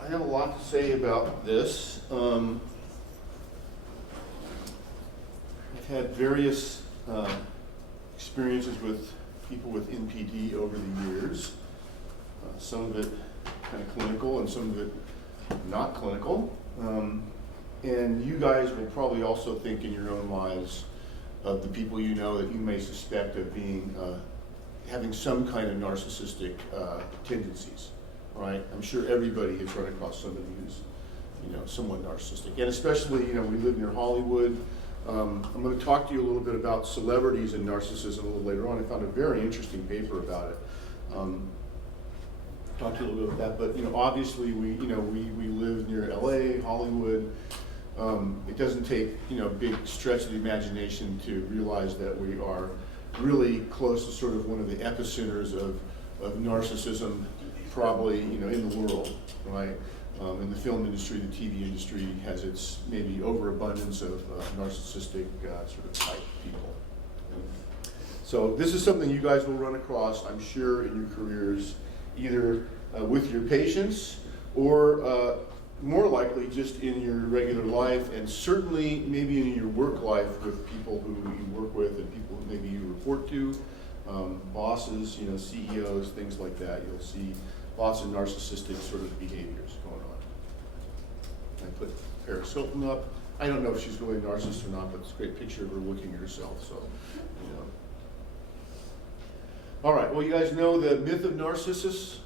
I have a lot to say about this. I've had various experiences with people with NPD over the years. Some of it kind of clinical and some of it not clinical. And you guys will probably also think in your own lives of the people you know that you may suspect of being, having some kind of narcissistic tendencies, right? I'm sure everybody has run across somebody who's, somewhat narcissistic. And especially, we live near Hollywood. I'm going to talk to you a little bit about celebrities and narcissism a little later on. I found a very interesting paper about it. Talk to you a little bit about that, but obviously we live near LA, Hollywood. It doesn't take big stretch of the imagination to realize that we are really close to sort of one of the epicenters of narcissism, probably in the world, right? In the film industry, the TV industry has its maybe overabundance of narcissistic sort of type people. So this is something you guys will run across, I'm sure, in your careers, either with your patients or more likely just in your regular life, and certainly maybe in your work life with people who you work with and people who maybe you report to, bosses, CEOs, things like that. You'll see lots of narcissistic sort of behaviors going on. I put Paris Hilton up. I don't know if she's really a narcissist or not, but it's a great picture of her looking at herself, so, All right, well, you guys know the myth of Narcissus,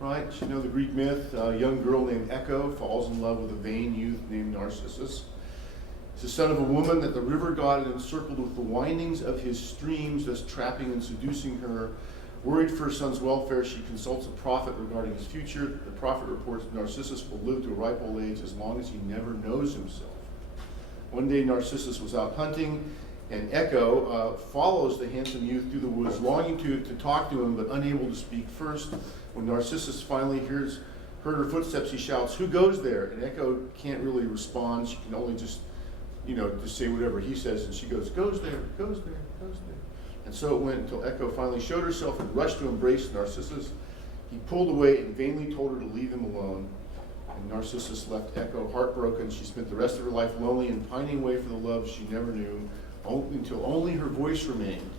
right? You know the Greek myth. A young girl named Echo falls in love with a vain youth named Narcissus. He's the son of a woman that the river god had encircled with the windings of his streams, thus trapping and seducing her. Worried for her son's welfare, she consults a prophet regarding his future. The prophet reports Narcissus will live to a ripe old age as long as he never knows himself. One day Narcissus was out hunting, and Echo follows the handsome youth through the woods, longing to talk to him, but unable to speak first. When Narcissus finally heard her footsteps, he shouts, "Who goes there?" And Echo can't really respond. She can only just say whatever he says, and she goes, "Goes there, goes there, goes there." And so it went until Echo finally showed herself and rushed to embrace Narcissus. He pulled away and vainly told her to leave him alone. And Narcissus left Echo heartbroken. She spent the rest of her life lonely and pining away for the love she never knew, until only her voice remained.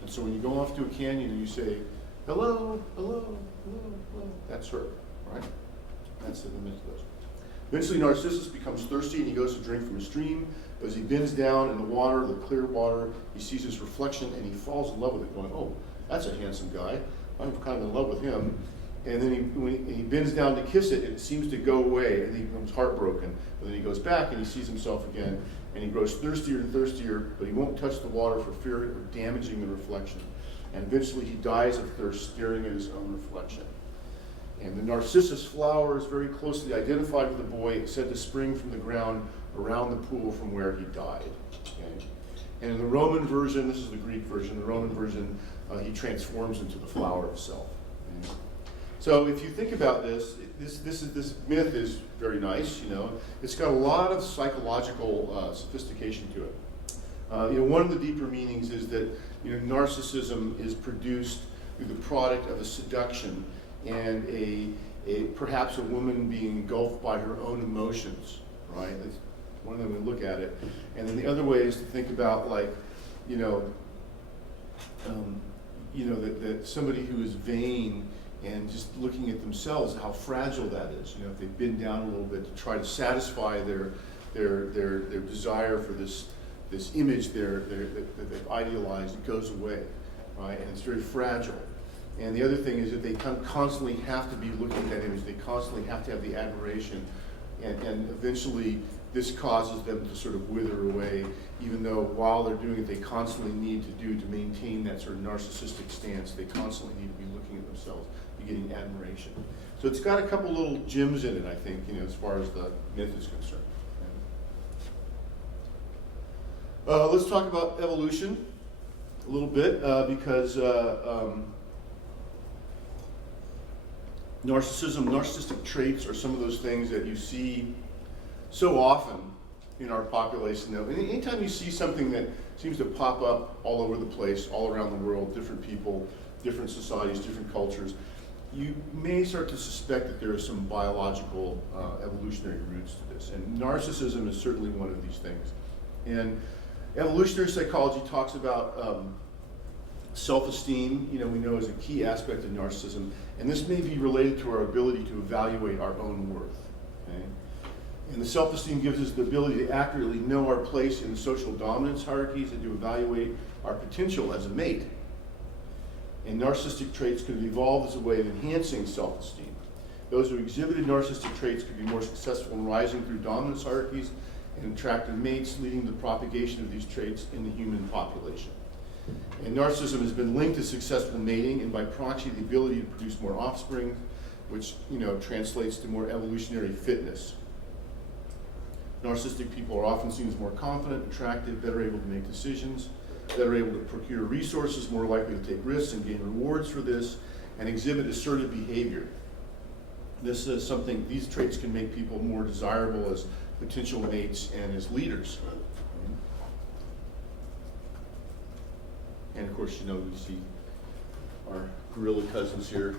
And so when you go off to a canyon and you say, "Hello, hello, hello, hello," that's her, right? That's the myth goes. Eventually Narcissus becomes thirsty and he goes to drink from a stream. As he bends down in the water, the clear water, he sees his reflection and he falls in love with it, going, "Oh, that's a handsome guy. I'm kind of in love with him." And then when he bends down to kiss it, it seems to go away and he becomes heartbroken. But then he goes back and he sees himself again and he grows thirstier and thirstier, but he won't touch the water for fear of damaging the reflection. And eventually he dies of thirst, staring at his own reflection. And the narcissus flower is very closely identified with the boy. It's said to spring from the ground around the pool from where he died. Okay? And in the Roman version, this is the Greek version, the Roman version, he transforms into the flower itself. Okay? So if you think about this myth is very nice. It's got a lot of psychological sophistication to it. One of the deeper meanings is that narcissism is produced through the product of a seduction and perhaps a woman being engulfed by her own emotions, right? That's one of them we look at it. And then the other way is to think about that somebody who is vain and just looking at themselves, how fragile that is. If they've been down a little bit to try to satisfy their desire for this image that they've idealized, it goes away, right? And it's very fragile. And the other thing is that they constantly have to be looking at that image. They constantly have to have the admiration, and eventually this causes them to sort of wither away, even though while they're doing it, they constantly need to maintain that sort of narcissistic stance. They constantly need to be looking at themselves, be getting admiration. So it's got a couple little gems in it, I think, as far as the myth is concerned. Let's talk about evolution a little bit, because narcissistic traits are some of those things that you see so often in our population. And anytime you see something that seems to pop up all over the place, all around the world, different people, different societies, different cultures, you may start to suspect that there are some biological evolutionary roots to this. And narcissism is certainly one of these things. And evolutionary psychology talks about self-esteem, we know is a key aspect of narcissism. And this may be related to our ability to evaluate our own worth. Okay? And the self-esteem gives us the ability to accurately know our place in social dominance hierarchies and to evaluate our potential as a mate. And narcissistic traits could evolve as a way of enhancing self-esteem. Those who exhibited narcissistic traits could be more successful in rising through dominance hierarchies and attracting mates, leading to the propagation of these traits in the human population. And narcissism has been linked to successful mating and by proxy the ability to produce more offspring, which translates to more evolutionary fitness. Narcissistic people are often seen as more confident, attractive, better able to make decisions, better able to procure resources, more likely to take risks and gain rewards for this, and exhibit assertive behavior. This is something, these traits can make people more desirable as potential mates and as leaders. And of course, we see our gorilla cousins here.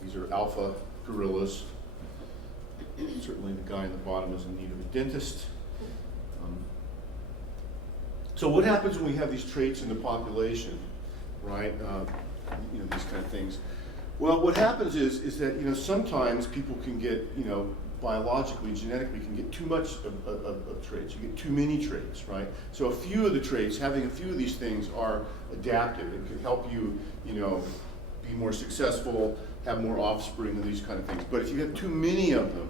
These are alpha gorillas. Certainly the guy in the bottom is in need of a dentist. So what happens when we have these traits in the population, right? These kind of things. Well, what happens is that sometimes people can get biologically, genetically, can get too much of traits. You get too many traits, right? So a few of the traits, having a few of these things are adaptive and can help you, be more successful, have more offspring, and these kind of things. But if you have too many of them,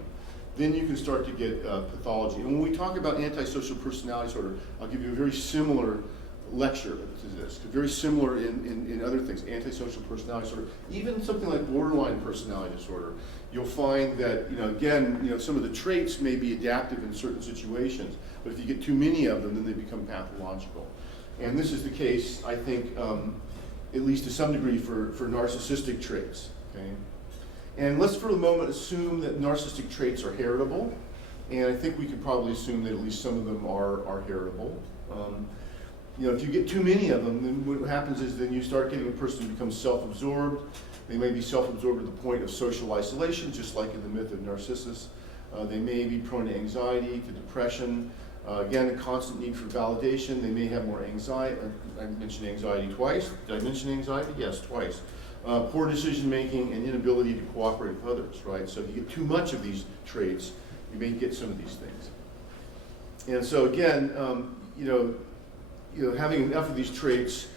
then you can start to get pathology. And when we talk about antisocial personality disorder, I'll give you a very similar lecture to this, very similar in other things, antisocial personality disorder, even something like borderline personality disorder. You'll find that, again, some of the traits may be adaptive in certain situations, but if you get too many of them, then they become pathological. And this is the case, I think, at least to some degree for narcissistic traits, okay? And let's for a moment assume that narcissistic traits are heritable, and I think we could probably assume that at least some of them are heritable. If you get too many of them, then what happens is then you start getting a person who becomes self-absorbed. They may be self-absorbed to the point of social isolation, just like in the myth of Narcissus. They may be prone to anxiety, to depression. Again, a constant need for validation. They may have more anxiety. I mentioned anxiety twice. Did I mention anxiety? Yes, twice. Poor decision making and inability to cooperate with others, right? So if you get too much of these traits, you may get some of these things. And so again, having enough of these traits,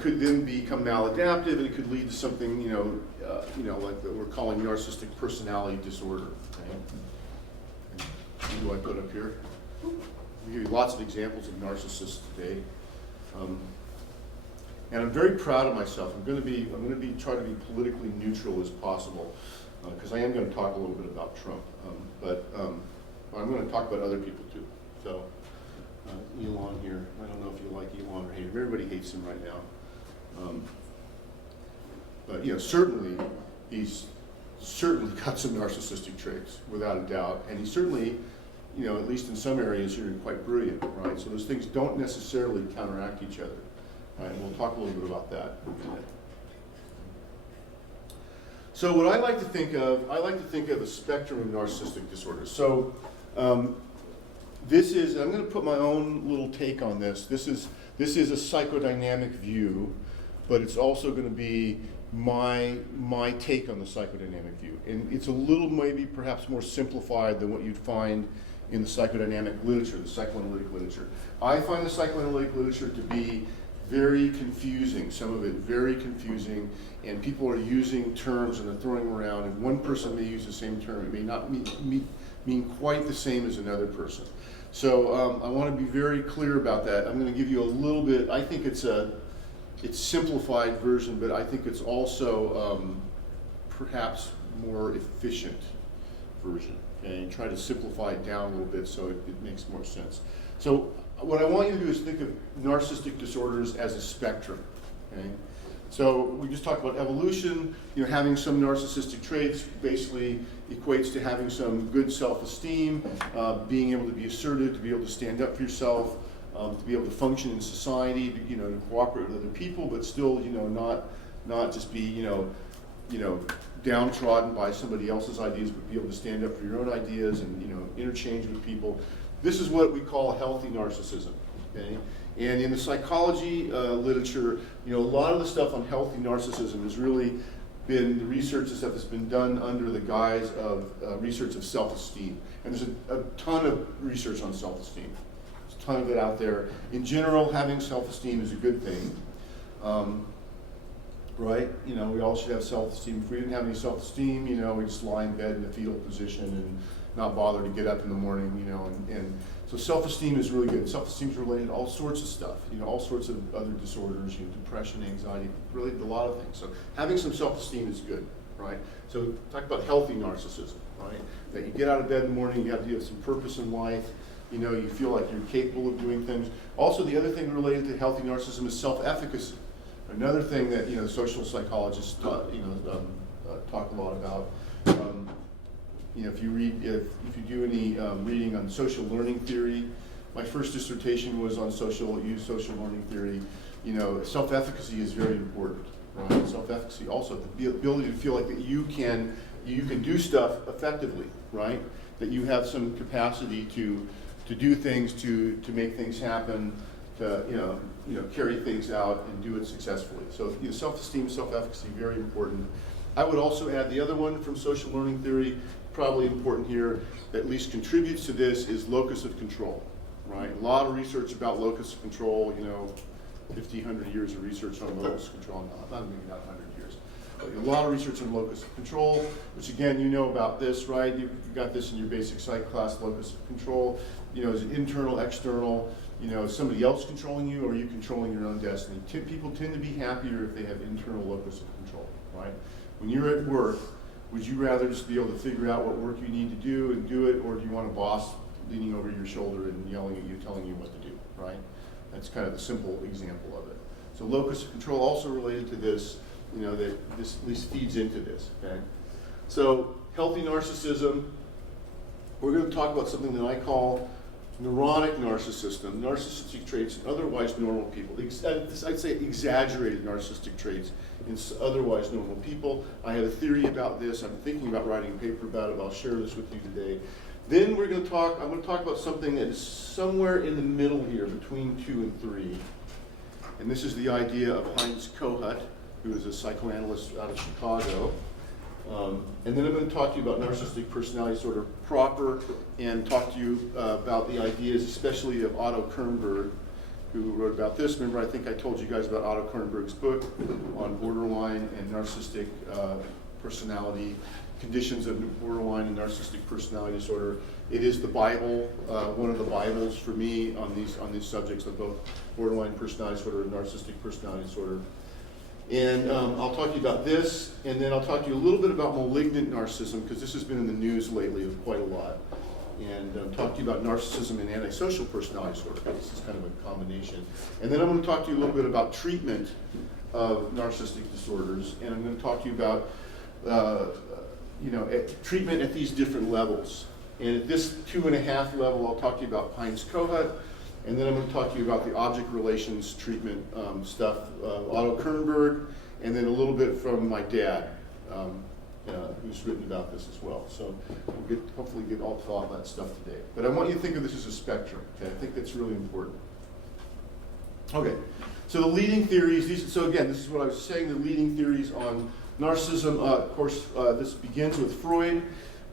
could then become maladaptive, and it could lead to something, like that we're calling narcissistic personality disorder. Okay? Who do I put up here? I'll give you lots of examples of narcissists today. And I'm very proud of myself. I'm going to try to be politically neutral as possible, because I am going to talk a little bit about Trump, but I'm going to talk about other people too. So. Elon here. I don't know if you like Elon or hate him. Everybody hates him right now. But certainly he's got some narcissistic traits, without a doubt. And he's certainly, at least in some areas, you're quite brilliant, right? So those things don't necessarily counteract each other. Right? And we'll talk a little bit about that in a minute. So what I like to think of a spectrum of narcissistic disorders. So this is, I'm going to put my own little take on this. This is a psychodynamic view, but it's also going to be my take on the psychodynamic view. And it's a little maybe perhaps more simplified than what you'd find in the psychodynamic literature, the psychoanalytic literature. I find the psychoanalytic literature to be very confusing, some of it very confusing, and people are using terms and they're throwing them around, and one person may use the same term. It may not mean quite the same as another person. So I want to be very clear about that. I'm going to give you a little bit, I think it's simplified version, but I think it's also perhaps more efficient version. Okay? And try to simplify it down a little bit so it makes more sense. So what I want you to do is think of narcissistic disorders as a spectrum. Okay? So we just talked about evolution. Having some narcissistic traits basically equates to having some good self-esteem, being able to be assertive, to be able to stand up for yourself, to be able to function in society, to cooperate with other people, but still, not not just be, downtrodden by somebody else's ideas, but be able to stand up for your own ideas and, interchange with people. This is what we call healthy narcissism, okay? And in the psychology literature, a lot of the stuff on healthy narcissism has really been the research and stuff that's been done under the guise of research of self-esteem. And there's a ton of research on self-esteem. There's a ton of it out there. In general, having self-esteem is a good thing, right? We all should have self-esteem. If we didn't have any self-esteem, we'd just lie in bed in a fetal position and not bother to get up in the morning, and so self-esteem is really good. Self-esteem is related to all sorts of stuff, all sorts of other disorders, depression, anxiety, related to a lot of things. So having some self-esteem is good, right? So talk about healthy narcissism, right? That you get out of bed in the morning, you have some purpose in life, you feel like you're capable of doing things. Also, the other thing related to healthy narcissism is self-efficacy. Another thing that, social psychologists talk a lot about. If you do any reading on social learning theory, my first dissertation was on social learning theory. Self-efficacy is very important, right? Self-efficacy also, the ability to feel like that you can do stuff effectively, right? That you have some capacity to do things, to make things happen, to carry things out and do it successfully. So self-esteem, self-efficacy, very important. I would also add the other one from social learning theory, probably important here, at least contributes to this, is locus of control, right? A lot of research about locus of control, 50, 100 years of research on locus of control, maybe not 100 years, but a lot of research on locus of control, which again, about this, right? You got this in your basic psych class, locus of control, is it internal, external, is somebody else controlling you, or are you controlling your own destiny? People tend to be happier if they have internal locus of control, right? When you're at work, would you rather just be able to figure out what work you need to do and do it, or do you want a boss leaning over your shoulder and yelling at you, telling you what to do, right? That's kind of the simple example of it. So locus of control also related to this, that this at least feeds into this, okay? So healthy narcissism, we're going to talk about something that I call Neuronic narcissism, narcissistic traits in otherwise normal people. I'd say exaggerated narcissistic traits in otherwise normal people. I have a theory about this. I'm thinking about writing a paper about it. I'll share this with you today. Then I'm going to talk about something that is somewhere in the middle here, between 2 and 3. And this is the idea of Heinz Kohut, who is a psychoanalyst out of Chicago. And then I'm going to talk to you about narcissistic personality disorder proper, and talk to you about the ideas, especially of Otto Kernberg, who wrote about this. Remember, I think I told you guys about Otto Kernberg's book on borderline and narcissistic personality, conditions of borderline and narcissistic personality disorder. It is the Bible, one of the Bibles for me on these subjects of both borderline personality disorder and narcissistic personality disorder. And I'll talk to you about this, and then I'll talk to you a little bit about malignant narcissism, because this has been in the news lately quite a lot. And talk to you about narcissism and antisocial personality disorder. This is kind of a combination. And then I'm going to talk to you a little bit about treatment of narcissistic disorders, and I'm going to talk to you about treatment at these different levels. And at this 2.5 level, I'll talk to you about Heinz Kohut. And then I'm going to talk to you about the object relations treatment stuff, Otto Kernberg, and then a little bit from my dad, who's written about this as well. So we'll hopefully get all that stuff today. But I want you to think of this as a spectrum. Okay? I think that's really important. Okay, so the leading theories, so again, this is what I was saying, the leading theories on narcissism. Of course, this begins with Freud,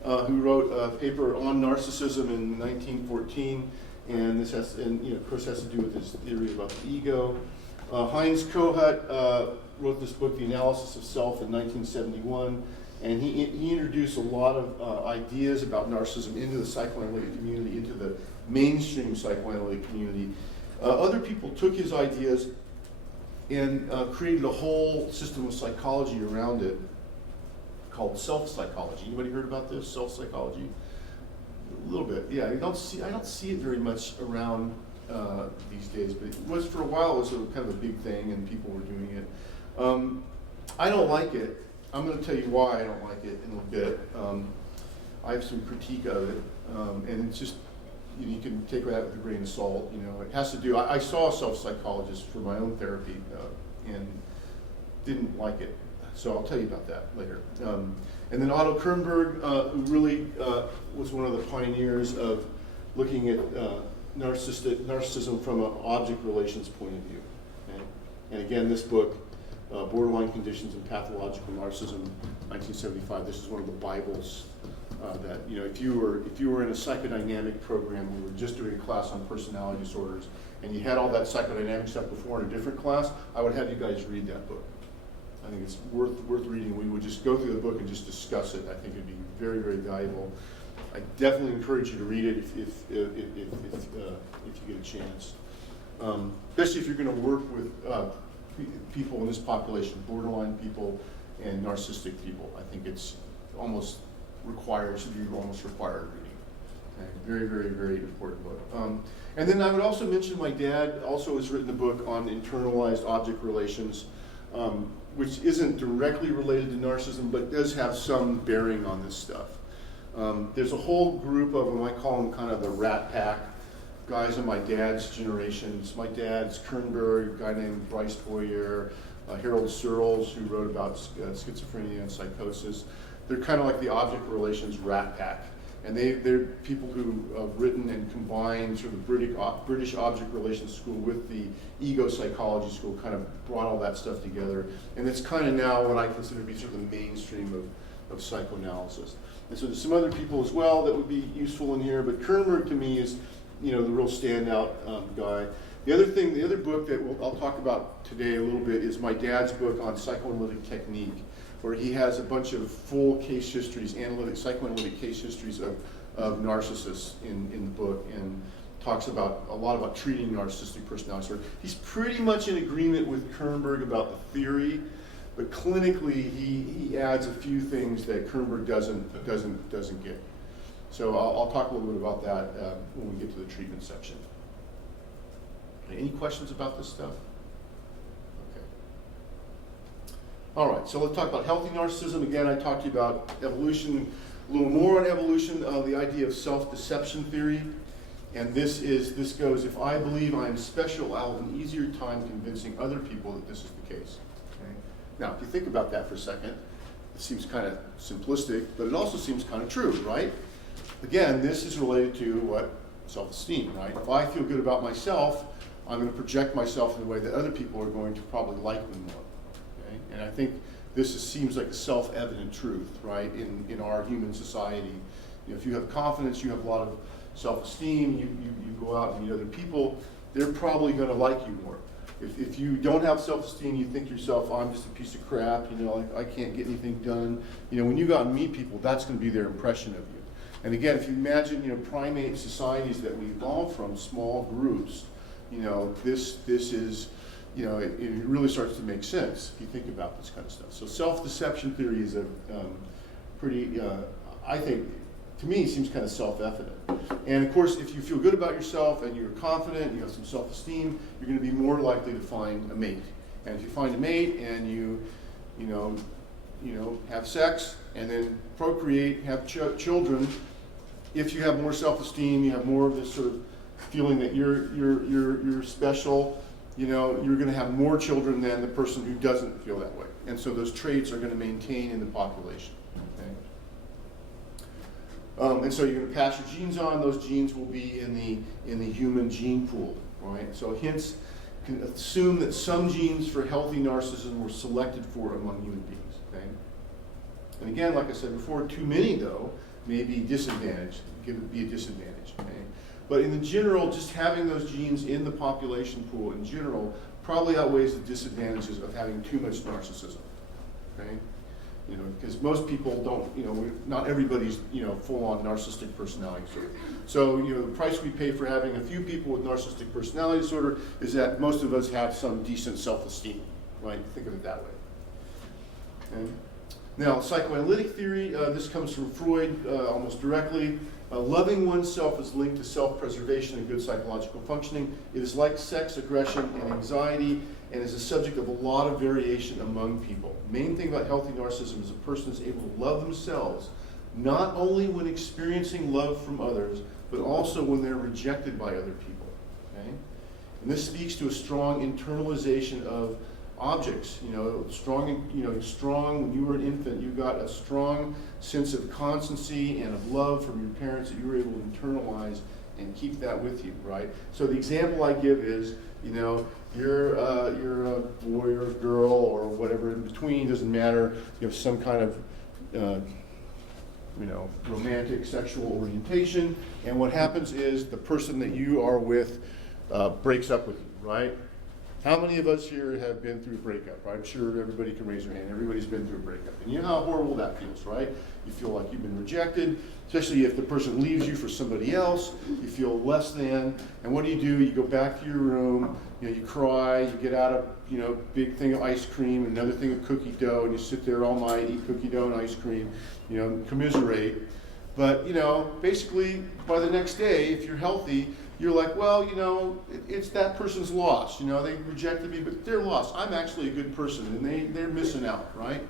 who wrote a paper on narcissism in 1914. And this of course, has to do with his theory about the ego. Heinz Kohut wrote this book, The Analysis of Self, in 1971, and he introduced a lot of ideas about narcissism into the psychoanalytic community, into the mainstream psychoanalytic community. Other people took his ideas and created a whole system of psychology around it called self-psychology. Anybody heard about this, self-psychology? A little bit, yeah. I don't see it very much around these days, but it was for a while. It was kind of a big thing, and people were doing it. I don't like it. I'm going to tell you why I don't like it in a bit. I have some critique of it, and it's just you can take that with a grain of salt. It has to do. I saw a self-psychologist for my own therapy, and didn't like it. So I'll tell you about that later. And then Otto Kernberg, who really was one of the pioneers of looking at narcissism from an object relations point of view. Okay? And again, this book, Borderline Conditions and Pathological Narcissism, 1975. This is one of the Bibles that, you know, if you were in a psychodynamic program, we were just doing a class on personality disorders, and you had all that psychodynamic stuff before in a different class, I would have you guys read that book. I think it's worth reading. We would just go through the book and just discuss it. I think it'd be very, very valuable. I definitely encourage you to read it if you get a chance, especially if you're going to work with people in this population, borderline people and narcissistic people. I think it's almost required, should be almost required reading. Okay. Very, very, very important book. And then I would also mention my dad also has written a book on internalized object relations, which isn't directly related to narcissism, but does have some bearing on this stuff. There's a whole group of them, I call them kind of the rat pack, guys in my dad's generations. My dad's Kernberg, a guy named Bryce Boyer, Harold Searles, who wrote about schizophrenia and psychosis. They're kind of like the object relations rat pack. And they're people who have written and combined sort of British object relations school with the ego psychology school, kind of brought all that stuff together. And it's kind of now what I consider to be sort of the mainstream of psychoanalysis. And so there's some other people as well that would be useful in here, but Kernberg to me is, you know, the real standout guy. The other book that I'll talk about today a little bit is my dad's book on psychoanalytic technique, where he has a bunch of full case histories, psychoanalytic case histories of narcissists in the book, and talks about a lot about treating narcissistic personality disorder. He's pretty much in agreement with Kernberg about the theory, but clinically he adds a few things that Kernberg doesn't get. So I'll talk a little bit about that when we get to the treatment section. Any questions about this stuff? Okay. All right, so let's talk about healthy narcissism. Again, I talked to you about evolution, a little more on evolution, the idea of self-deception theory. And this goes, if I believe I am special, I'll have an easier time convincing other people that this is the case. Okay? Now, if you think about that for a second, it seems kind of simplistic, but it also seems kind of true, right? Again, this is related to what? Self-esteem, right? If I feel good about myself, I'm going to project myself in a way that other people are going to probably like me more. Okay? And I think seems like a self-evident truth, right? In our human society, you know, if you have confidence, you have a lot of self-esteem, you go out and meet other people, they're probably going to like you more. If you don't have self-esteem, you think yourself, oh, I'm just a piece of crap, you know, I can't get anything done. You know, when you go out and meet people, that's going to be their impression of you. And again, if you imagine, you know, primate societies that we evolved from, small groups, you know, this is, you know, it really starts to make sense if you think about this kind of stuff. So self-deception theory is a pretty, I think, to me, seems kind of self-evident. And of course, if you feel good about yourself and you're confident, you have some self-esteem, you're going to be more likely to find a mate. And if you find a mate and you have sex and then procreate, have children, if you have more self-esteem, you have more of this sort of feeling that you're special, you know, you're going to have more children than the person who doesn't feel that way. And so those traits are going to maintain in the population. Okay? And so you're going to pass your genes on. Those genes will be in the human gene pool, right? So hence, you can assume that some genes for healthy narcissism were selected for among human beings. Okay? And again, like I said before, too many though may be disadvantaged. Be a disadvantage. Okay? But in the general, just having those genes in the population pool in general probably outweighs the disadvantages of having too much narcissism. Okay? You know, because most people don't, you know, not everybody's, you know, full-on narcissistic personality disorder. So, you know, the price we pay for having a few people with narcissistic personality disorder is that most of us have some decent self-esteem, right? Think of it that way. Okay? Now, psychoanalytic theory, this comes from Freud almost directly. Loving oneself is linked to self-preservation and good psychological functioning. It is like sex, aggression, and anxiety, and is a subject of a lot of variation among people. Main thing about healthy narcissism is a person is able to love themselves, not only when experiencing love from others, but also when they're rejected by other people. Okay? And this speaks to a strong internalization of objects, strong, strong, when you were an infant, you got a strong sense of constancy and of love from your parents that you were able to internalize and keep that with you, right? So the example I give is, you're a boy or a girl or whatever in between, doesn't matter, you have some kind of, romantic sexual orientation, and what happens is the person that you are with breaks up with you, right? How many of us here have been through a breakup? I'm sure everybody can raise their hand. Everybody's been through a breakup. And you know how horrible that feels, right? You feel like you've been rejected, especially if the person leaves you for somebody else. You feel less than. And what do? You go back to your room, you cry, you get out a big thing of ice cream, another thing of cookie dough, and you sit there all night, eat cookie dough and ice cream, commiserate. But, basically by the next day, if you're healthy, you're like, well, it's that person's loss. They rejected me, but they're lost. I'm actually a good person, and they're missing out, right?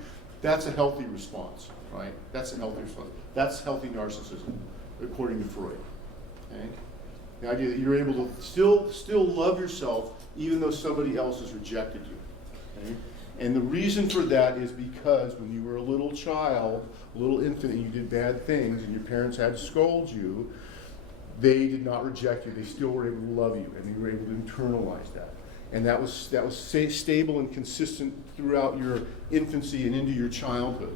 That's a healthy response, right? That's a healthy response. That's healthy narcissism, according to Freud. Okay? The idea that you're able to still love yourself even though somebody else has rejected you. Okay? And the reason for that is because when you were a little child, a little infant, and you did bad things, and your parents had to scold you, they did not reject you. They still were able to love you, and they were able to internalize that. And that was stable and consistent throughout your infancy and into your childhood.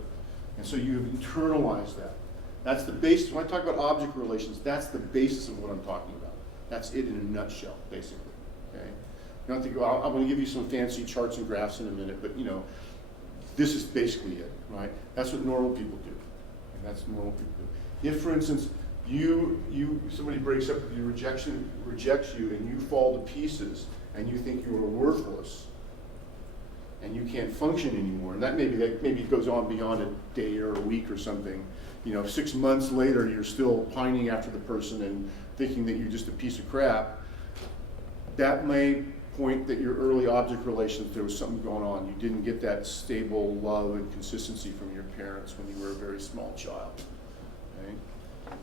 And so you have internalized that. That's the basis. When I talk about object relations, that's the basis of what I'm talking about. That's it in a nutshell, basically. Okay. Not to go, I'm going to give you some fancy charts and graphs in a minute, but this is basically it, right? That's what normal people do. And that's what normal people do. If, for instance, somebody breaks up with you, rejects you, and you fall to pieces, and you think you are worthless, and you can't function anymore, and that maybe goes on beyond a day or a week or something. 6 months later, you're still pining after the person and thinking that you're just a piece of crap. That may point that your early object relations, there was something going on. You didn't get that stable love and consistency from your parents when you were a very small child. Okay?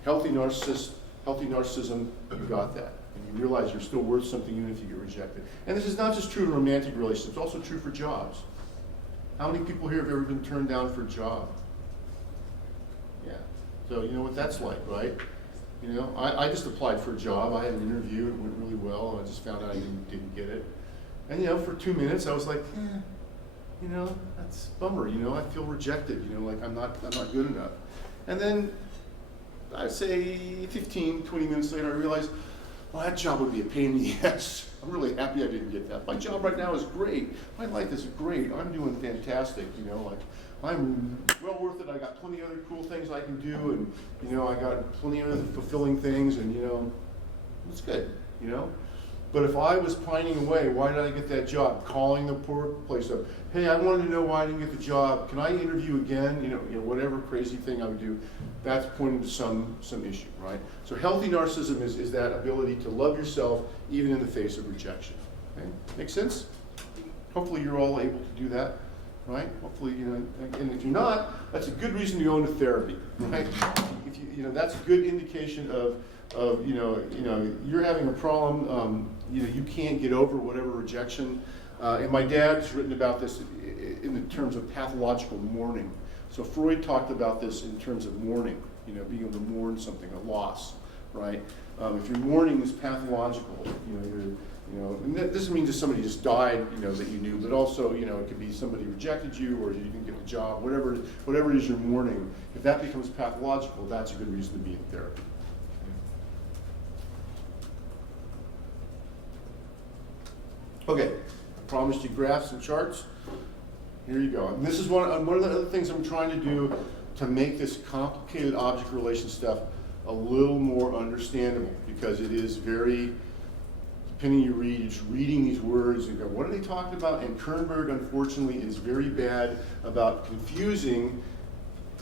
Healthy narcissism, you got that. And you realize you're still worth something even if you get rejected. And this is not just true in romantic relationships, it's also true for jobs. How many people here have ever been turned down for a job? Yeah. So you know what that's like, right? I just applied for a job. I had an interview, it went really well, and I just found out I didn't get it. And for 2 minutes I was like, that's a bummer, I feel rejected, like I'm not good enough. And then I'd say 15, 20 minutes later, I realized, well, that job would be a pain in the ass. I'm really happy I didn't get that. My job right now is great. My life is great. I'm doing fantastic, I'm well worth it. I got plenty of other cool things I can do, and, I got plenty of other fulfilling things, and, it's good, But if I was pining away, why did I get that job? Calling the poor place up. Hey, I wanted to know why I didn't get the job. Can I interview again? Whatever crazy thing I would do, that's pointing to some issue, right? So healthy narcissism is that ability to love yourself even in the face of rejection. Okay? Make sense? Hopefully you're all able to do that, right? Hopefully, and if you're not, that's a good reason to go into therapy, right? If that's a good indication of you're having a problem, you can't get over whatever rejection. And my dad's written about this in the terms of pathological mourning. So Freud talked about this in terms of mourning, being able to mourn something, a loss, right? If your mourning is pathological, and that doesn't mean just somebody just died, that you knew, but also, it could be somebody rejected you or you didn't get the job, whatever it is you're mourning. If that becomes pathological, that's a good reason to be in therapy. Okay, I promised you graphs and charts. Here you go. And this is one of the other things I'm trying to do to make this complicated object relation stuff a little more understandable, because it is very, depending you read, just reading these words and go, what are they talking about? And Kernberg, unfortunately, is very bad about confusing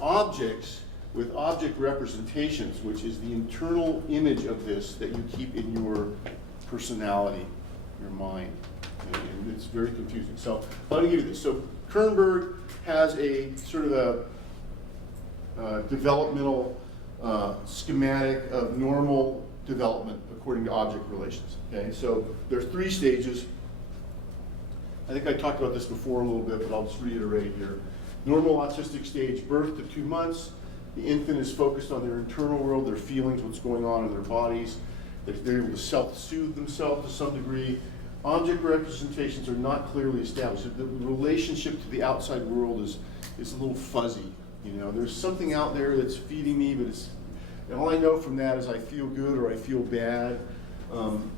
objects with object representations, which is the internal image of this that you keep in your personality, your mind. And it's very confusing. So let me give you this. So Kernberg has a sort of a developmental schematic of normal development according to object relations. Okay, so there's 3 stages. I think I talked about this before a little bit, but I'll just reiterate here. Normal autistic stage, birth to 2 months. The infant is focused on their internal world, their feelings, what's going on in their bodies. They're able to self-soothe themselves to some degree. Object representations are not clearly established. The relationship to the outside world is a little fuzzy. You know, there's something out there that's feeding me, but and all I know from that is I feel good or I feel bad. And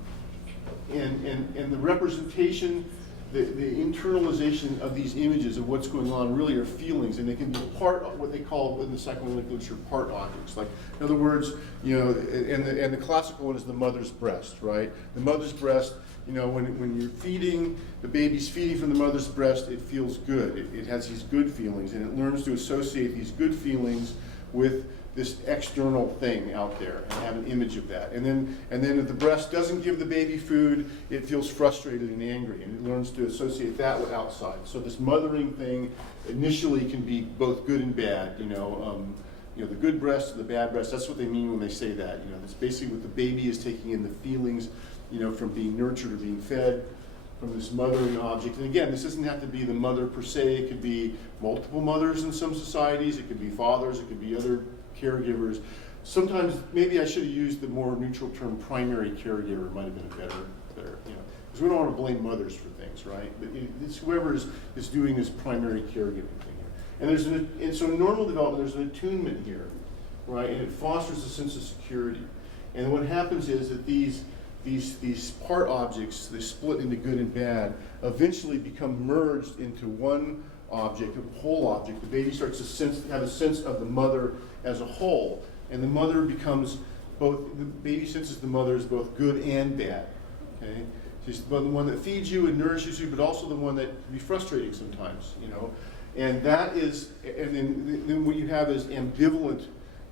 the representation, the internalization of these images of what's going on really are feelings, and they can be part of what they call in the psychoanalytic literature part objects. Like, in other words, you know, and the classical one is the mother's breast, right? The mother's breast, you know, when you're feeding, the baby's feeding from the mother's breast, it feels good. It has these good feelings, and it learns to associate these good feelings with this external thing out there and have an image of that. And then if the breast doesn't give the baby food, it feels frustrated and angry, and it learns to associate that with outside. So this mothering thing initially can be both good and bad, you know, the good breast and the bad breast. That's what they mean when they say that. You know, that's basically what the baby is taking in, the feelings, you know, from being nurtured or being fed, from this mothering object. And again, this doesn't have to be the mother per se. It could be multiple mothers in some societies. It could be fathers. It could be other caregivers. Sometimes, maybe I should have used the more neutral term primary caregiver. Might have been a better, you know, because we don't want to blame mothers for things, right? But it's whoever is doing this primary caregiving thing here. And so in normal development, there's an attunement here, right? And it fosters a sense of security. And what happens is that these part objects, they split into good and bad, eventually become merged into one object, a whole object. The baby starts to have a sense of the mother as a whole, and the mother becomes both, the baby senses the mother as both good and bad, okay? She's the one that feeds you and nourishes you, but also the one that can be frustrating sometimes, you know? And that is, and then what you have is ambivalent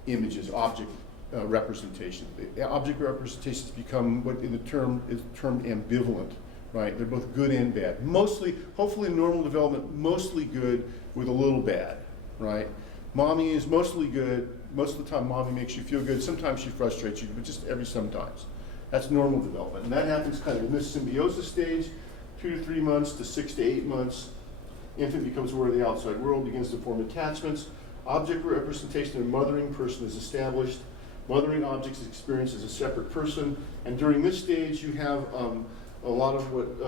images, object representation. The object representations become what in the term is termed ambivalent, right? They're both good and bad. Mostly, hopefully in normal development, mostly good with a little bad, right? Mommy is mostly good. Most of the time mommy makes you feel good. Sometimes she frustrates you, but just every sometimes. That's normal development. And that happens kind of in this symbiosis stage, 2 to 3 months to 6 to 8 months. Infant becomes aware of the outside world, begins to form attachments. Object representation of a mothering person is established. Mothering objects is experienced as a separate person. And during this stage, you have a lot of what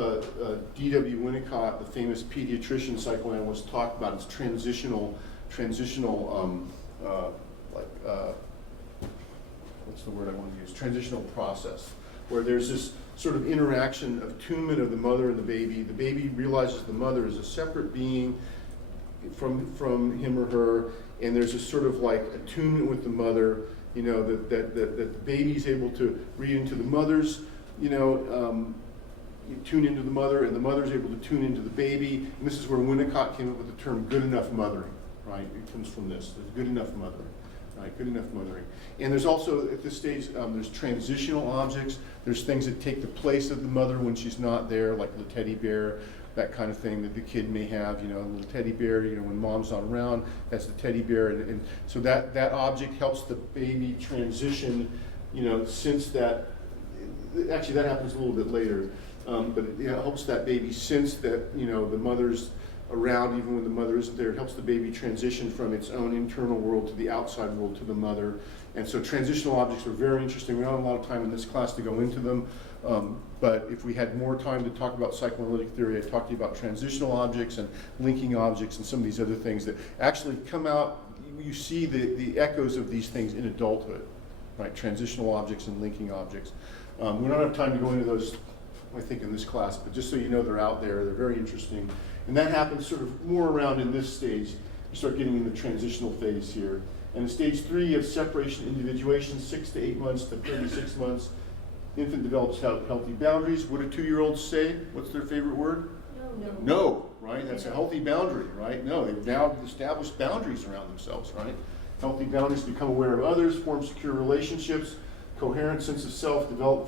D.W. Winnicott, the famous pediatrician psychoanalyst, talked about. It's transitional, what's the word I want to use? Transitional process, where there's this sort of interaction of attunement of the mother and the baby. The baby realizes the mother is a separate being from him or her, and there's a sort of like attunement with the mother, you know, that the baby's able to read into the mother's, you know, tune into the mother, and the mother's able to tune into the baby. And this is where Winnicott came up with the term good enough mothering, right? It comes from this, good enough mothering, right? Good enough mothering. And there's also, at this stage, there's transitional objects. There's things that take the place of the mother when she's not there, like the teddy bear, that kind of thing that the kid may have, you know, a little teddy bear, you know, when mom's not around, that's the teddy bear. And so that object helps the baby transition, you know, since that, actually that happens a little bit later, but it helps that baby sense that, you know, the mother's around even when the mother isn't there. It helps the baby transition from its own internal world to the outside world to the mother. And so transitional objects are very interesting. We don't have a lot of time in this class to go into them, but if we had more time to talk about psychoanalytic theory, I'd talk to you about transitional objects and linking objects and some of these other things that actually come out. You see the echoes of these things in adulthood, right? Transitional objects and linking objects. We don't have time to go into those, I think, in this class, but just so you know, they're out there. They're very interesting. And that happens sort of more around in this stage. You start getting in the transitional phase here. And in stage 3, you have separation, individuation, 6 to 8 months to 36 months. Infant develops healthy boundaries. What do 2-year-olds say? What's their favorite word? No. No, right? That's a healthy boundary, right? No, they've now established boundaries around themselves, right? Healthy boundaries, become aware of others, form secure relationships, coherent sense of self, develop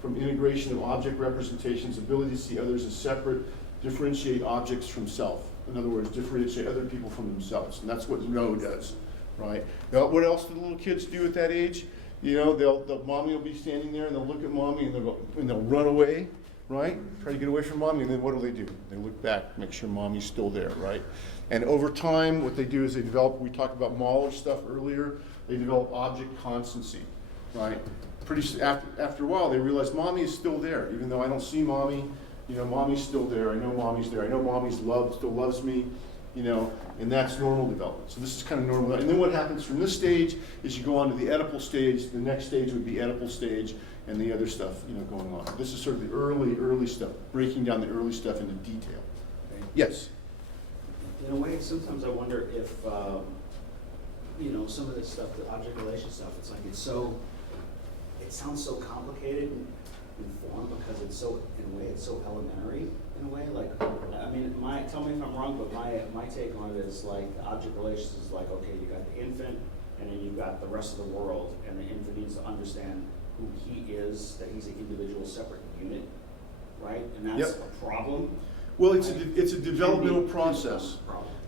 from integration of object representations, ability to see others as separate, differentiate objects from self. In other words, differentiate other people from themselves. And that's what no does, right? Now, what else do little kids do at that age? You know, mommy will be standing there and they'll look at mommy and they'll run away, right? Try to get away from mommy, and then what do? They look back, make sure mommy's still there, right? And over time, what they do is they develop, we talked about Mahler's stuff earlier, they develop object constancy, right? After a while, they realize mommy is still there, even though I don't see mommy, mommy's still there, I know mommy's there, I know mommy's still loves me, and that's normal development. So this is kind of normal. And then what happens from this stage is you go on to the Oedipal stage. The next stage would be Oedipal stage, and the other stuff, going on. This is sort of the early stuff, breaking down the early stuff into detail. Okay. Yes? In a way, sometimes I wonder if, some of this stuff, the object relation stuff, it's like it sounds so complicated in form because it's so, in a way, it's so elementary in a way. Like, I mean, tell me if I'm wrong, but my take on it is like the object relations is like, okay, you got the infant, and then you've got the rest of the world, and the infant needs to understand who he is, that he's an individual separate unit, right? And that's a problem. Well, it's a developmental process.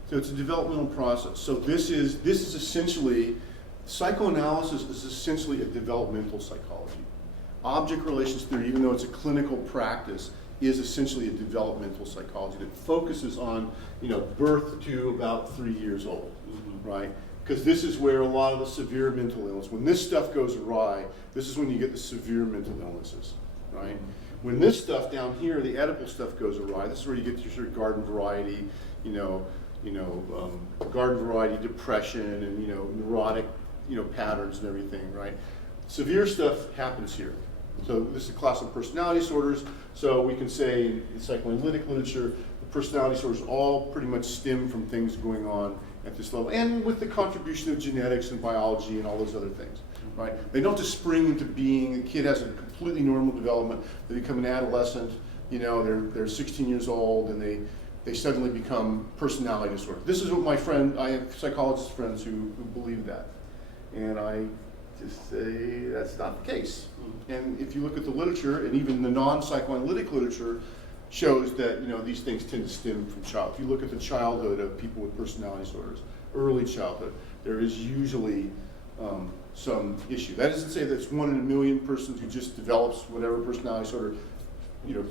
So it's a developmental process. So this is essentially, psychoanalysis is essentially a developmental psychology. Object relations theory, even though it's a clinical practice, is essentially a developmental psychology that focuses on, birth to about 3 years old, right? Because this is where a lot of the severe mental illness, when this stuff goes awry, this is when you get the severe mental illnesses, right? When this stuff down here, the Oedipal stuff goes awry, this is where you get your sort of garden variety, garden variety depression and neurotic, patterns and everything, right? Severe stuff happens here. So this is a class of personality disorders. So we can say in psychoanalytic literature, the personality disorders all pretty much stem from things going on at this level, and with the contribution of genetics and biology and all those other things, right? They don't just spring into being. The kid has a completely normal development. They become an adolescent. They're 16 years old, and they suddenly become personality disorder. This is what I have psychologist friends who believe that, and I just say that's not the case. And if you look at the literature, and even the non-psychoanalytic literature shows that these things tend to stem from childhood. If you look at the childhood of people with personality disorders, early childhood, there is usually some issue. That doesn't say that it's 1 in a million persons who just develops whatever personality disorder,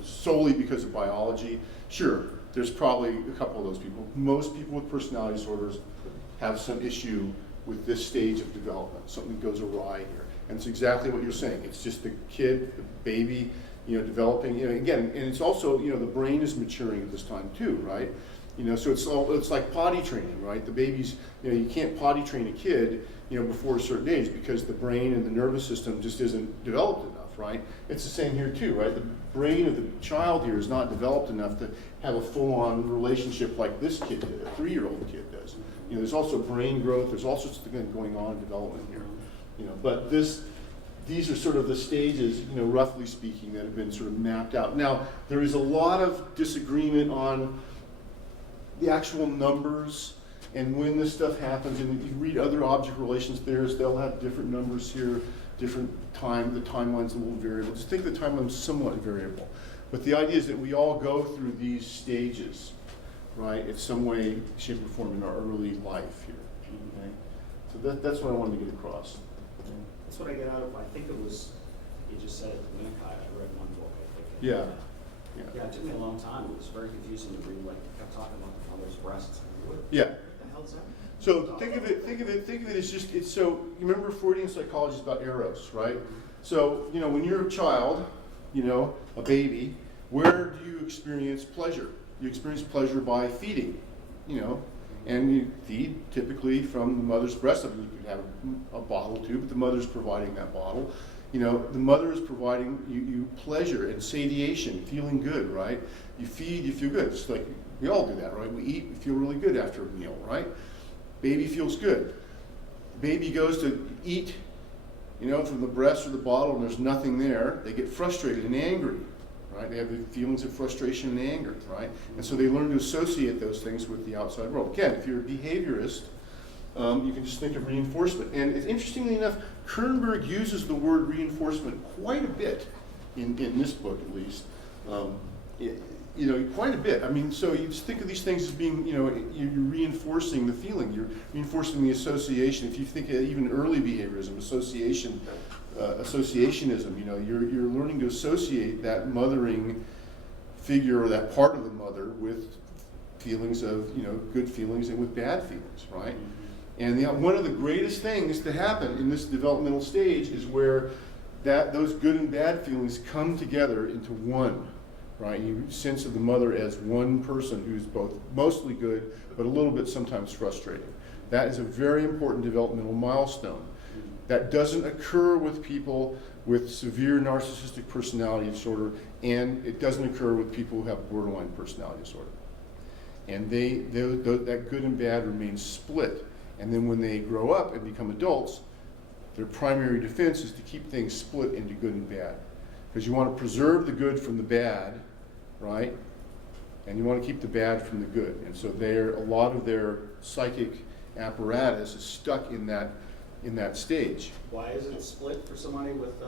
solely because of biology. Sure, there's probably a couple of those people. Most people with personality disorders have some issue with this stage of development. Something goes awry here. And it's exactly what you're saying. It's just the kid, the baby, developing, again, and it's also, the brain is maturing at this time too, right? So it's like potty training, right? The baby's, you can't potty train a kid, before a certain age because the brain and the nervous system just isn't developed enough, right? It's the same here too, right? The brain of the child here is not developed enough to have a full-on relationship like this kid did, a 3-year-old kid does. There's also brain growth, there's all sorts of things going on in development here. But these are sort of the stages, roughly speaking, that have been sort of mapped out. Now, there is a lot of disagreement on the actual numbers and when this stuff happens. And if you read other object relations theorists, they'll have different numbers here, different time. The timeline's a little variable. Just think the timeline's somewhat variable. But the idea is that we all go through these stages, right, in some way, shape, or form in our early life here. Okay? So that's what I wanted to get across. That's what I get out of, I think it was, you just said it, Dominicai, I read one book, I think. Yeah. Yeah, it took me a long time. It was very confusing to read, like, you kept talking about the mother's breasts. Yeah. What the hell is that? So think of it as just, it's so, you remember Freudian psychology is about eros, right? So, when you're a child, a baby, where do you experience pleasure? You experience pleasure by feeding, and you feed typically from the mother's breast. I mean, you could have a bottle too, but the mother's providing that bottle. The mother is providing you pleasure and satiation, feeling good, right? You feed, you feel good. It's like, we all do that, right? We eat, we feel really good after a meal, right? Baby feels good. Baby goes to eat, from the breast or the bottle, and there's nothing there. They get frustrated and angry, right? They have the feelings of frustration and anger, right? And so they learn to associate those things with the outside world. Again, if you're a behaviorist, you can just think of reinforcement. And interestingly enough, Kernberg uses the word reinforcement quite a bit in this book, at least. Quite a bit. I mean, so you just think of these things as being, you're reinforcing the feeling, you're reinforcing the association. If you think of even early behaviorism, associationism, you're learning to associate that mothering figure or that part of the mother with feelings of, good feelings and with bad feelings, right? And one of the greatest things to happen in this developmental stage is where those good and bad feelings come together into one, right? You sense of the mother as one person who's both mostly good, but a little bit sometimes frustrating. That is a very important developmental milestone. That doesn't occur with people with severe narcissistic personality disorder, and it doesn't occur with people who have borderline personality disorder. And that good and bad remains split. And then when they grow up and become adults, their primary defense is to keep things split into good and bad. Because you want to preserve the good from the bad, right? And you want to keep the bad from the good. And so a lot of their psychic apparatus is stuck in that stage. Why is it split for somebody with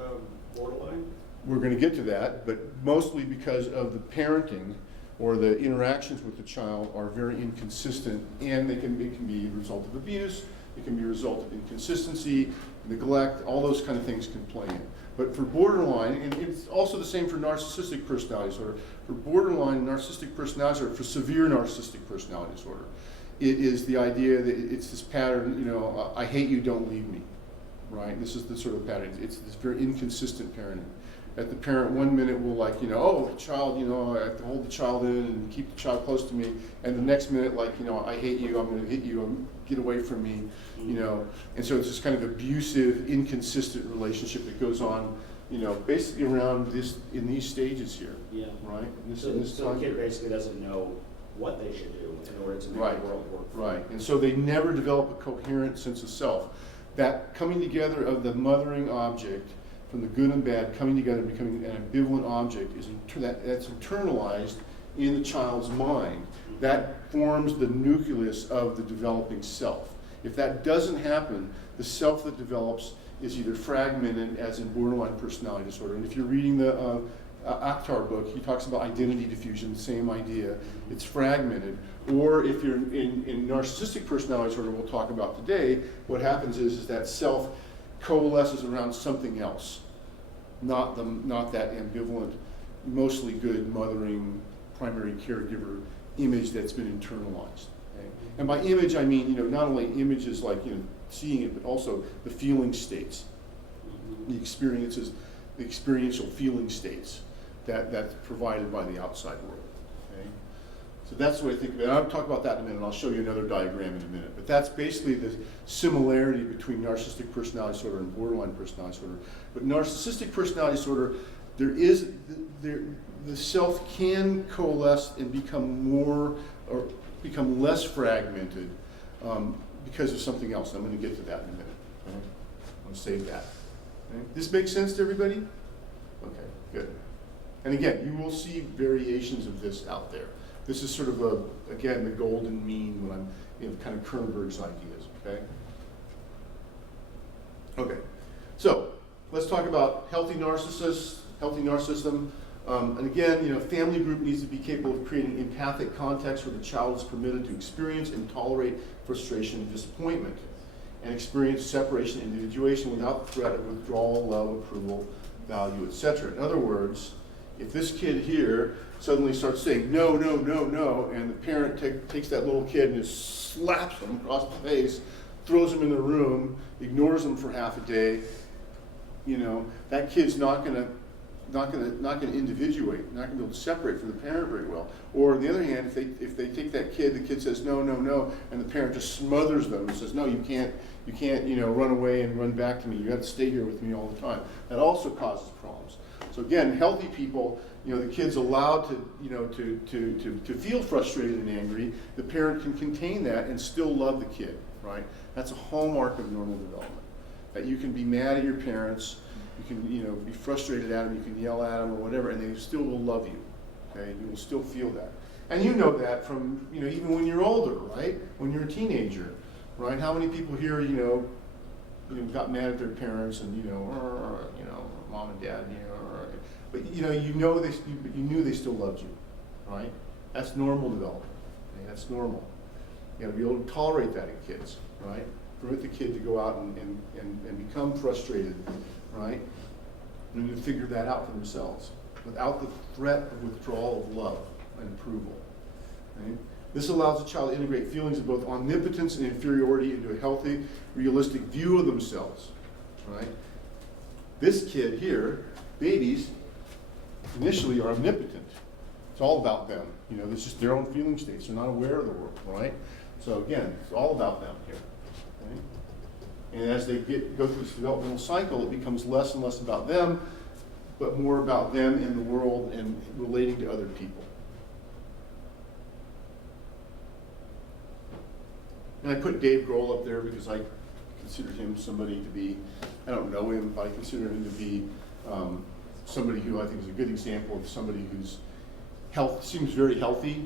borderline? We're going to get to that, but mostly because of the parenting or the interactions with the child are very inconsistent, and it can be a result of abuse, it can be a result of inconsistency, neglect, all those kind of things can play in. But for borderline, and it's also the same for narcissistic personality disorder, for borderline narcissistic personality disorder, for severe narcissistic personality disorder, it is the idea that it's this pattern, I hate you, don't leave me, right? This is the sort of pattern. It's this very inconsistent parenting. That the parent 1 minute will the child, I have to hold the child in and keep the child close to me, and the next minute I hate you, I'm going to hit you, get away from me, And so it's this kind of abusive, inconsistent relationship that goes on, basically around in these stages here. Yeah. Right? So the kid basically doesn't know what they should do in order to make the world work. Right. And so they never develop a coherent sense of self. That coming together of the mothering object from the good and bad coming together and becoming an ambivalent object that's internalized in the child's mind. That forms the nucleus of the developing self. If that doesn't happen, the self that develops is either fragmented, as in borderline personality disorder. And if you're reading the Akhtar book, he talks about identity diffusion, same idea. It's fragmented. Or if you're in narcissistic personality disorder, we'll talk about today, what happens is that self coalesces around something else, not that ambivalent, mostly good mothering, primary caregiver image that's been internalized. Okay? And by image, I mean not only images like seeing it, but also the feeling states, the experiences, the experiential feeling states that's provided by the outside world. Okay? So that's the way I think of it. I'll talk about that in a minute, and I'll show you another diagram in a minute. But that's basically the similarity between narcissistic personality disorder and borderline personality disorder. But narcissistic personality disorder, the self can coalesce and become less fragmented because of something else. I'm going to get to that in a minute. Okay? I'm going to save that. Okay? This makes sense to everybody? Okay, good. And again, you will see variations of this out there. This is sort of again, the golden mean when I'm, kind of Kernberg's ideas, okay? Okay, so let's talk about healthy narcissists, healthy narcissism. And again, family group needs to be capable of creating empathic context where the child is permitted to experience and tolerate frustration and disappointment, and experience separation and individuation without the threat of withdrawal, love, approval, value, etc. In other words, if this kid here suddenly starts saying no, no, no, no, and the parent takes that little kid and just slaps him across the face, throws him in the room, ignores him for half a day, that kid's not going to individuate, not going to be able to separate from the parent very well. Or on the other hand, if they take that kid, the kid says no, no, no, and the parent just smothers them and says no, you can't, run away and run back to me. You have to stay here with me all the time. That also causes problems. So again, healthy people, the kid's allowed to feel frustrated and angry. The parent can contain that and still love the kid, right? That's a hallmark of normal development. That you can be mad at your parents, you can be frustrated at them, you can yell at them or whatever, and they still will love you. Okay, you will still feel that, and you know that from even when you're older, right? When you're a teenager, right? How many people here got mad at their parents and mom and dad, but you knew they still loved you, right? That's normal development. Okay? That's normal. You got to be able to tolerate that in kids, right? Permit the kid to go out and become frustrated, right? And to figure that out for themselves. without the threat of withdrawal of love and approval. Right? This allows the child to integrate feelings of both omnipotence and inferiority into a healthy, realistic view of themselves. Right? This kid here, babies, initially are omnipotent. It's all about them. You know, it's just their own feeling states. They're not aware of the world, right? So again, it's all about them here. Right? And as they go through this developmental cycle, it becomes less and less about them, but more about them in the world and relating to other people. And I put Dave Grohl up there because I consider him somebody to be, I don't know him, but I consider him to be somebody who I think is a good example of somebody who's seems very healthy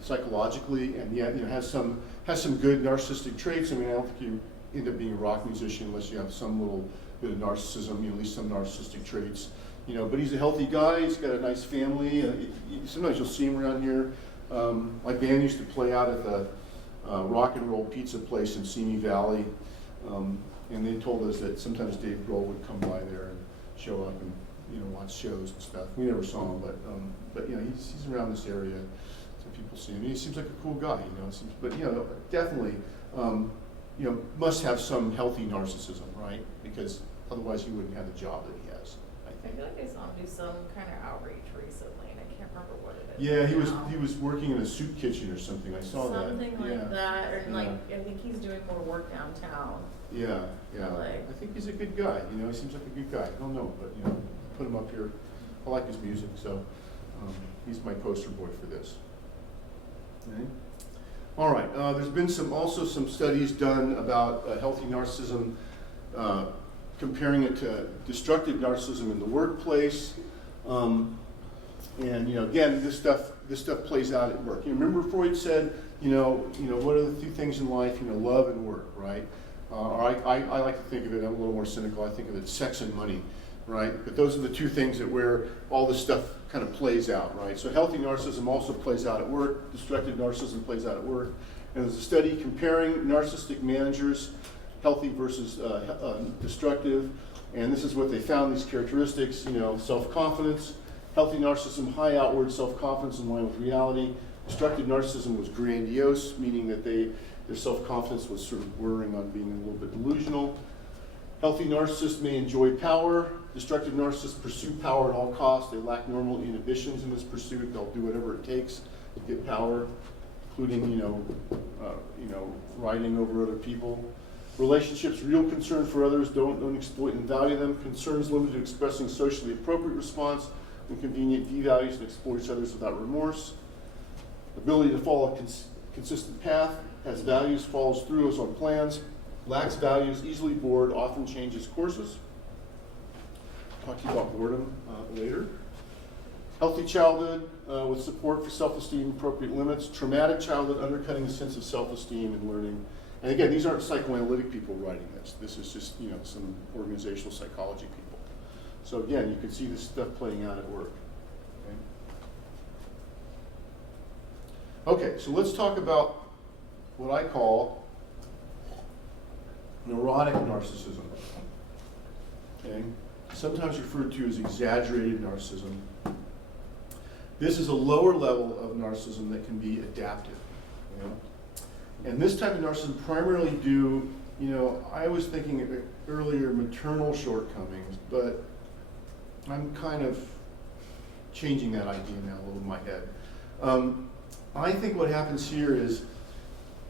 psychologically, and yet has some good narcissistic traits. I mean, I don't think you end up being a rock musician unless you have some little bit of narcissism, at least some narcissistic traits. But he's a healthy guy. He's got a nice family. Sometimes you'll see him around here. My band used to play out at the rock and roll pizza place in Simi Valley, and they told us that sometimes Dave Grohl would come by there and show up and watch shows and stuff. We never saw him, but he's around this area, so people see him. He seems like a cool guy, but definitely must have some healthy narcissism, right? Because otherwise he wouldn't have the job that he has. I feel like I saw him do some kind of outreach recently, and I can't remember what it is. Yeah, he was working in a soup kitchen or something. I saw that. Something like that, or I think he's doing more work downtown. Yeah. Like, I think he's a good guy. He seems like a good guy. I don't know, but put him up here. I like his music, so he's my poster boy for this. Okay. All right. There's been also some studies done about healthy narcissism, comparing it to destructive narcissism in the workplace. And again, this stuff plays out at work. Remember Freud said, what are the two things in life? Love and work, right? Or I like to think of it. I'm a little more cynical. I think of it sex and money, right? But those are the two things where all this stuff kind of plays out, right? So healthy narcissism also plays out at work. Destructive narcissism plays out at work. And there's a study comparing narcissistic managers, healthy versus destructive. And this is what they found, these characteristics, self-confidence. Healthy narcissism, high outward self-confidence in line with reality. Destructive narcissism was grandiose, meaning that their self-confidence was sort of bordering on being a little bit delusional. Healthy narcissists may enjoy power. Destructive narcissists pursue power at all costs. They lack normal inhibitions in this pursuit. They'll do whatever it takes to get power, including, riding over other people. Relationships, real concern for others, don't exploit and value them. Concerns limited to expressing socially appropriate response. Inconvenient, devalues and exploits others without remorse. Ability to follow a consistent path, has values, follows through on plans, lacks values, easily bored, often changes courses. Talk to you about boredom later. Healthy childhood with support for self-esteem, appropriate limits. Traumatic childhood, undercutting the sense of self-esteem and learning. And again, these aren't psychoanalytic people writing this. This is just some organizational psychology people. So again, you can see this stuff playing out at work. Okay, so let's talk about what I call neurotic narcissism. Okay, sometimes referred to as exaggerated narcissism. This is a lower level of narcissism that can be adaptive. And this type of narcissism primarily due, I was thinking earlier maternal shortcomings, but I'm kind of changing that idea now a little in my head. I think what happens here is,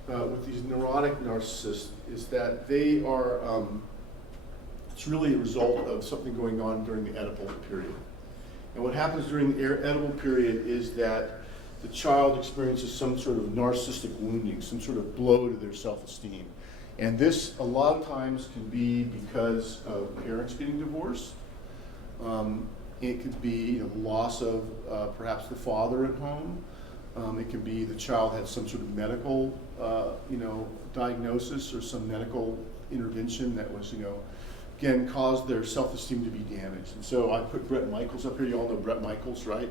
with these neurotic narcissists, is that they are, it's really a result of something going on during the Oedipal period. And what happens during the Oedipal period is that the child experiences some sort of narcissistic wounding, some sort of blow to their self-esteem. And this, a lot of times, can be because of parents getting divorced. It could be loss of perhaps the father at home. It could be the child had some sort of medical, diagnosis or some medical intervention that was, again, caused their self-esteem to be damaged. And so I put Bret Michaels up here. You all know Bret Michaels, right?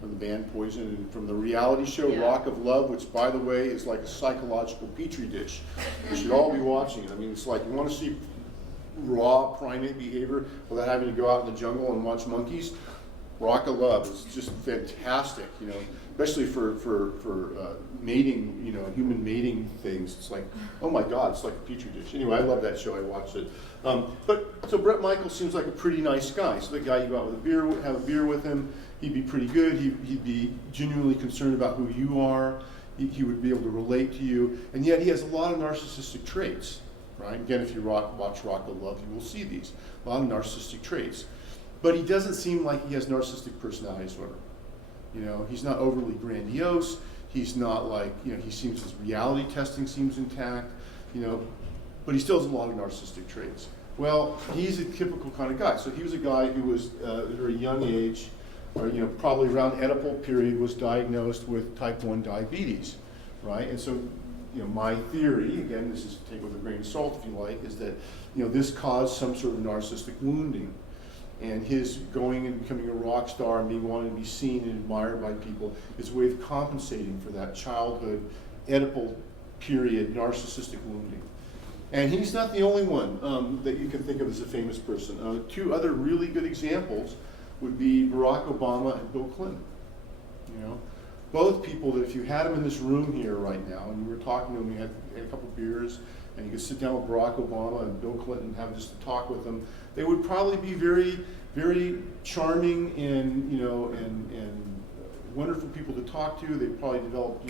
From the band Poison, and from the reality show Rock of Love, which, by the way, is like a psychological petri dish. You should all be watching it. I mean, it's like, you want to see raw primate behavior without having to go out in the jungle and watch monkeys? Rock of Love is just fantastic, you know, especially for mating, you know, human mating things. It's like, oh my God, it's like a petri dish. Anyway, I love that show. I watched it. So Bret Michaels seems like a pretty nice guy. So the guy you go out with have a beer with him, he'd be pretty good. He'd be genuinely concerned about who you are. He would be able to relate to you, and yet he has a lot of narcissistic traits, right? Again, if you watch Rock of Love, you will see these, a lot of narcissistic traits. But he doesn't seem like he has narcissistic personality disorder. You know, he's not overly grandiose. He's not like, you know, his reality testing seems intact, you know, but he still has a lot of narcissistic traits. Well, he's a typical kind of guy. So he was a guy who was at a very young age, or, you know, probably around Oedipal period, was diagnosed with type 1 diabetes, right? And so, you know, my theory, again, this is take with a grain of salt if you like, is that, you know, this caused some sort of narcissistic wounding. And his going and becoming a rock star and being wanted to be seen and admired by people is a way of compensating for that childhood, Oedipal period narcissistic wounding. And he's not the only one that you can think of as a famous person. Two other really good examples would be Barack Obama and Bill Clinton. You know, both people that if you had them in this room here right now and you were talking to them, you had a couple beers, and you could sit down with Barack Obama and Bill Clinton and have just a talk with them, they would probably be very, very charming and, you know, and wonderful people to talk to. They'd probably develop,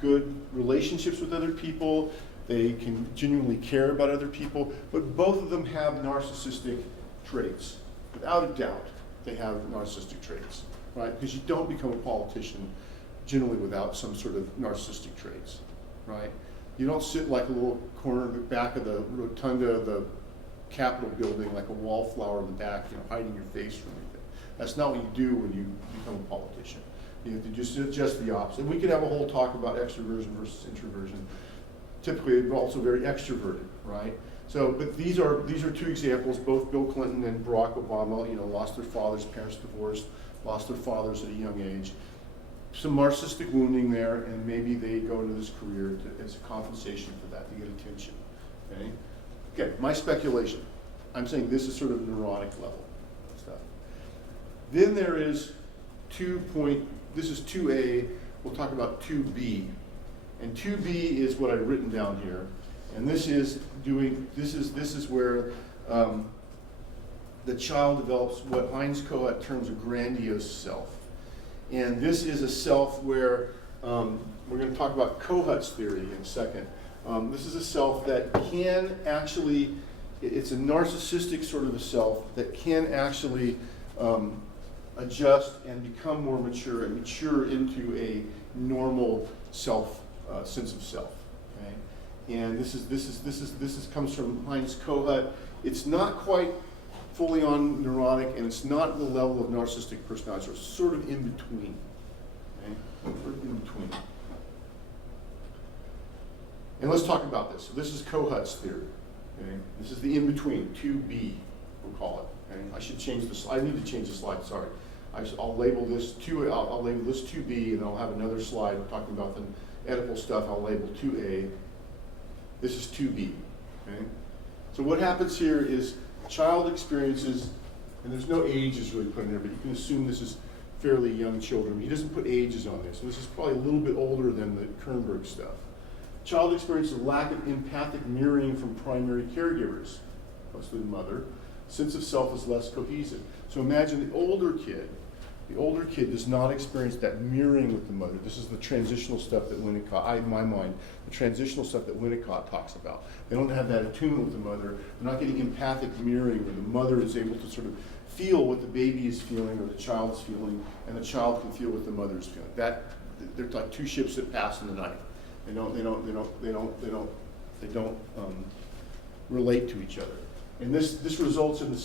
good relationships with other people. They can genuinely care about other people, but both of them have narcissistic traits. Without a doubt, they have narcissistic traits, right? Because you don't become a politician generally without some sort of narcissistic traits, right? You don't sit like a little corner in the back of the rotunda of the Capitol building like a wallflower in the back, you know, hiding your face from anything. That's not what you do when you become a politician. You have to just the opposite. And we could have a whole talk about extroversion versus introversion. Typically, they're also very extroverted, right? So, but these are two examples. Both Bill Clinton and Barack Obama, you know, lost their fathers, parents divorced, lost their fathers at a young age. Some narcissistic wounding there, and maybe they go into this career as a compensation for that, to get attention. Okay? Again, my speculation. I'm saying this is sort of neuronic level stuff. Then there is this is 2A, we'll talk about 2B. And 2B is what I've written down here. And this is where the child develops what Heinz Kohut terms a grandiose self. And this is a self where, we're going to talk about Kohut's theory in a second. This is a self that can actually, it's a narcissistic sort of a self that can actually adjust and become more mature and mature into a normal sense of self. Okay? And this comes from Heinz Kohut. It's not quite fully on Neuronic, and it's not the level of narcissistic personality, so it's sort of in between. Okay? Sort of in between. And let's talk about this. So this is Kohut's theory. Okay? This is the in-between, 2B, we'll call it. Okay? I should change the slide. I need to change the slide, sorry. I'll label this I'll label this 2B, and I'll have another slide talking about the Oedipal stuff. I'll label 2A. This is 2B. Okay? So what happens here is child experiences, and there's no ages really put in there, but you can assume this is fairly young children. He doesn't put ages on this, so this is probably a little bit older than the Kernberg stuff. Child experiences a lack of empathic mirroring from primary caregivers, mostly the mother. Sense of self is less cohesive. So imagine the older kid does not experience that mirroring with the mother. This is the transitional stuff that Winnicott, in my mind, the transitional stuff that Winnicott talks about. They don't have that attunement with the mother. They're not getting empathic mirroring where the mother is able to sort of feel what the baby is feeling or the child is feeling, and the child can feel what the mother is feeling. They're like two ships that pass in the night. They don't relate to each other. And this results in the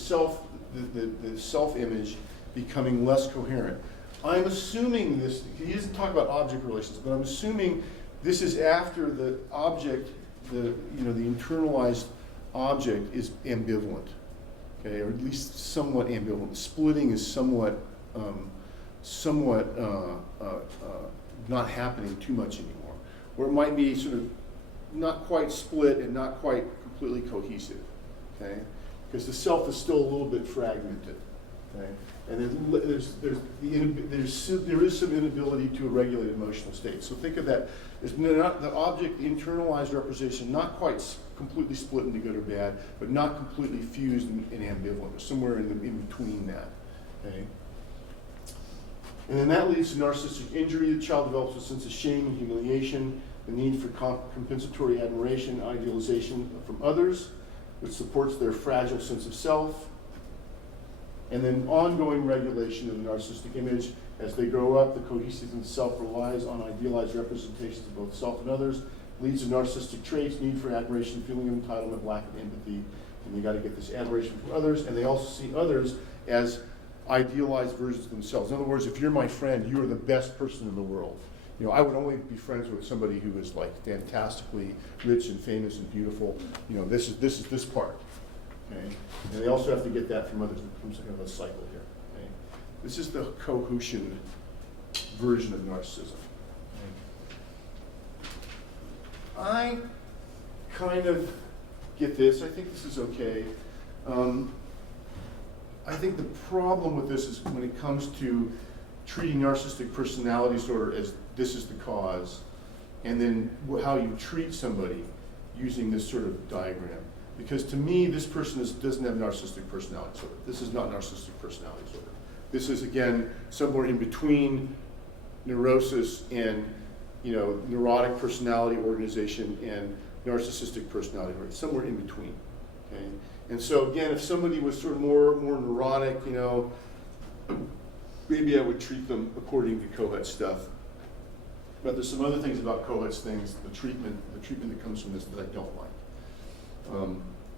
self-image becoming less coherent. I'm assuming this, he doesn't talk about object relations, but I'm assuming this is after the object, the internalized object is ambivalent, okay, or at least somewhat ambivalent. Splitting is somewhat not happening too much anymore, or it might be sort of not quite split and not quite completely cohesive, okay, because the self is still a little bit fragmented. Okay? And then there is some inability to regulate emotional states. So think of that as not the object, the internalized representation, not quite completely split into good or bad, but not completely fused and ambivalent, somewhere in between that. Okay? And then that leads to narcissistic injury. The child develops a sense of shame and humiliation, the need for compensatory admiration, idealization from others, which supports their fragile sense of self. And then ongoing regulation of the narcissistic image. As they grow up, the cohesive self relies on idealized representations of both self and others, leads to narcissistic traits, need for admiration, feeling of entitlement, lack of empathy, and they got to get this admiration from others, and they also see others as idealized versions of themselves. In other words, if you're my friend, you are the best person in the world. You know, I would only be friends with somebody who is like fantastically rich and famous and beautiful. You know, this is this part. Okay? And they also have to get that from others. It becomes kind of a cycle here. Okay? This is the Cohutian version of narcissism. Okay? I kind of get this. I think this is okay. I think the problem with this is when it comes to treating narcissistic personality disorder as this is the cause, and then how you treat somebody using this sort of diagram. Because to me, this person doesn't have narcissistic personality disorder. This is not narcissistic personality disorder. This is, again, somewhere in between neurosis and, you know, neurotic personality organization and narcissistic personality disorder, somewhere in between. Okay? And so again, if somebody was sort of more neurotic, you know, maybe I would treat them according to Kohut stuff. But there's some other things about Kohut's things, the treatment that comes from this that I don't like.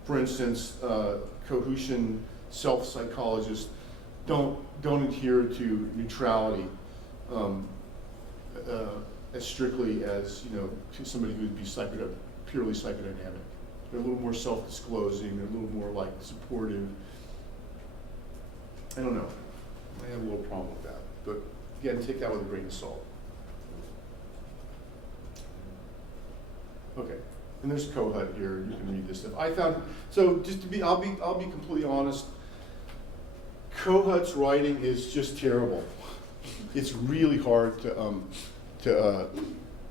For instance, Cohutian self-psychologists don't adhere to neutrality as strictly as, you know, somebody who would be purely psychodynamic. They're a little more self-disclosing. They're a little more like supportive. I don't know. I have a little problem with that. But again, take that with a grain of salt. Okay. And there's Kohut here. You can read this stuff. I found, so just to be, I'll be completely honest. Kohut's writing is just terrible. It's really hard to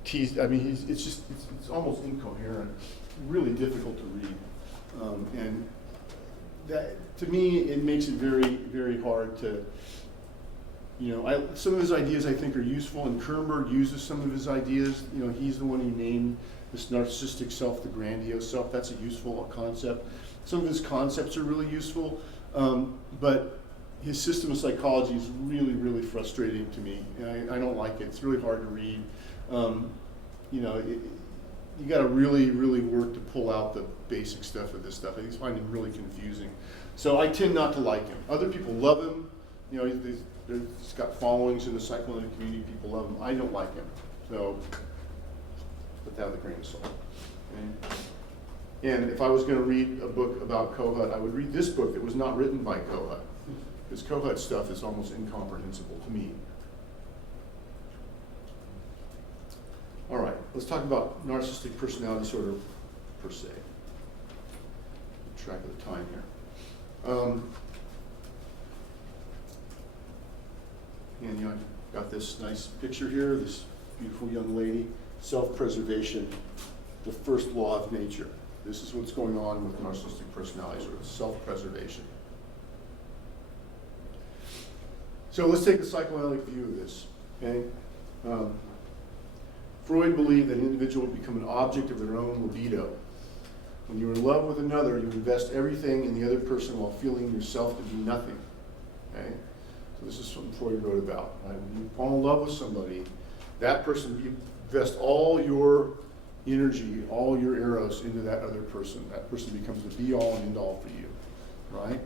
tease. I mean, it's almost incoherent. Really difficult to read, and that, to me, it makes it very, very hard to, you know, some of his ideas I think are useful, and Kernberg uses some of his ideas. You know, he's the one who named this narcissistic self, the grandiose self. That's a useful concept. Some of his concepts are really useful, but his system of psychology is really, really frustrating to me. I don't like it. It's really hard to read. You know, you got to really, really work to pull out the basic stuff of this stuff. I just find him really confusing. So I tend not to like him. Other people love him. You know, he's got followings in the psychoanalytic community. People love him. I don't like him. So put that with a grain of salt. Okay? And if I was going to read a book about Kohut, I would read this book that was not written by Kohut. Because Kohut's stuff is almost incomprehensible to me. All right, let's talk about narcissistic personality disorder per se. Keep track of the time here. And you know, I've got this nice picture here, this beautiful young lady, self-preservation, the first law of nature. This is what's going on with narcissistic personality disorder, self-preservation. So let's take a psychoanalytic view of this, okay? Freud believed that an individual would become an object of their own libido. When you're in love with another, you invest everything in the other person while feeling yourself to be nothing. Okay? So this is something Freud wrote about. Right? When you fall in love with somebody, that person, you invest all your energy, all your eros into that other person. That person becomes the be-all and end-all for you. Right?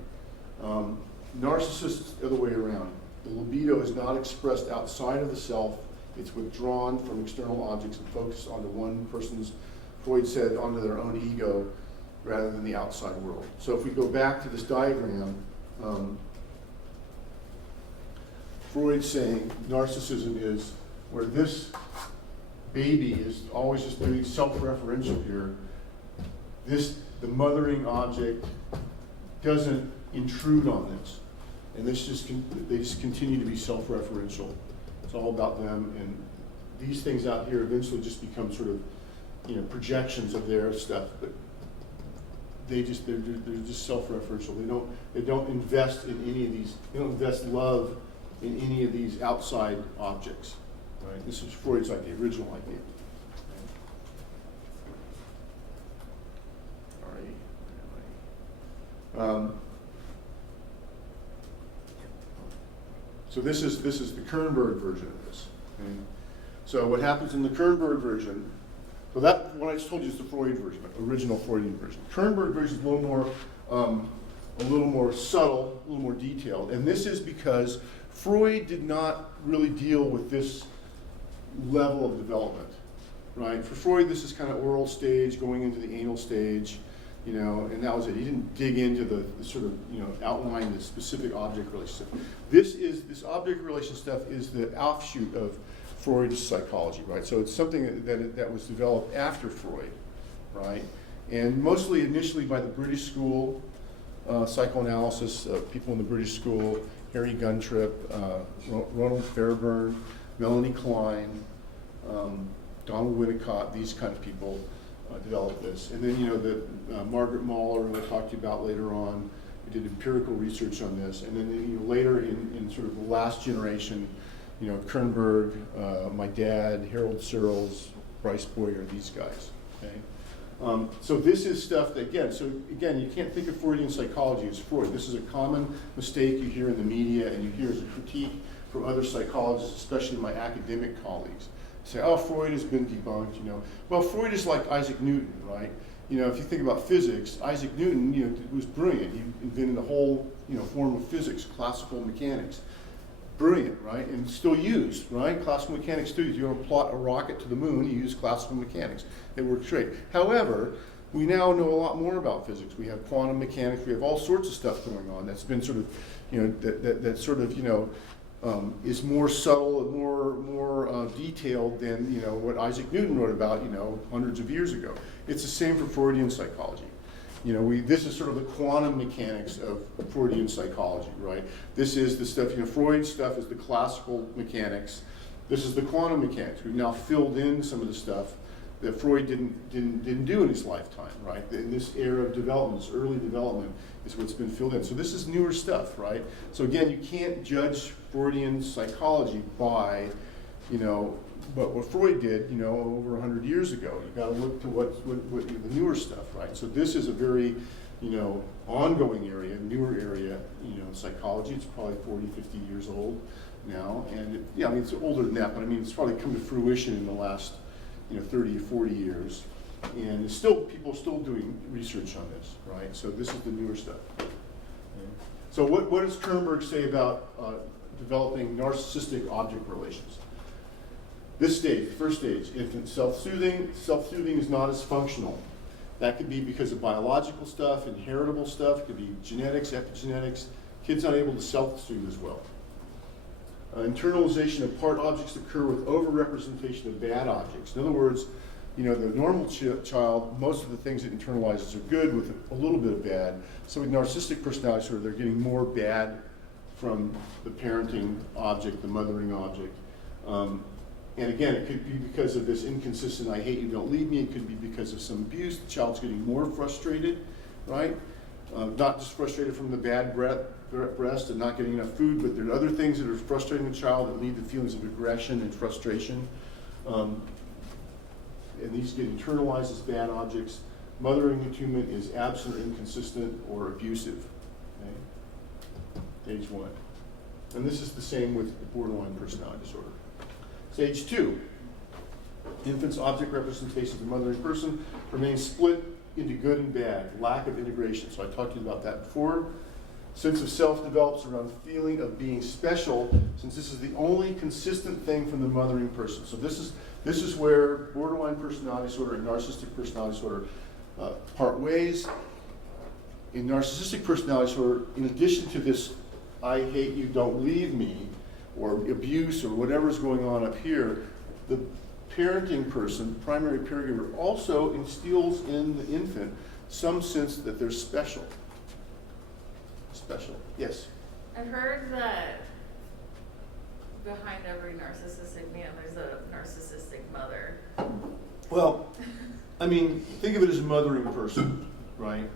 Narcissists, the other way around. The libido is not expressed outside of the self. It's withdrawn from external objects and focused onto one person's, Freud said, onto their own ego rather than the outside world. So if we go back to this diagram, Freud's saying narcissism is where this baby is always just doing self-referential here. The mothering object doesn't intrude on this. And they just continue to be self-referential. It's all about them, and these things out here eventually just become sort of, you know, projections of their stuff. But they're just self-referential. They don't invest in any of these. They don't invest love in any of these outside objects. Right? This is Freud's idea, original idea. All right. So this is the Kernberg version of this. Okay? So what happens in the Kernberg version? So that what I just told you is the Freud version, the original Freudian version. Kernberg version is a little more subtle, a little more detailed, and this is because Freud did not really deal with this level of development, right? For Freud, this is kind of oral stage going into the anal stage, you know, and that was it. He didn't dig into the sort of, you know, outline the specific object relationship. This object relation stuff is the offshoot of Freud's psychology, right? So it's something that was developed after Freud, right? And mostly initially by the British school, psychoanalysis, people in the British school, Harry Guntrip, Ronald Fairbairn, Melanie Klein, Donald Winnicott, these kind of people developed this. And then, you know, the Margaret Mahler, who I talked to you about later on, who did empirical research on this. And then, you know, later in sort of the last generation, you know, Kernberg, my dad, Harold Searles, Bryce Boyer, these guys. Okay. So this is stuff that, again, you can't think of Freudian psychology as Freud. This is a common mistake you hear in the media and you hear as a critique from other psychologists, especially my academic colleagues. Say, oh, Freud has been debunked, you know. Well, Freud is like Isaac Newton, right? You know, if you think about physics, Isaac Newton, you know, was brilliant. He invented a whole, you know, form of physics, classical mechanics. Brilliant, right? And still used, right? Classical mechanics still used. You want to plot a rocket to the moon, you use classical mechanics. It works great. However, we now know a lot more about physics. We have quantum mechanics. We have all sorts of stuff going on that's been sort of, you know, that sort of, you know, is more subtle and more detailed than, you know, what Isaac Newton wrote about, you know, hundreds of years ago. It's the same for Freudian psychology. You know, this is sort of the quantum mechanics of Freudian psychology, right? This is the stuff, you know, Freud's stuff is the classical mechanics. This is the quantum mechanics. We've now filled in some of the stuff that Freud didn't do in his lifetime, right? In this era of development, this early development, is what's been filled in. So this is newer stuff, right? So again, you can't judge Freudian psychology by, you know, what Freud did, you know, over 100 years ago. You got to look to what the newer stuff, right? So this is a very, you know, ongoing area, newer area, you know, in psychology. It's probably 40, 50 years old now, and yeah, I mean, it's older than that, but I mean, it's probably come to fruition in the last, you know, 30 or 40 years. And it's still, people are still doing research on this, right? So this is the newer stuff. Okay. So what does Kernberg say about developing narcissistic object relations? This stage, the first stage, infant self-soothing. Self-soothing is not as functional. That could be because of biological stuff, inheritable stuff. It could be genetics, epigenetics. Kids not able to self-soothe as well. Internalization of part objects occur with overrepresentation of bad objects. In other words, you know, the normal child, most of the things it internalizes are good with a little bit of bad. So with narcissistic personality disorder, they're getting more bad from the parenting object, the mothering object. And again, it could be because of this inconsistent, I hate you, don't leave me. It could be because of some abuse. The child's getting more frustrated, right? Not just frustrated from the bad breast and not getting enough food, but there are other things that are frustrating the child that lead to feelings of aggression and frustration. And these get internalized as bad objects. Mothering attunement is absent, inconsistent, or abusive. Okay? Stage 1. And this is the same with borderline personality disorder. Stage 2. Infant's object representation of the mothering person remains split into good and bad, lack of integration. So I talked to you about that before. Sense of self develops around feeling of being special, since this is the only consistent thing from the mothering person. So this is where borderline personality disorder and narcissistic personality disorder part ways. In narcissistic personality disorder, in addition to this I hate you, don't leave me, or abuse, or whatever's going on up here, the parenting person, primary caregiver, also instills in the infant some sense that they're special. Special, yes? I've heard that behind every narcissistic man, there's a narcissistic mother. Well, I mean, think of it as a mothering person, right?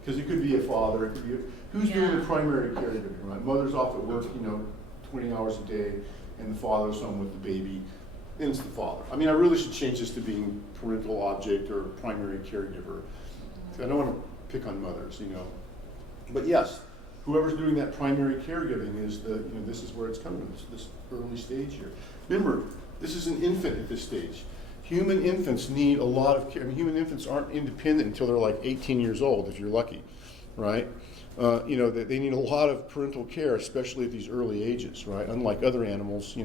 Because it could be a father, it could be who's doing the primary caregiving, right? Mother's off at work, 20 hours a day, and the father's home with the baby, and it's the father. I mean, I really should change this to being parental object or primary caregiver. I don't want to pick on mothers, But yes, whoever's doing that primary caregiving is this is where it's coming from, this early stage here. Remember, this is an infant at this stage. Human infants need a lot of care. I mean, human infants aren't independent until they're like 18 years old, if you're lucky, right? They need a lot of parental care, especially at these early ages, right? Unlike other animals,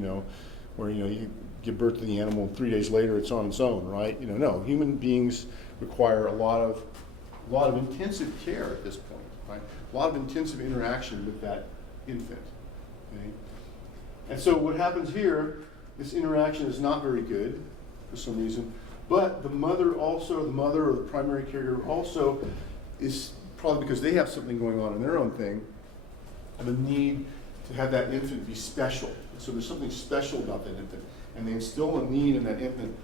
where you give birth to the animal and 3 days later it's on its own, right? No, human beings require a lot of intensive care at this point, right? A lot of intensive interaction with that infant. Okay? And so what happens here, this interaction is not very good for some reason, but the mother or the primary caregiver also is probably because they have something going on in their own thing, have a need to have that infant be special. So there's something special about that infant, and they instill a need in that infant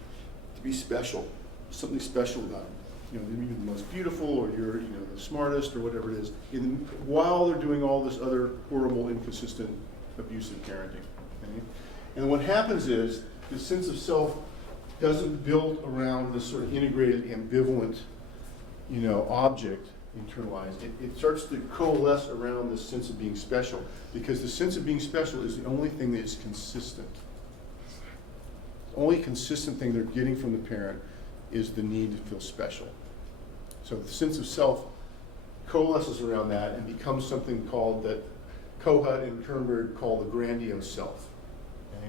to be special, something special about it. They're either the most beautiful, or you're the smartest, or whatever it is, while they're doing all this other horrible, inconsistent, abusive parenting. Okay? And what happens is the sense of self doesn't build around this sort of integrated, ambivalent, object internalized. It starts to coalesce around this sense of being special, because the sense of being special is the only thing that is consistent. The only consistent thing they're getting from the parent is the need to feel special. So the sense of self coalesces around that and becomes something called that Kohut and Kernberg call the grandiose self. Okay?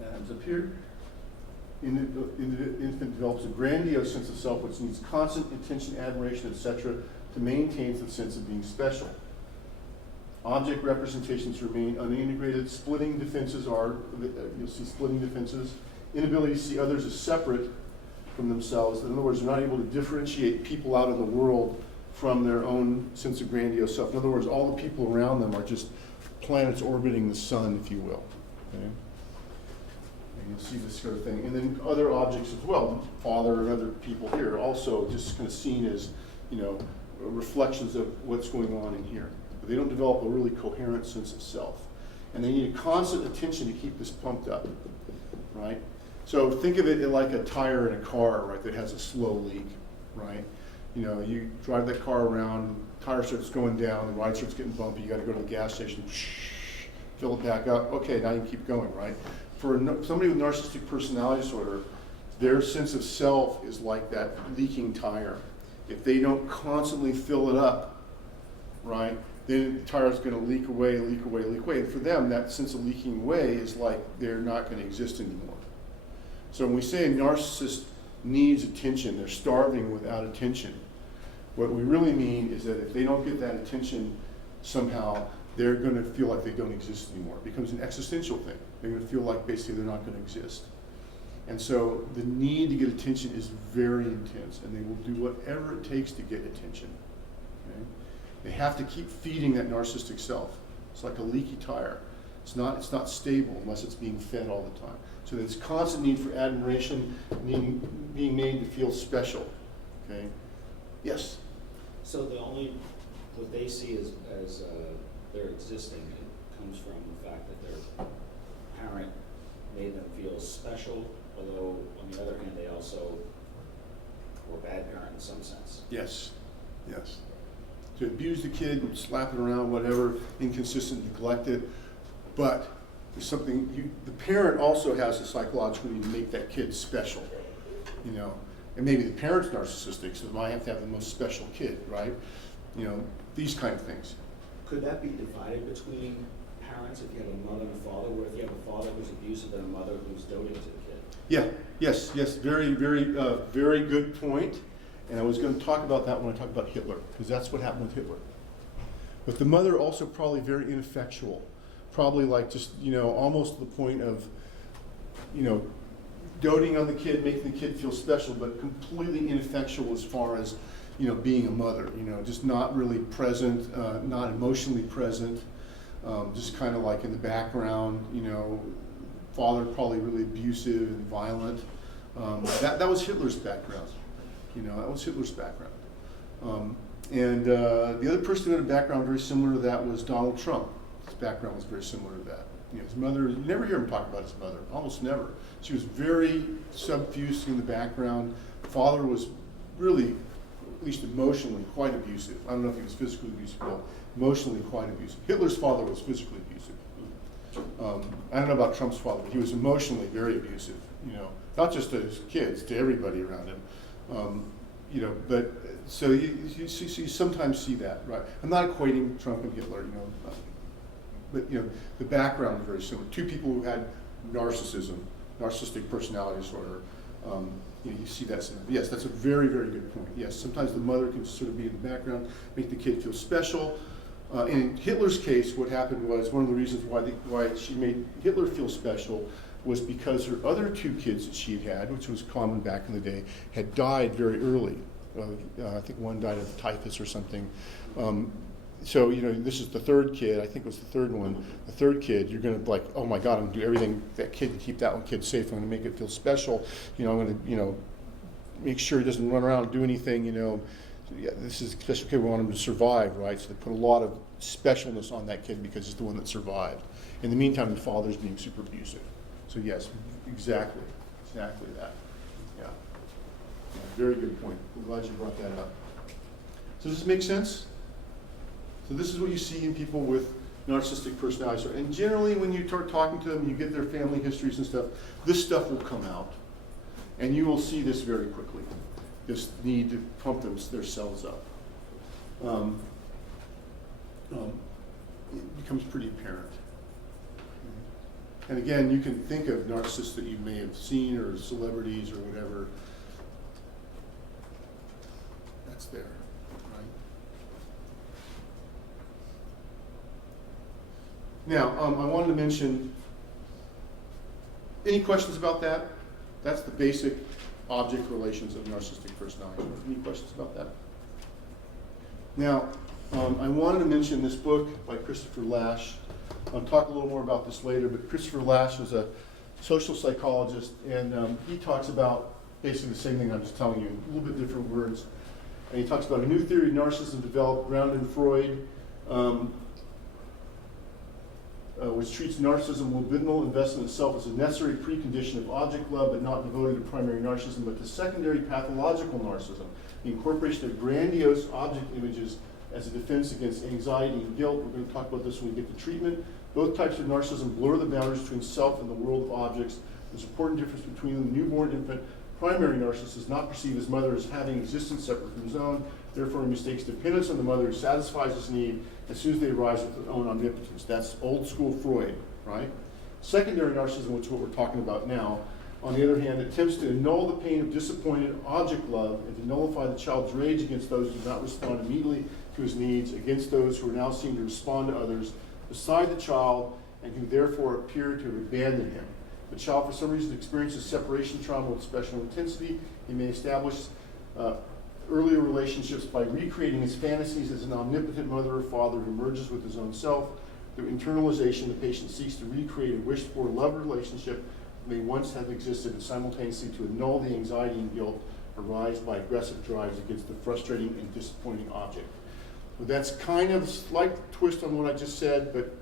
That happens up here. The infant develops a grandiose sense of self which needs constant attention, admiration, etc. to maintain the sense of being special. Object representations remain unintegrated. Splitting defenses you'll see splitting defenses. Inability to see others as separate from themselves. In other words, they're not able to differentiate people out in the world from their own sense of grandiose self. In other words, all the people around them are just planets orbiting the sun, if you will. Okay? And you'll see this sort of thing. And then other objects as well, father and other people here, also just kind of seen as, reflections of what's going on in here. But they don't develop a really coherent sense of self. And they need a constant attention to keep this pumped up, right? So think of it like a tire in a car, right, that has a slow leak, right? You drive that car around, tire starts going down, the ride starts getting bumpy, you got to go to the gas station, fill it back up. Okay, now you keep going, right? For somebody with narcissistic personality disorder, their sense of self is like that leaking tire. If they don't constantly fill it up, right, then the tire is going to leak away, leak away, leak away. And for them, that sense of leaking away is like they're not going to exist anymore. So when we say a narcissist needs attention, they're starving without attention, what we really mean is that if they don't get that attention, somehow they're going to feel like they don't exist anymore. It becomes an existential thing. They're going to feel like basically they're not going to exist. And so the need to get attention is very intense, and they will do whatever it takes to get attention. Okay? They have to keep feeding that narcissistic self. It's like a leaky tire. It's not stable unless it's being fed all the time. So there's constant need for admiration, being made to feel special. Okay? Yes? So what they see as their existing, it comes from the fact that their parent made them feel special, although on the other hand they also were a bad parent in some sense. Yes. Yes. To abuse the kid, slap it around, whatever, inconsistent, neglect it, but there's something, the parent also has a psychological need to make that kid special, and maybe the parent's narcissistic, so I have to have the most special kid, right? These kind of things. Could that be divided between parents if you have a mother and a father, where if you have a father who's abusive and a mother who's doting to the kid? Yeah, yes, very, very, very good point. And I was going to talk about that when I talk about Hitler, because that's what happened with Hitler. But the mother also probably very ineffectual, probably like just, almost to the point of, doting on the kid, making the kid feel special, but completely ineffectual as far as, being a mother, just not really present, not emotionally present, just kind of like in the background, father probably really abusive and violent. That was Hitler's background, that was Hitler's background. And the other person who had a background very similar to that was Donald Trump. His background was very similar to that. His mother, you never hear him talk about his mother, almost never. She was very subfused in the background. Father was really, at least emotionally, quite abusive. I don't know if he was physically abusive, but emotionally quite abusive. Hitler's father was physically abusive. I don't know about Trump's father, but he was emotionally very abusive, not just to his kids, to everybody around him. But so you sometimes see that, right? I'm not equating Trump and Hitler, but the background is very similar. Two people who had narcissism, narcissistic personality disorder. You see that. Yes, that's a very, very good point. Yes, sometimes the mother can sort of be in the background, make the kid feel special. In Hitler's case, what happened was one of the reasons why she made Hitler feel special was because her other two kids that she had, which was common back in the day, had died very early. I think one died of typhus or something. So, this is the third kid, I think it was the third one. The third kid, you're going to like, oh my God, I'm going to do everything that kid to keep that one kid safe. I'm going to make it feel special. I'm going to, make sure he doesn't run around and do anything, this is a special kid, we want him to survive, right? So they put a lot of specialness on that kid because it's the one that survived. In the meantime, the father's being super abusive. So yes, exactly that. Yeah, very good point. I'm glad you brought that up. So does this make sense? So this is what you see in people with narcissistic personality disorder. And generally when you start talking to them, you get their family histories and stuff, this stuff will come out. And you will see this very quickly, this need to pump their cells up. It becomes pretty apparent. And again, you can think of narcissists that you may have seen or celebrities or whatever. That's there, right? Now, I wanted to mention, any questions about that? That's the basic object relations of narcissistic personality disorder. Any questions about that? Now, I wanted to mention this book by Christopher Lasch. I'll talk a little more about this later, but Christopher Lasch was a social psychologist, and he talks about basically the same thing I'm just telling you, in a little bit different words. And he talks about a new theory of narcissism developed grounded in Freud, which treats narcissism, libidinal investment itself, as a necessary precondition of object love, but not devoted to primary narcissism, but to secondary pathological narcissism, the incorporation of grandiose object images as a defense against anxiety and guilt. We're going to talk about this when we get to treatment. Both types of narcissism blur the boundaries between self and the world of objects. There's an important difference between the newborn infant. Primary narcissist does not perceive his mother as having existence separate from his own. Therefore, he mistakes dependence on the mother who satisfies his need as soon as they arise with their own omnipotence. That's old school Freud, right? Secondary narcissism, which is what we're talking about now, on the other hand, attempts to annul the pain of disappointed object love and to nullify the child's rage against those who do not respond immediately to his needs, against those who are now seen to respond to others beside the child and who therefore appear to have abandoned him. The child, for some reason, experiences separation trauma with special intensity. He may establish earlier relationships by recreating his fantasies as an omnipotent mother or father who merges with his own self. Through internalization, the patient seeks to recreate a wished-for love relationship that may once have existed, and simultaneously to annul the anxiety and guilt arised by aggressive drives against the frustrating and disappointing object. But that's kind of a slight twist on what I just said, but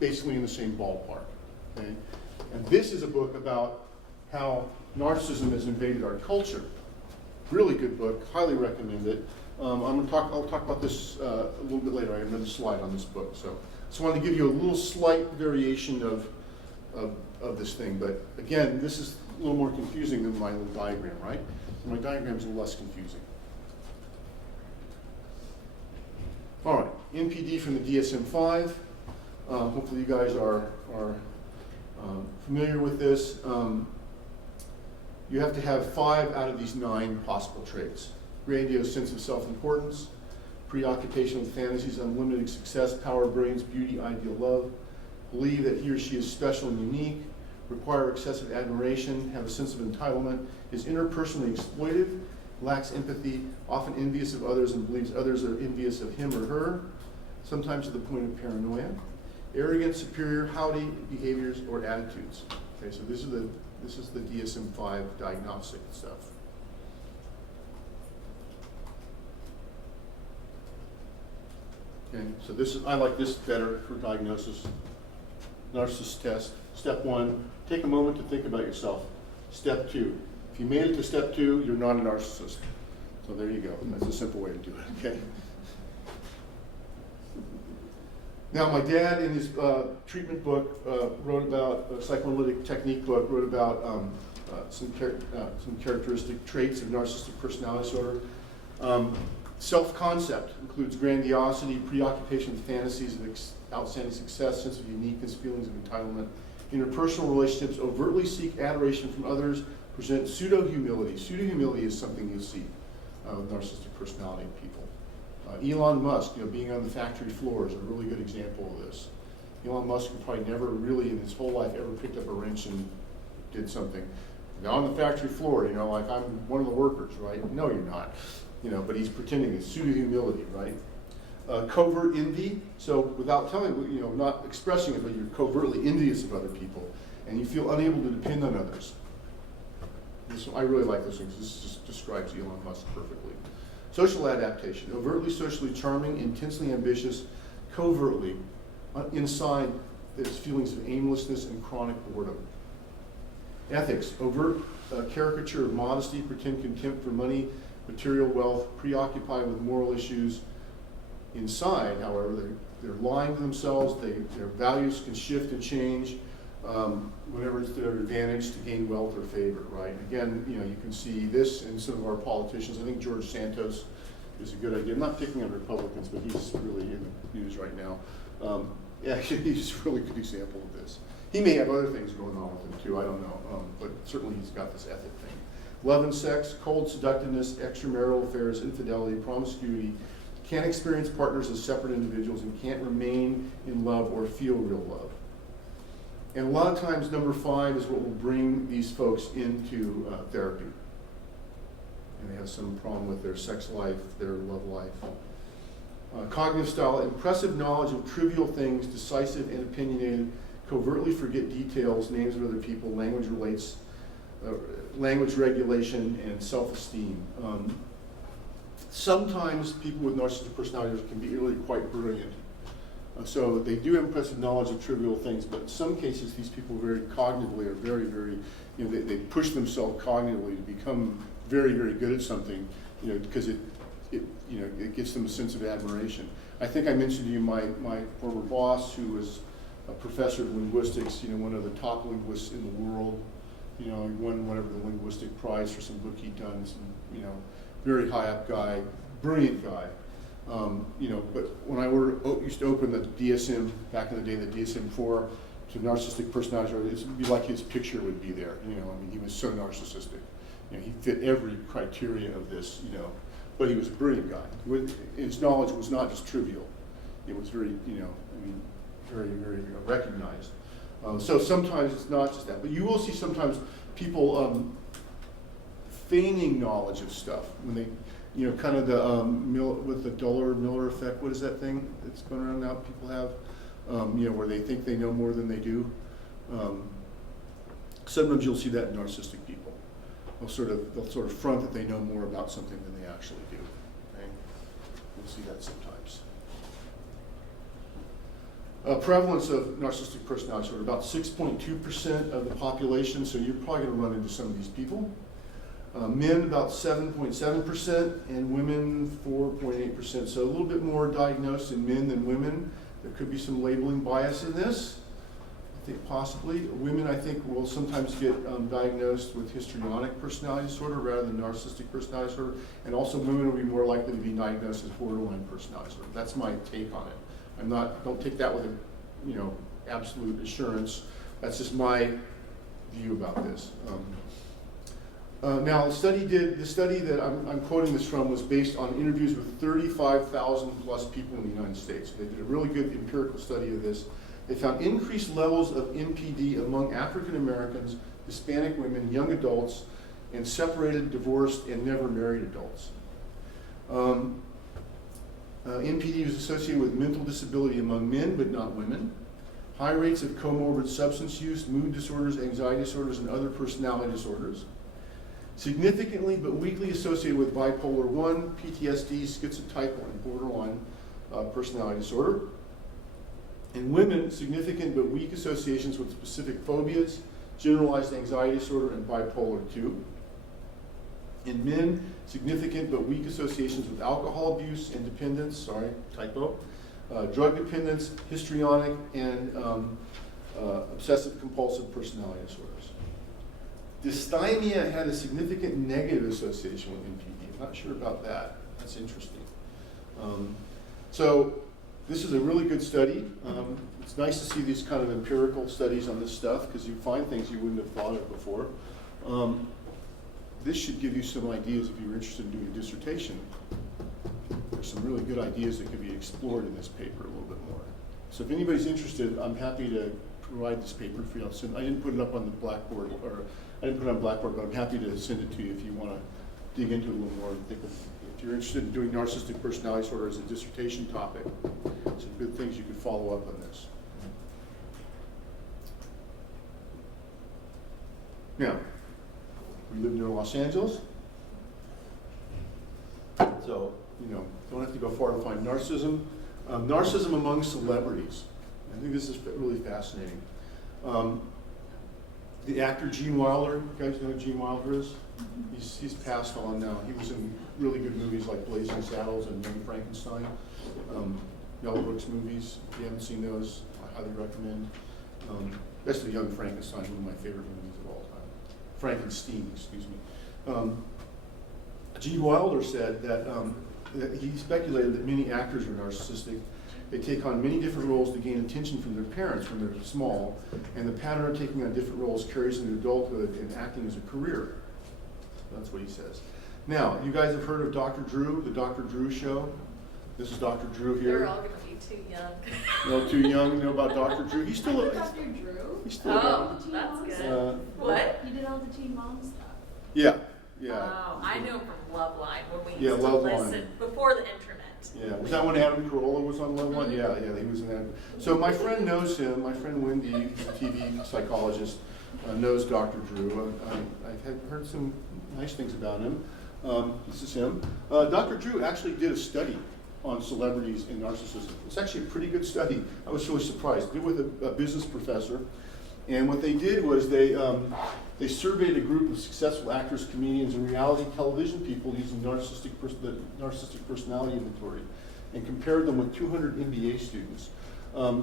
basically in the same ballpark. Okay? And this is a book about how narcissism has invaded our culture. Really good book, highly recommend it. I'll talk about this a little bit later. I have another slide on this book. So just wanted to give you a little slight variation of this thing. But again, this is a little more confusing than my little diagram, right? My diagram is a little less confusing. All right, NPD from the DSM-5. Hopefully you guys are familiar with this. You have to have 5 out of these 9 possible traits. Grandiose sense of self-importance, preoccupation with fantasies, unlimited success, power, brilliance, beauty, ideal love, believe that he or she is special and unique, require excessive admiration, have a sense of entitlement, is interpersonally exploitive, lacks empathy, often envious of others and believes others are envious of him or her, sometimes to the point of paranoia. Arrogant, superior, haughty behaviors or attitudes. Okay, so this is the DSM-5 diagnostic stuff. Okay, so I like this better for diagnosis. Narcissist test. Step 1, take a moment to think about yourself. Step 2, if you made it to step 2, you're not a narcissist. So there you go. That's a simple way to do it, okay? Now, my dad, in his treatment book, wrote about, a psychoanalytic technique book, wrote about some characteristic traits of narcissistic personality disorder. Self-concept includes grandiosity, preoccupation with fantasies of outstanding success, sense of uniqueness, feelings of entitlement. Interpersonal relationships overtly seek adoration from others, present pseudo-humility. Pseudo-humility is something you see with narcissistic personality people. Elon Musk, being on the factory floor is a really good example of this. Elon Musk probably never really in his whole life ever picked up a wrench and did something. Now on the factory floor, like I'm one of the workers, right? No, you're not. But he's pretending it's pseudo-humility, right? Covert envy, so without telling, not expressing it, but you're covertly envious of other people, and you feel unable to depend on others. I really like those things. This just describes Elon Musk perfectly. Social adaptation, overtly socially charming, intensely ambitious, covertly, inside there's feelings of aimlessness and chronic boredom. Ethics, overt caricature of modesty, pretend contempt for money, material wealth, preoccupied with moral issues. Inside, however, they're lying to themselves, their values can shift and change whenever it's to their advantage to gain wealth or favor, right? Again, you can see this in some of our politicians. I think George Santos is a good idea. I'm not picking on Republicans, but he's really in the news right now. He's a really good example of this. He may have other things going on with him too, I don't know, but certainly he's got this ethic thing. Love and sex, cold seductiveness, extramarital affairs, infidelity, promiscuity, can't experience partners as separate individuals and can't remain in love or feel real love. And a lot of times, number 5 is what will bring these folks into therapy. And they have some problem with their sex life, their love life. Cognitive style, impressive knowledge of trivial things, decisive and opinionated, covertly forget details, names of other people, language regulation, and self-esteem. Sometimes people with narcissistic personalities can be really quite brilliant. So they do have impressive knowledge of trivial things, but in some cases these people very cognitively are very, very, they push themselves cognitively to become very, very good at something, because it gives them a sense of admiration. I think I mentioned to you my former boss, who was a professor of linguistics, one of the top linguists in the world. He won whatever the linguistic prize for some book he'd done. Some, very high up guy, brilliant guy. But when I used to open the DSM back in the day, the DSM-4 to narcissistic personality, it would be like his picture would be there. He was so narcissistic. He fit every criteria of this. But he was a brilliant guy. His knowledge was not just trivial. It was very, very, very recognized. So sometimes it's not just that, but you will see sometimes people feigning knowledge of stuff when they. Kind of the with the Miller effect. What is that thing that's going around now? People have, where they think they know more than they do. Sometimes you'll see that in narcissistic people. They'll sort of front that they know more about something than they actually do. Okay? You'll see that sometimes. Prevalence of narcissistic personality disorder, about 6.2% of the population. So you're probably going to run into some of these people. Men about 7.7% and women 4.8%. So a little bit more diagnosed in men than women. There could be some labeling bias in this, I think possibly. Women, I think, will sometimes get diagnosed with histrionic personality disorder rather than narcissistic personality disorder. And also women will be more likely to be diagnosed as borderline personality disorder. That's my take on it. Don't take that with absolute assurance. That's just my view about this. Now, the study that I'm quoting this from was based on interviews with 35,000 plus people in the United States. They did a really good empirical study of this. They found increased levels of NPD among African Americans, Hispanic women, young adults, and separated, divorced, and never married adults. NPD was associated with mental disability among men, but not women. High rates of comorbid substance use, mood disorders, anxiety disorders, and other personality disorders. Significantly but weakly associated with bipolar 1, PTSD, schizotypal, and borderline personality disorder. In women, significant but weak associations with specific phobias, generalized anxiety disorder, and bipolar 2. In men, significant but weak associations with alcohol abuse and dependence, drug dependence, histrionic, and obsessive compulsive personality disorders. Dysthymia had a significant negative association with NPD. I'm not sure about that. That's interesting. So this is a really good study. It's nice to see these kind of empirical studies on this stuff because you find things you wouldn't have thought of before. This should give you some ideas if you're interested in doing a dissertation. There's some really good ideas that could be explored in this paper a little bit more. So if anybody's interested, I'm happy to provide this paper for you. I didn't put it up on the Blackboard, or I didn't put it on Blackboard, but I'm happy to send it to you if you want to dig into it a little more. If you're interested in doing narcissistic personality disorder as a dissertation topic, some good things you could follow up on this. Now, we live near Los Angeles, so don't have to go far to find narcissism. Narcissism among celebrities. I think this is really fascinating. The actor Gene Wilder, you guys know who Gene Wilder is? He's passed on now. He was in really good movies like Blazing Saddles and Young Frankenstein. Mel Brooks movies, if you haven't seen those, I highly recommend. Especially Young Frankenstein, one of my favorite movies of all time. Frankenstein, excuse me. Gene Wilder said that he speculated that many actors are narcissistic. They take on many different roles to gain attention from their parents when they're small, and the pattern of taking on different roles carries into adulthood and acting as a career. That's what he says. Now, you guys have heard of Dr. Drew, the Dr. Drew show? This is Dr. Drew here. They're all going to be too young. No, too young to know about Dr. Drew. He's still Dr. Drew? He's still Oh, that's good. What? You did all the Teen Mom stuff. Yeah. Oh, I know from Loveline when we Yeah, used to Loveline. listen before the internet. Yeah, was that when Adam Carolla was on Love One? Yeah, he was in that. So my friend knows him. My friend Wendy, who's a TV psychologist, knows Dr. Drew. I've heard some nice things about him. This is him. Dr. Drew actually did a study on celebrities and narcissism. It's actually a pretty good study. I was really surprised. Did it with a business professor. And what they did was they surveyed a group of successful actors, comedians, and reality television people using the narcissistic personality inventory, and compared them with 200 MBA students.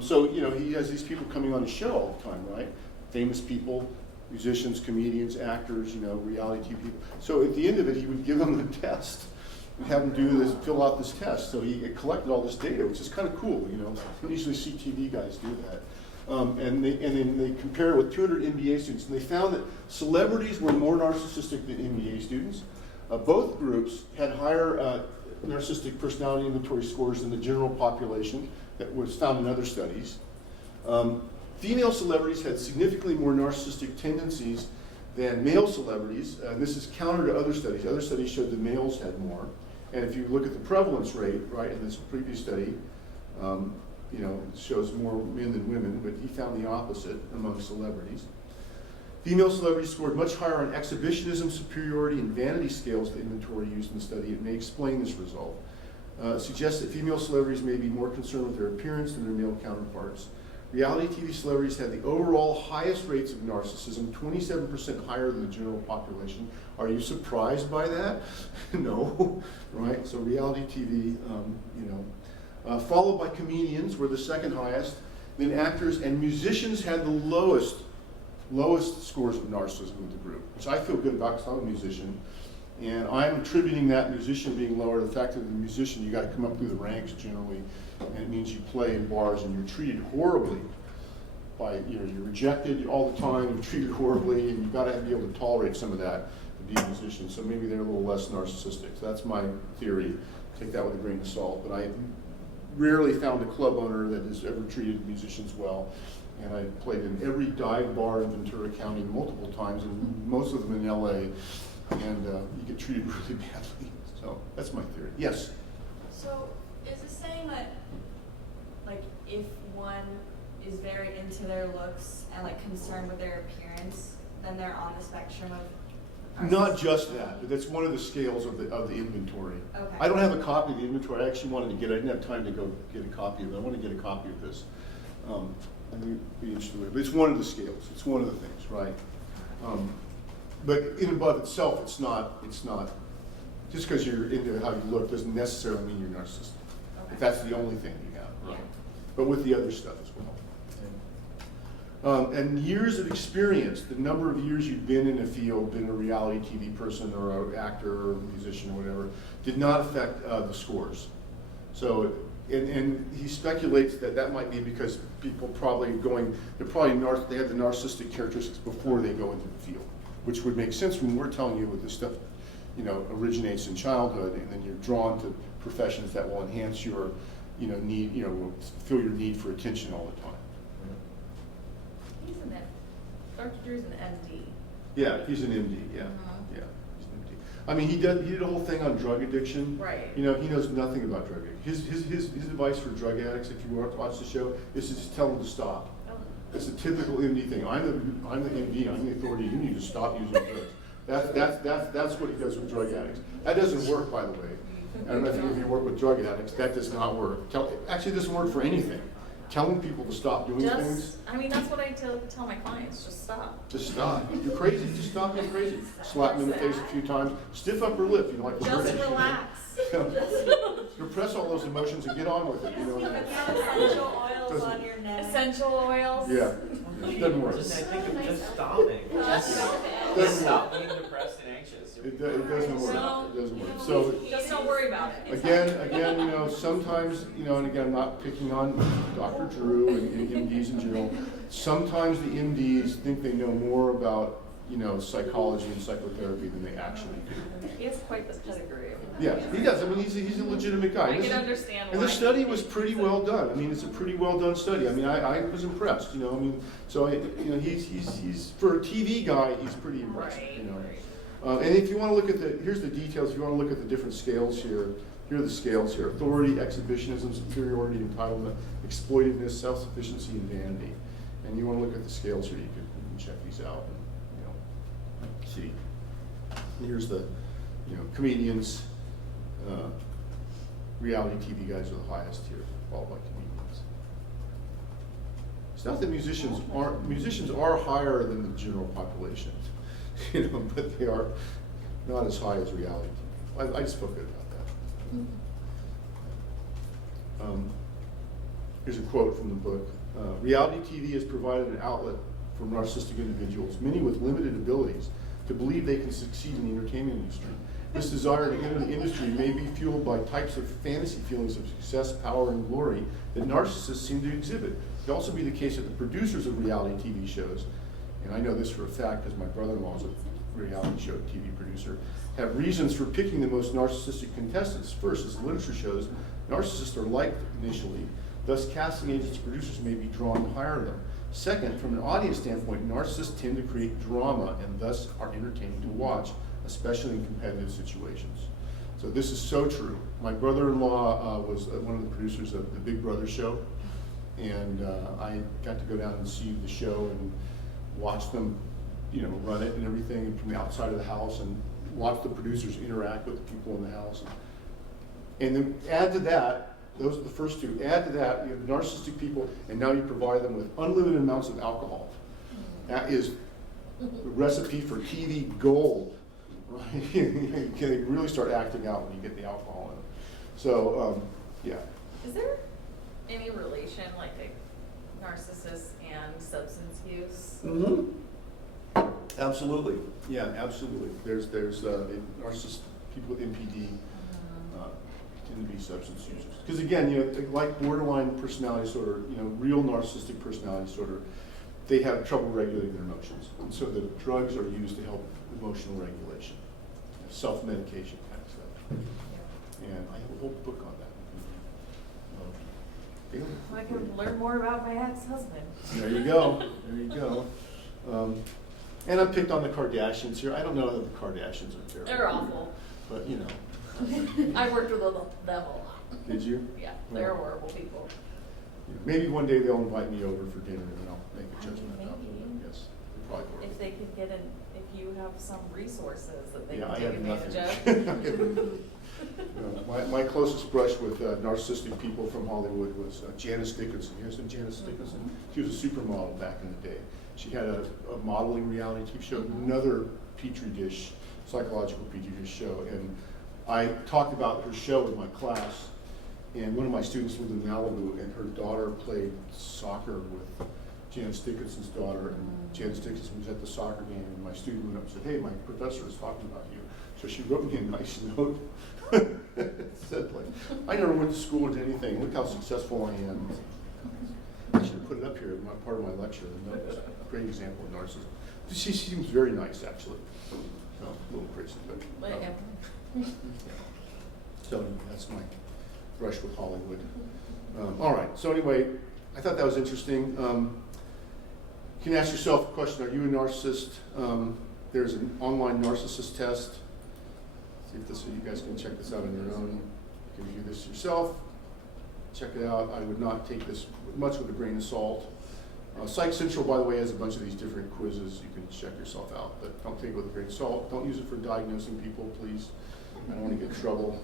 So he has these people coming on the show all the time, right? Famous people, musicians, comedians, actors, reality TV people. So at the end of it, he would give them the test. We'd have them fill out this test. So he collected all this data, which is kind of cool. You usually see TV guys do that. And then they compare it with 200 MBA students, and they found that celebrities were more narcissistic than MBA students. Both groups had higher narcissistic personality inventory scores than the general population that was found in other studies. Female celebrities had significantly more narcissistic tendencies than male celebrities, and this is counter to other studies. Other studies showed that males had more. And if you look at the prevalence rate, right, in this previous study, it shows more men than women, but he found the opposite among celebrities. Female celebrities scored much higher on exhibitionism, superiority, and vanity scales, the inventory used in the study. It may explain this result. Suggests that female celebrities may be more concerned with their appearance than their male counterparts. Reality TV celebrities had the overall highest rates of narcissism, 27% higher than the general population. Are you surprised by that? No, right? So reality TV, followed by comedians were the second highest. Then actors and musicians had the lowest scores of narcissism in the group, which I feel good about because I'm a musician. And I'm attributing that musician being lower to the fact that the musician, you got to come up through the ranks generally, and it means you play in bars and you're treated horribly by, you're rejected all the time, you're treated horribly, and you've got to be able to tolerate some of that to be a musician. So maybe they're a little less narcissistic. So that's my theory. Take that with a grain of salt. But I rarely found a club owner that has ever treated musicians well. And I played in every dive bar in Ventura County multiple times, and most of them in LA. and you get treated really badly. So that's my theory. Yes? So is it saying that, like, if one is very into their looks and like concerned with their appearance, then they're on the spectrum of Not just that, but that's one of the scales of the inventory. Okay. I don't have a copy of the inventory. I actually wanted to get it. I didn't have time to go get a copy of it. I want to get a copy of this. I'd be interested in it. But it's one of the scales. It's one of the things, right? But in and of itself, it's not, just because you're into how you look doesn't necessarily mean you're narcissistic. Okay. If that's the only thing you have, right? Yeah. But with the other stuff as well. And years of experience, the number of years you've been in a field, been a reality TV person or an actor or a musician or whatever, did not affect the scores. So, and he speculates that that might be because people probably they have the narcissistic characteristics before they go into the field, which would make sense when we're telling you what this stuff, originates in childhood, and then you're drawn to professions that will enhance your, need, will fill your need for attention all the time. He's an M. Dr. Drew's an MD. Yeah, he's an MD. Yeah, yeah, he's an MD. I mean, he did a whole thing on drug addiction. Right. He knows nothing about drug addiction. His advice for drug addicts, if you watch the show, is to just tell them to stop. Oh. It's a typical MD thing. I'm the MD. I'm the authority. You need to stop using drugs. That's what he does with drug addicts. That doesn't work, by the way. I don't know if you work with drug addicts. That does not work. Actually, it doesn't work for anything. Telling people to stop doing things. I mean, that's what I tell my clients, just stop. Just stop. You're crazy. Just stop being crazy. Slap them in the face a few times. Stiff upper lip. Like the Just British. relax. Repress all those emotions and get on with it. essential oils on your neck. Essential oils. Yeah. It doesn't work. I think of just stopping. Just stop being depressed and anxious. It doesn't work. It doesn't work. So Just don't worry about it. again, sometimes, and again, I'm not picking on Dr. Drew and MDs in general. Sometimes the MDs think they know more about, psychology and psychotherapy than they actually do. He has quite the pedigree. Yeah, he does. I mean, he's a legitimate guy. I can understand And why. the study was pretty well done. I mean, it's a pretty well done study. I mean, I was impressed. So he's for a TV guy, he's pretty impressive. Right. And if you want to look at here's the details. If you want to look at the different scales here, here are the scales here: authority, exhibitionism, superiority, entitlement, exploitiveness, self-sufficiency, and vanity. And you want to look at the scales here. You can check these out. And, see. And here's the comedians. Reality TV guys are the highest here, followed by comedians. It's not that musicians are higher than the general population, but they are not as high as reality TV. I just feel good about that. Here's a quote from the book. Reality TV has provided an outlet for narcissistic individuals, many with limited abilities, to believe they can succeed in the entertainment industry. This desire to enter the industry may be fueled by types of fantasy feelings of success, power, and glory that narcissists seem to exhibit. It could also be the case that the producers of reality TV shows, and I know this for a fact because my brother-in-law is a reality show TV producer, have reasons for picking the most narcissistic contestants. First, as the literature shows, narcissists are liked initially, thus casting agents and producers may be drawn to hire them. Second, from an audience standpoint, narcissists tend to create drama and thus are entertaining to watch, especially in competitive situations. So this is so true. My brother-in-law was one of the producers of the Big Brother show, and I got to go down and see the show and watch them, run it and everything from the outside of the house, and watch the producers interact with the people in the house. And then add to that, those are the first two. Add to that, you have narcissistic people, and now you provide them with unlimited amounts of alcohol. That is the recipe for TV gold. Right? You can really start acting out when you get the alcohol in it. So, yeah. Is there any relation, like a narcissist and substance use? Mm-hmm. Absolutely. Yeah, absolutely. There's narcissist people with NPD tend to be substance users. Because again, like borderline personality disorder, real narcissistic personality disorder, they have trouble regulating their emotions, and so the drugs are used to help emotional regulation, self-medication kind of stuff. And I have a whole book on that. I can learn more about my ex-husband. There you go. There you go. And I picked on the Kardashians here. I don't know that the Kardashians are terrible. They're awful. But, you know. I worked with them a lot. Did you? Yeah, they're horrible people. Maybe one day they'll invite me over for dinner and I'll make a judgment about Maybe. them. Yes, they probably will. If they could get in, if you have some resources that they Yeah, can I take have advantage nothing. of. My closest brush with narcissistic people from Hollywood was Janice Dickinson. You guys know Janice Dickinson? She was a supermodel back in the day. She had a modeling reality TV show, another petri dish, psychological petri dish show. And I talked about her show in my class, and one of my students lived in Malibu, and her daughter played soccer with Janice Dickinson's daughter, and Janice Dickinson was at the soccer game, and my student went up and said, "Hey, my professor is talking about you." So she wrote me a nice note. It said, like, "I never went to school or did anything. Look how successful I am." I should have put it up here as part of my lecture. The note was a great example of narcissism. She seems very nice, actually. So, a little crazy, but. So that's my brush with Hollywood. All right. So anyway, I thought that was interesting. You can ask yourself a question: are you a narcissist? There's an online narcissist test. See if this, you guys can check this out on your own. You can do this yourself. Check it out. I would not take this much with a grain of salt. Psych Central, by the way, has a bunch of these different quizzes. You can check yourself out, but don't take it with a grain of salt. Don't use it for diagnosing people, please. I don't want to get in trouble.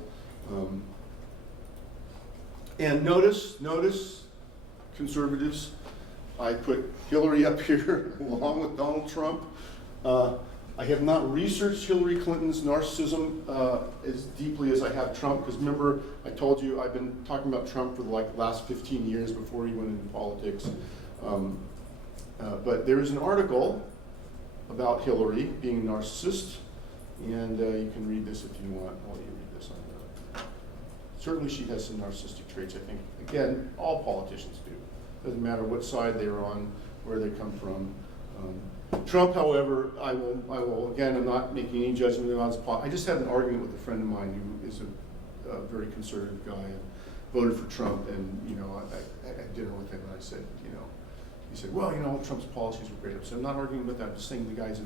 And notice, conservatives, I put Hillary up here along with Donald Trump. I have not researched Hillary Clinton's narcissism as deeply as I have Trump, because remember, I told you I've been talking about Trump for the last 15 years before he went into politics. But there is an article about Hillary being a narcissist, and you can read this if you want. I'll let you read this on certainly she has some narcissistic traits, I think. Again, all politicians do. Doesn't matter what side they're on, where they come from. Trump, however, I will again, I'm not making any judgment on his I just had an argument with a friend of mine who is a very conservative guy and voted for Trump, and I had dinner with him and I said, he said, well, Trump's policies were great. So I'm not arguing about that. I'm just saying the guy's he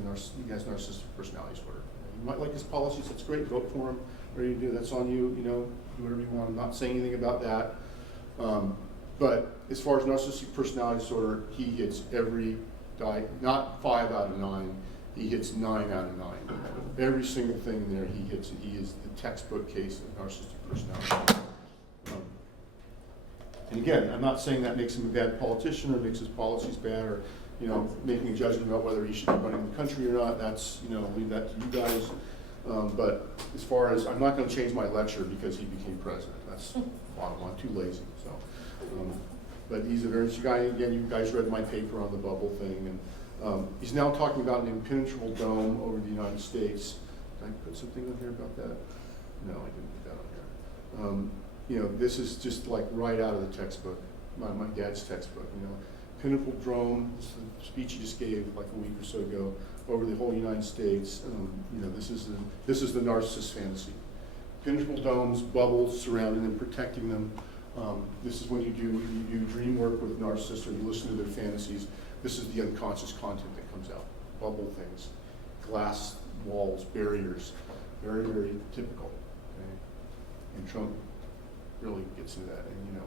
has narcissistic personality disorder. You might like his policies, that's great, vote for him. Whatever you do, that's on you, do whatever you want. I'm not saying anything about that. But as far as narcissistic personality disorder, he hits every not 5 out of 9, he hits 9 out of 9. Every single thing there he hits, he is the textbook case of narcissistic personality. And again, I'm not saying that makes him a bad politician or makes his policies bad or, making a judgment about whether he should be running the country or not. That's, leave that to you guys. But as far as, I'm not going to change my lecture because he became president. That's bottom line, too lazy. So, but he's a very interesting guy. Again, you guys read my paper on the bubble thing, and he's now talking about an impenetrable dome over the United States. Did I put something on here about that? No, I didn't put that on here. This is just like right out of the textbook, my dad's textbook. Impenetrable dome. This is the speech he just gave like a week or so ago over the whole United States. This is the narcissist fantasy. Impenetrable domes, bubbles surrounding them, protecting them. This is when you do dream work with narcissists or you listen to their fantasies. This is the unconscious content that comes out. Bubble things, glass walls, barriers, very, very typical. Okay? And Trump really gets into that. And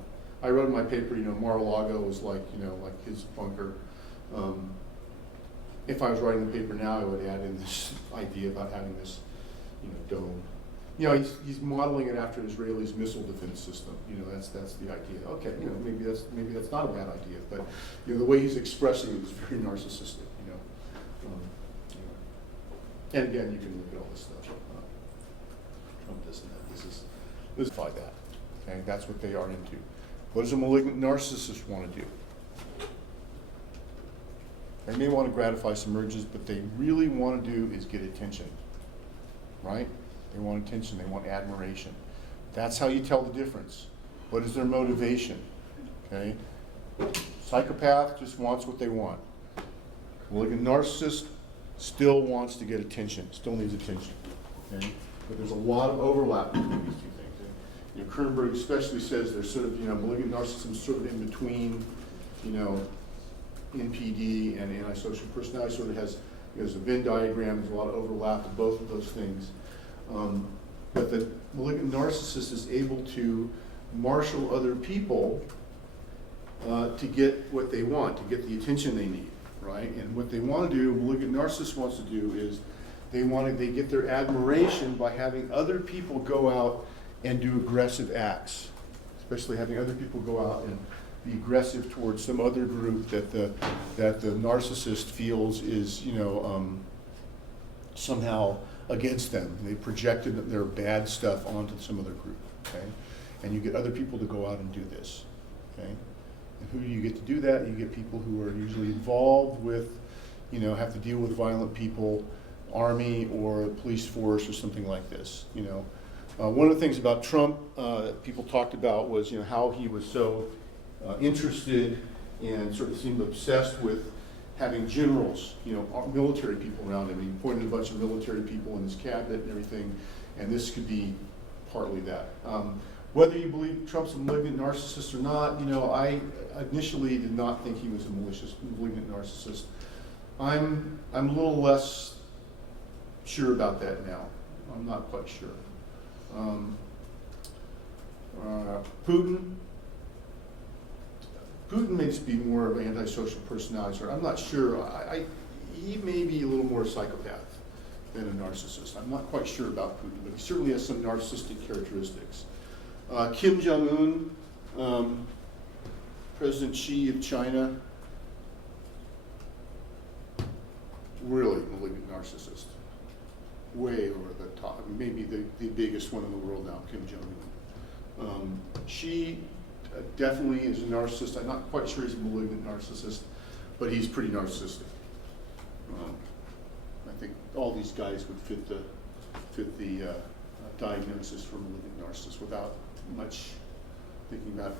I wrote in my paper, Mar-a-Lago is like his bunker. If I was writing the paper now, I would add in this idea about having this, dome. He's modeling it after Israel's missile defense system. That's the idea. Okay, maybe that's not a bad idea, but the way he's expressing it is very narcissistic. And again, you can look at all this stuff. Trump doesn't know. This is like that. Okay, that's what they are into. What does a malignant narcissist want to do? They may want to gratify some urges, but they really want to do is get attention, right? They want attention, they want admiration. That's how you tell the difference. What is their motivation, okay? Psychopath just wants what they want. Malignant narcissist still wants to get attention, still needs attention, okay? But there's a lot of overlap between these two things. Kernberg especially says there's sort of, malignant narcissism sort of in between, NPD and antisocial personality, sort of has There's a Venn diagram, there's a lot of overlap of both of those things. But the malignant narcissist is able to marshal other people to get what they want, to get the attention they need, right? And what they want to do, malignant narcissist wants to do is they get their admiration by having other people go out and do aggressive acts, especially having other people go out and be aggressive towards some other group that the narcissist feels is, somehow against them. They projected their bad stuff onto some other group, okay? And you get other people to go out and do this, okay? And who do you get to do that? You get people who are usually involved with, have to deal with violent people, army or police force or something like this, One of the things about Trump people talked about was, how he was so interested and sort of seemed obsessed with having generals, military people around him. He appointed a bunch of military people in his cabinet and everything, and this could be partly that. Whether you believe Trump's a malignant narcissist or not, I initially did not think he was a malignant narcissist. I'm a little less sure about that now. I'm not quite sure. Putin may just be more of an antisocial personality. I'm not sure. He may be a little more psychopath than a narcissist. I'm not quite sure about Putin, but he certainly has some narcissistic characteristics. Kim Jong-un, President Xi of China, really malignant narcissist. Way over the top. Maybe the biggest one in the world now, Kim Jong-un. Xi definitely is a narcissist. I'm not quite sure he's a malignant narcissist, but he's pretty narcissistic. I think all these guys would fit the diagnosis for malignant narcissist without much thinking about it.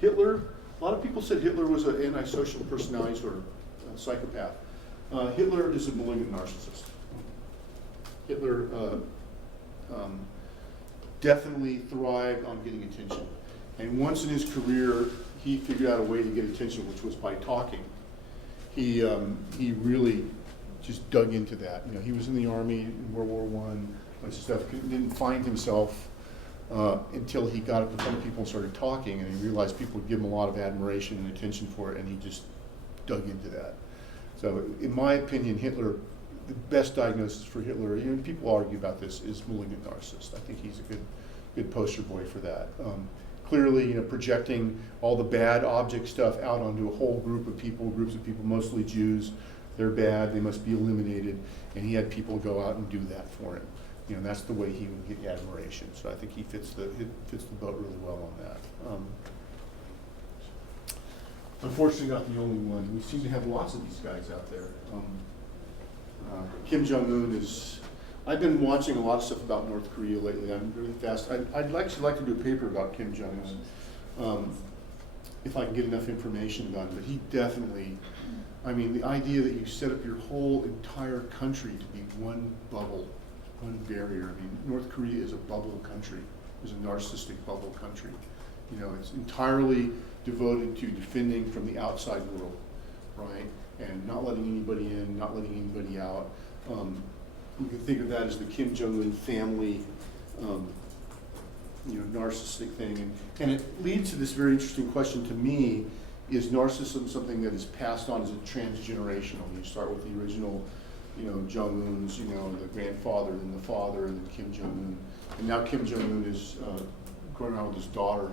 Hitler, a lot of people said Hitler was an antisocial personality or a psychopath. Hitler is a malignant narcissist. Hitler definitely thrived on getting attention. And once in his career, he figured out a way to get attention, which was by talking. He really just dug into that. He was in the army in World War I, bunch of stuff. Didn't find himself until he got up in front of people and started talking, and he realized people would give him a lot of admiration and attention for it, and he just dug into that. So, in my opinion, Hitler, the best diagnosis for Hitler, people argue about this, is malignant narcissist. I think he's a good poster boy for that. Clearly, projecting all the bad object stuff out onto a whole groups of people, mostly Jews. They're bad, they must be eliminated, and he had people go out and do that for him. That's the way he would get admiration. So I think he fits the boat really well on that. Unfortunately, not the only one. We seem to have lots of these guys out there. Kim Jong-un is. I've been watching a lot of stuff about North Korea lately. I'm really fast. I'd actually like to do a paper about Kim Jong-un if I can get enough information about him. But he definitely. The idea that you set up your whole entire country to be one bubble, one barrier. North Korea is a bubble country. It's a narcissistic bubble country. It's entirely devoted to defending from the outside world, right? And not letting anybody in, not letting anybody out. You can think of that as the Kim Jong-un family, narcissistic thing. And it leads to this very interesting question to me: is narcissism something that is passed on as a transgenerational? You start with the original, Jong-un's, the grandfather, then the father, and then Kim Jong-un. And now Kim Jong-un is going around with his daughter.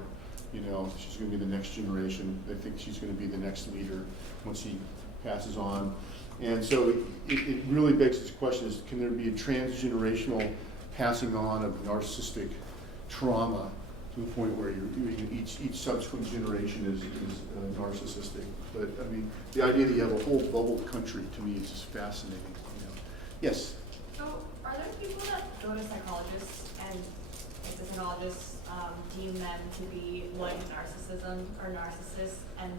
She's going to be the next generation. I think she's going to be the next leader once he passes on. And so it really begs this question: is can there be a transgenerational passing on of narcissistic trauma to the point where each subsequent generation is narcissistic? But the idea that you have a whole bubble country, to me, is just fascinating. Yes. So, are there people that go to psychologists and the psychologists deem them to be like narcissism or narcissists, and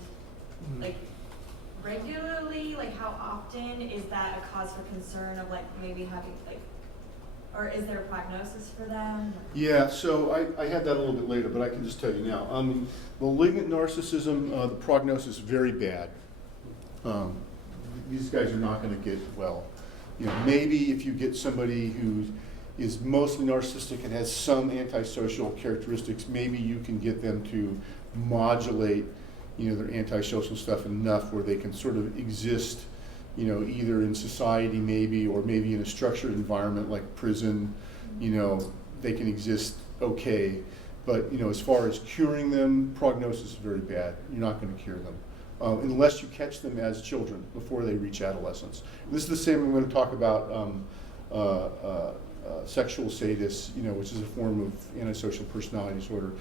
regularly, how often is that a cause for concern of maybe having or is there a prognosis for them? Yeah, so I had that a little bit later, but I can just tell you now. Malignant narcissism, the prognosis is very bad. These guys are not going to get well. You know, maybe if you get somebody who is mostly narcissistic and has some antisocial characteristics, maybe you can get them to modulate, you know, their antisocial stuff enough where they can sort of exist, you know, either in society maybe, or maybe in a structured environment like prison, you know, they can exist okay. But, you know, as far as curing them, prognosis is very bad. You're not going to cure them. Unless you catch them as children before they reach adolescence. This is the same. I'm going to talk about sexual sadists, you know, which is a form of antisocial personality disorder.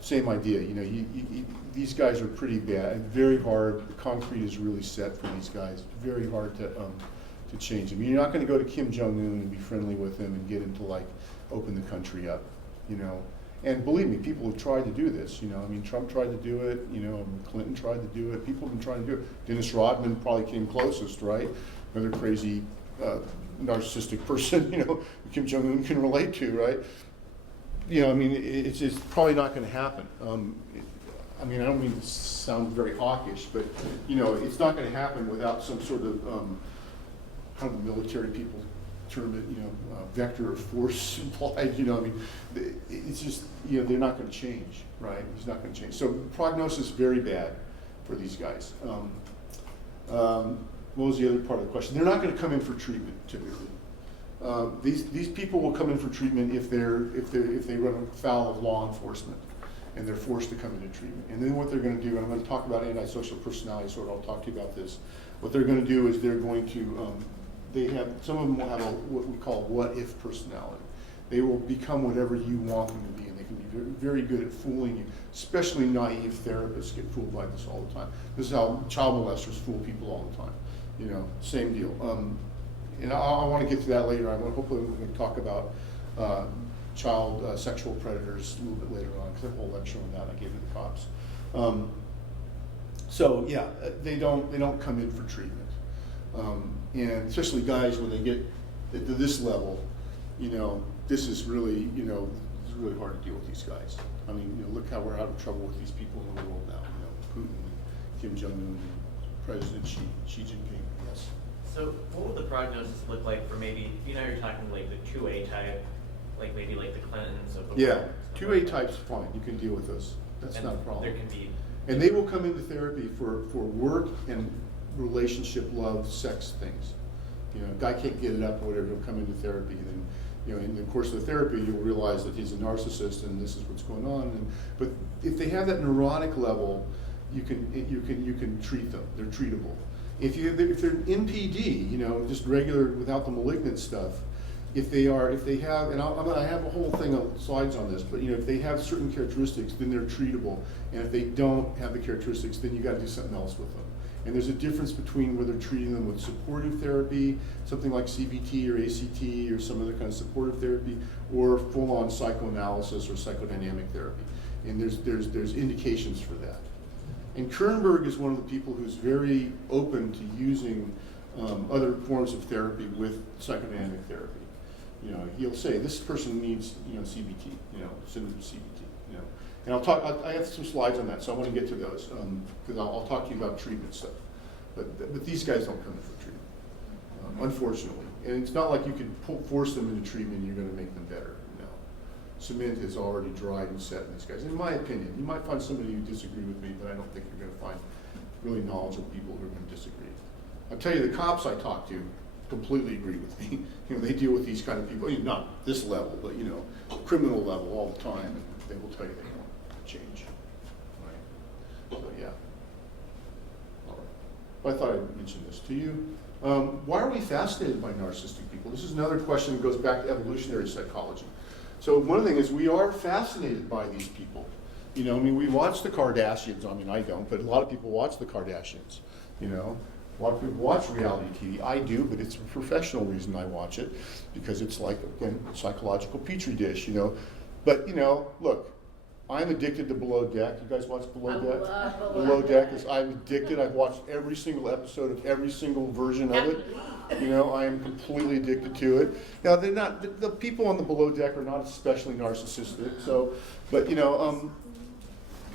Same idea. You know, these guys are pretty bad. Very hard. The concrete is really set for these guys. Very hard to change them. You're not going to go to Kim Jong-un and be friendly with him and get him to like open the country up, you know. And believe me, people have tried to do this. You know, I mean, Trump tried to do it. You know, Clinton tried to do it. People have been trying to do it. Dennis Rodman probably came closest, right? Another crazy narcissistic person. You know, Kim Jong-un can relate to, right? You know, I mean, it's probably not going to happen. I mean, I don't mean to sound very hawkish, but you know, it's not going to happen without some sort of how do the military people term it, you know, vector of force implied, you know, I mean, it's just, you know, they're not going to change, right? He's not going to change. So prognosis is very bad for these guys. What was the other part of the question? They're not going to come in for treatment typically. These people will come in for treatment if they run afoul of law enforcement and they're forced to come into treatment. And then what they're going to do, and I'm going to talk about antisocial personality disorder, I'll talk to you about this. What they're going to do is they're going to some of them will have what we call what-if personality. They will become whatever you want them to be, and they can be very, very good at fooling you. Especially naive therapists get fooled by this all the time. This is how child molesters fool people all the time. You know, same deal. And I want to get to that later. Hopefully we're going to talk about child sexual predators a little bit later on, because I have a whole lecture on that I gave to the cops. So yeah, they don't come in for treatment. And especially guys, when they get to this level, you know, this is really, you know, it's really hard to deal with these guys. I mean, you know, look how we're out of trouble with these people in the world now. You know, Putin, Kim Jong-un, President Xi Jinping. Yes. So what would the prognosis look like for maybe, you know, you're talking like the 2A type, like maybe like the Clintons of the Yeah, world, 2A type's fine. You can deal with those. That's and not a problem. There can be. And they will come into therapy for work and relationship, love, sex things. You know, a guy can't get it up or whatever, he'll come into therapy, and then, you know, in the course of the therapy, you'll realize that he's a narcissist and this is what's going on. But if they have that neuronic level, you can treat them. They're treatable. If they're NPD, you know, just regular without the malignant stuff, if they have, and I have a whole thing of slides on this, but you know, if they have certain characteristics, then they're treatable. And if they don't have the characteristics, then you got to do something else with them. And there's a difference between whether treating them with supportive therapy, something like CBT or ACT or some other kind of supportive therapy, or full-on psychoanalysis or psychodynamic therapy. And there's indications for that. And Kernberg is one of the people who's very open to using other forms of therapy with psychodynamic therapy. You know, he'll say this person needs, you know, CBT, you know, syndrome CBT, you know. And I have some slides on that, so I want to get to those because I'll talk to you about treatment stuff. But these guys don't come in for treatment, unfortunately. And it's not like you can force them into treatment and you're going to make them better. No, cement is already dried and set in these guys. In my opinion, you might find somebody who disagree with me, but I don't think you're going to find really knowledgeable people who are going to disagree. I'll tell you, the cops I talk to completely agree with me. You know, they deal with these kind of people, not this level, but you know, criminal level all the time, and they will tell you they don't change. Right? So yeah. All right. But I thought I'd mention this to you. Why are we fascinated by narcissistic people? This is another question that goes back to evolutionary psychology. So one of the things is we are fascinated by these people. You know, I mean, we watch the Kardashians. I mean, I don't, but a lot of people watch the Kardashians. You know, a lot of people watch reality TV. I do, but it's a professional reason I watch it, because it's like, again, a psychological petri dish, you know. But, you know, look, I'm addicted to Below Deck. You guys watch Below Deck? I love Below Deck is, I'm addicted. I've watched every single episode of every single version of it. You know, I am completely addicted to it. Now, they're not, the people on the Below Deck are not especially narcissistic, so, but, you know,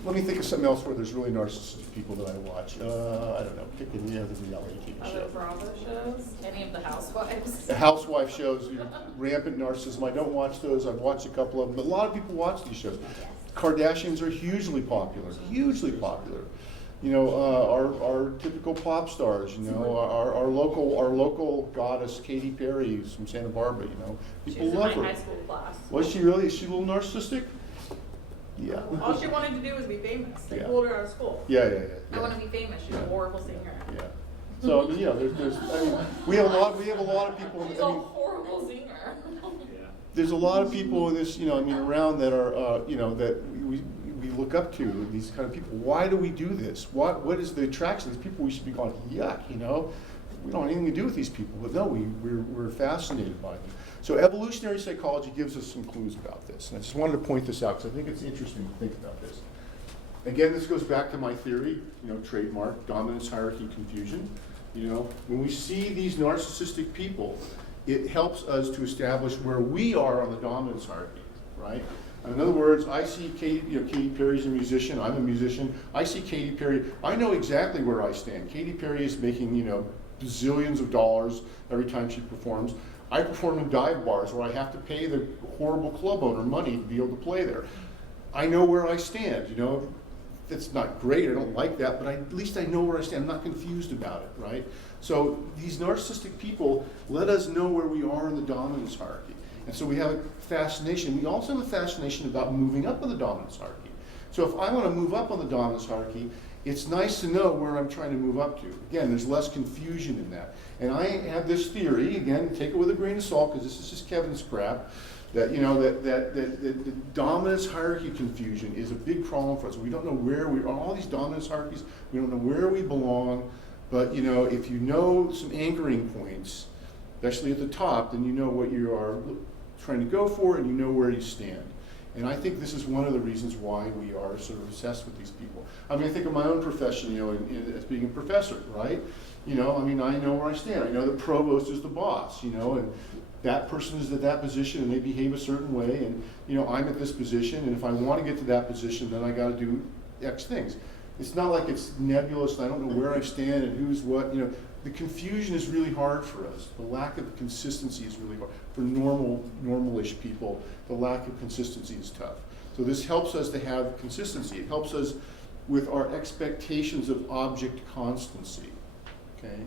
let me think of something else where there's really narcissistic people that I watch. I don't know, pick any other reality TV Other show. Bravo shows, any of the housewives. The housewife shows, rampant narcissism. I don't watch those. I've watched a couple of them, but a lot of people watch these shows. Kardashians are hugely popular, hugely popular. You know, our typical pop stars. You know, our local goddess Katy Perry is from Santa Barbara. You know, She people was in love my her. high school class. Was she really? Is she a little narcissistic? Yeah. All she wanted to do was be famous. They Yeah. pulled her out of school. Yeah. I want to be famous. She's a horrible singer. Yeah. So I mean, you know, there's I mean, we have a lot of people. She's I a mean, horrible singer. there's a lot of people in this, you know, I mean, around that are, you know, that we look up to, these kind of people. Why do we do this? What is the attraction? These people, we should be going, yuck, you know? We don't have anything to do with these people, but no, we're fascinated by them. So evolutionary psychology gives us some clues about this. And I just wanted to point this out because I think it's interesting to think about this. Again, this goes back to my theory, you know, trademark, dominance, hierarchy, confusion. You know, when we see these narcissistic people, it helps us to establish where we are on the dominance hierarchy, right? In other words, I see Katy Perry's a musician, I'm a musician. I see Katy Perry, I know exactly where I stand. Katy Perry is making, you know, bazillions of dollars every time she performs. I perform in dive bars where I have to pay the horrible club owner money to be able to play there. I know where I stand, you know. It's not great, I don't like that, but at least I know where I stand. I'm not confused about it, right? So these narcissistic people let us know where we are in the dominance hierarchy. And so we have a fascination. We also have a fascination about moving up on the dominance hierarchy. So if I want to move up on the dominance hierarchy, it's nice to know where I'm trying to move up to. Again, there's less confusion in that. And I have this theory, again, take it with a grain of salt, because this is just Kevin's crap, that, you know, that the dominance hierarchy confusion is a big problem for us. We don't know where we are. All these dominance hierarchies, we don't know where we belong. But, you know, if you know some anchoring points, especially at the top, then you know what you are trying to go for and you know where you stand. And I think this is one of the reasons why we are sort of obsessed with these people. I mean, I think of my own profession, you know, as being a professor, right? You know, I mean, I know where I stand. I know the provost is the boss, you know, and that person is at that position and they behave a certain way, and, you know, I'm at this position, and if I want to get to that position, then I got to do X things. It's not like it's nebulous and I don't know where I stand and who's what, you know. The confusion is really hard for us. The lack of consistency is really hard. For normal-ish people, the lack of consistency is tough. So this helps us to have consistency. It helps us with our expectations of object constancy, okay?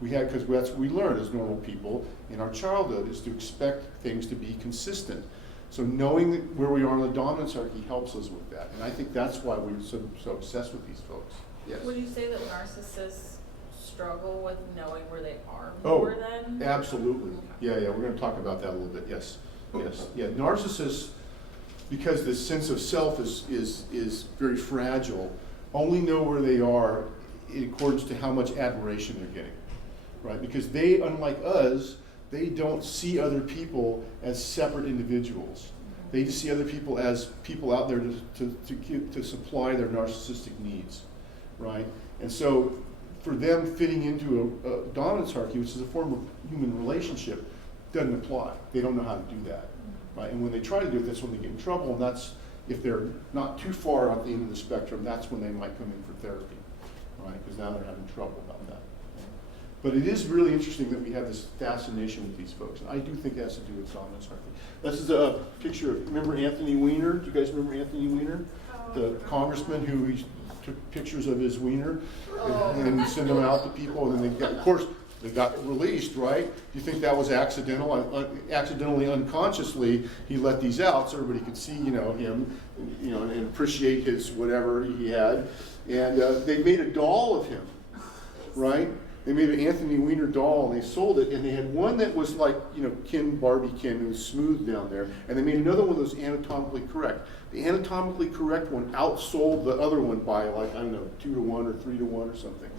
Because that's what we learn as normal people in our childhood, is to expect things to be consistent. So knowing where we are on the dominance hierarchy helps us with that. And I think that's why we're so obsessed with these folks. Yes? Would you say that narcissists struggle with knowing where they are Oh, more than? absolutely. Okay. Yeah, we're going to talk about that a little bit. Yes. Yeah, narcissists, because the sense of self is very fragile, only know where they are in accordance to how much admiration they're getting, right? Because they, unlike us, they don't see other people as separate individuals. They just see other people as people out there to supply their narcissistic needs, right? And so for them, fitting into a dominance hierarchy, which is a form of human relationship, doesn't apply. They don't know how to do that, right? And when they try to do it, that's when they get in trouble, and that's, if they're not too far on the end of the spectrum, that's when they might come in for therapy, right? Because now they're having trouble about that. But it is really interesting that we have this fascination with these folks, and I do think it has to do with dominance hierarchy. This is a picture of, remember Anthony Weiner? Do you guys remember Anthony Weiner? The congressman who took pictures of his wiener and sent them out to people, and then they got, of course, they got released, right? Do you think that was accidental? Accidentally, unconsciously, he let these out so everybody could see, you know, him, you know, and appreciate his whatever he had. And they made a doll of him, right? They made an Anthony Weiner doll, and they sold it, and they had one that was like, you know, Barbie Ken, who was smooth down there, and they made another one that was anatomically correct. The anatomically correct one outsold the other one by, like, I don't know, 2 to 1 or 3 to 1 or something.